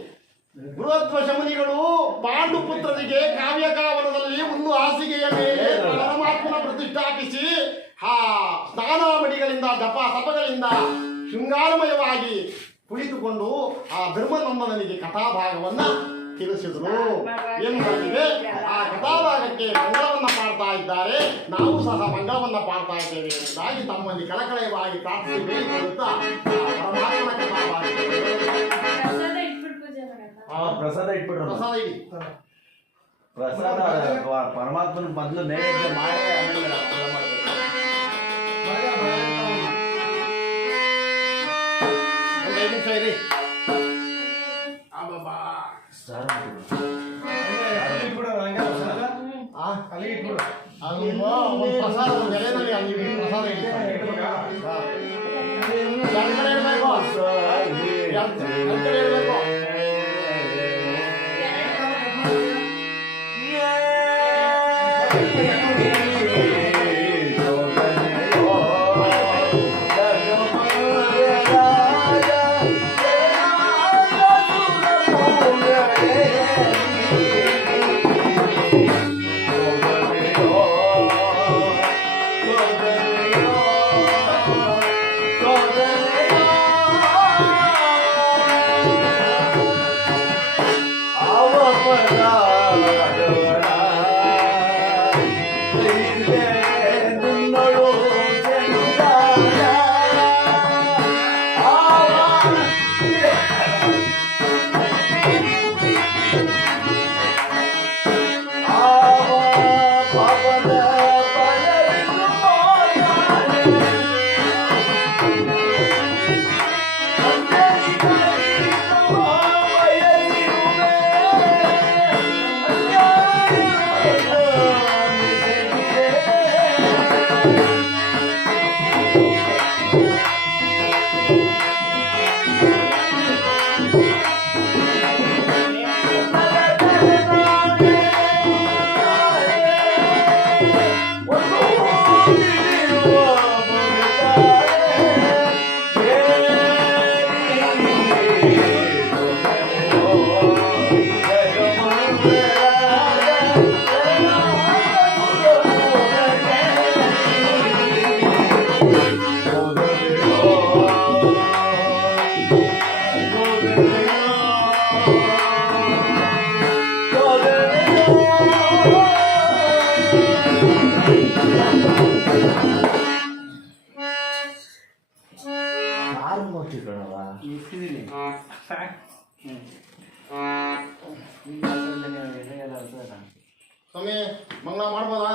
ಬೃಹತ್ವ ಶಮನಿಗಳು ಪಾಂಡುಪುತ್ರರಿಗೆ ಕಾವ್ಯಕಾವನದಲ್ಲಿ ಒಂದು ಹಾಸಿಗೆಯ ಮೇಲೆ ಪರಮಾತ್ಮನ ಪ್ರತಿಷ್ಠಾಪಿಸಿ ಆ ಸ್ನಾನಾಮಣಿಗಳಿಂದ ಜಪ ತಪಗಳಿಂದ ಶೃಂಗಾರಮಯವಾಗಿ ಕುಳಿತುಕೊಂಡು ಆ ಧರ್ಮನಂದನಿಗೆ ಕಥಾಭಾಗವನ್ನ ತಿಳಿಸಿದ್ರು ಎಂಬುದಕ್ಕೆ ಆ ಕಥಾಭಾಗಕ್ಕೆ ಮಂಗಳವನ್ನ ಪಾಡ್ತಾ ಇದ್ದಾರೆ. ನಾವು ಸಹ ಮಂಗಳವನ್ನ ಪಾಡ್ತಾ ಇದ್ದೇವೆ ಎಂಬುದಾಗಿ ತಮ್ಮಲ್ಲಿ ಕಳಕಳೆಯವಾಗಿ ಪ್ರಾರ್ಥನೆ ಬೇಡಿಕೊಳ್ಳುತ್ತಾ ಪರಮಾತ್ಮನ ಕಥಾಭಾಗಕ್ಕೆ ಪ್ರಸಾದ ಇಟ್ಬಿಟ್ರು. ಪ್ರಸಾದ ಇಡಿ. ಪ್ರಸಾದ ಪರಮಾತ್ಮನ ಮೊದಲು ನೈವೇದ್ಯ ಮಾಡಿ ಆಮೇಲೆ ಅನುಕೂಲ ಮಾಡಬೇಕು. ಒಂದು 5 ನಿಮಿಷ ಇರಿ. ಅಲ್ಲಿ ಇಟ್ಬಿಡು. ಅದು ಒಂದು ಪ್ರಸಾದ ಒಂದು ಎಲೆನಲ್ಲಿ ಅಲ್ಲಿ ಪ್ರಸಾದ ಇಡಿ. ಎರಡು ಕಡೆ ಇಡಬೇಕು. ಎರಡು ಕಡೆ ಇಡಬೇಕು. ಬಿಟ್ಟಿ ಕಣವ. ಇಟ್ಟಿದ್ದೀನಿ ಸ್ವಾಮಿ ಮಂಗಳ ಮಾಡ್ಬೋದಾ?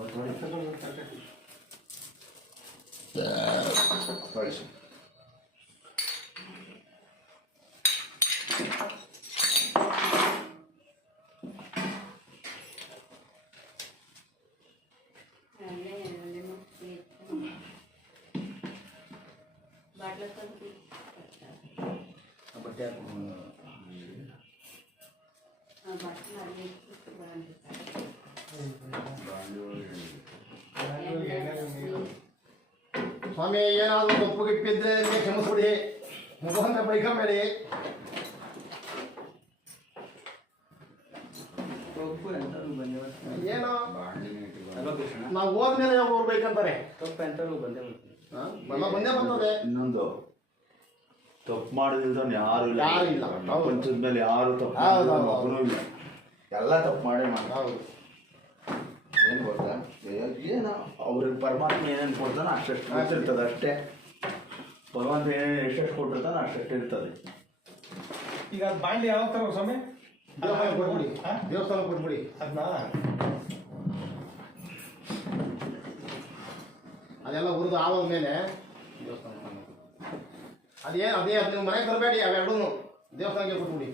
ಬಟ್ಟೆ ಸ್ವಾಮಿ ಏನಾದರೂ ತಪ್ಪು ಗಿಪ್ಪಿದ್ರೆ ನಿಮಗೆ ಕ್ಷಮಿಸ್ಬಿಡಿ ಮಗುವಂತ ಬೈಕಬೇಡಿ. ಏನೋ ನಾವು ಹೋದ್ಮೇಲೆ ಅವ್ರು ಬೇಕಂತಾರೆ. ಬಲ್ಲ ಬಂದೇ ಬರ್ತದೆ. ಇನ್ನೊಂದು ತಪ್ಪು ಮಾಡೋದಿಲ್ದವ್ನು ಯಾರು ಇಲ್ಲ. ಯಾರು ಇಲ್ಲ. ಪ್ರಪಂಚದ ಮೇಲೆ ಯಾರು ತಪ್ಪು ಹೌದು, ಮಾಡಿಲ್ಲ, ಹೌದು. ಒಬ್ಬನೂ ಇಲ್ಲ. ಎಲ್ಲ ತಪ್ಪು ಮಾಡೇ ಮಾಡಿ. ಹೌದು. ಏನು ಗೊತ್ತಾ, ಏನು ಅವ್ರಿಗೆ ಪರಮಾತ್ಮ ಏನೇನು ಕೊಡ್ತಾನೋ ಅಷ್ಟೆಷ್ಟು ಗೊತ್ತಿರ್ತದೆ ಅಷ್ಟೇ. ಭಗವಂತ ಏನೇನು ಎಷ್ಟೆಷ್ಟು ಕೊಟ್ಟಿರ್ತಾನೋ ಅಷ್ಟೆಷ್ಟು ಇರ್ತದೆ. ಈಗ ಅದು ಬಾಂಡ್ಲಿ ಯಾವಾಗ ತರ ಸ್ವಾಮಿ? ದೇವಸ್ಥಾನ ಕೊಟ್ಬಿಡಿ. ಹಾ? ದೇವಸ್ಥಾನ ಕೊಟ್ಬಿಡಿ. ಅದನ್ನ ಅದೆಲ್ಲ ಹುರಿದು ಆದ ಮೇಲೆ ದೇವಸ್ಥಾನ ಅದೇನು ಅದೇ ಅದು ನೀವು ಮನೆಗೆ ತರಬೇಡಿ. ಅವೆರಡೂ ದೇವಸ್ಥಾನಕ್ಕೆ ಕೊಟ್ಬಿಡಿ.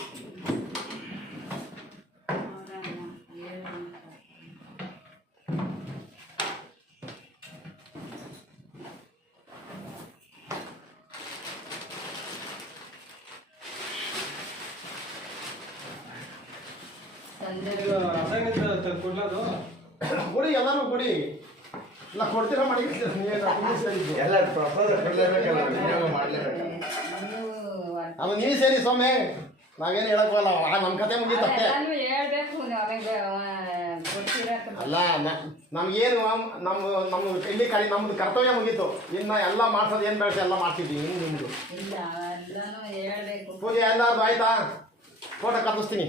ರಾಸಾಯನಿಕ ಕೊಡ್ಲದು ಕೊಡಿ, ಎಲ್ಲರೂ ಕೊಡಿ. ಇಲ್ಲ ಕೊಡ್ತೀರಾ ಮಾಡಿ ಎಲ್ಲ ಪ್ರಸಾದ ಕೊಡಲೇಬೇಕಲ್ಲ, ವಿನಿಯೋಗ ಮಾಡಲೇಬೇಕಲ್ಲ. ಅದು ನೀವು ಸೇರಿ ಸ್ವಾಮಿ, ನಾವೇನು ಹೇಳಕ್ಕೋಲ್ಲ. ನಮ್ಮ ಕತೆ ಮುಗೀತಷ್ಟೇ. ಹೇಳ್ಬೇಕು ನಮಗೆ ಅಲ್ಲ ನಮ್ಗೇನು ನಮ್ಮ ಇಲ್ಲಿ ಕಡೆ ನಮ್ದು ಕರ್ತವ್ಯ ಮುಗೀತು. ಇನ್ನು ಎಲ್ಲ ಮಾಡ್ಸೋದು ಏನು ಬೆಳೆಸಿ ಎಲ್ಲ ಮಾಡ್ತಿದ್ವಿ. ನಿಮ್ದು ಇಲ್ಲ ಎಲ್ಲಾನು ಹೇಳ್ಬೇಕು. ಪೂಜೆ ಎಲ್ಲಾರ್ದು ಆಯ್ತಾ? ಫೋಟೋ ಕಳಿಸ್ತೀನಿ.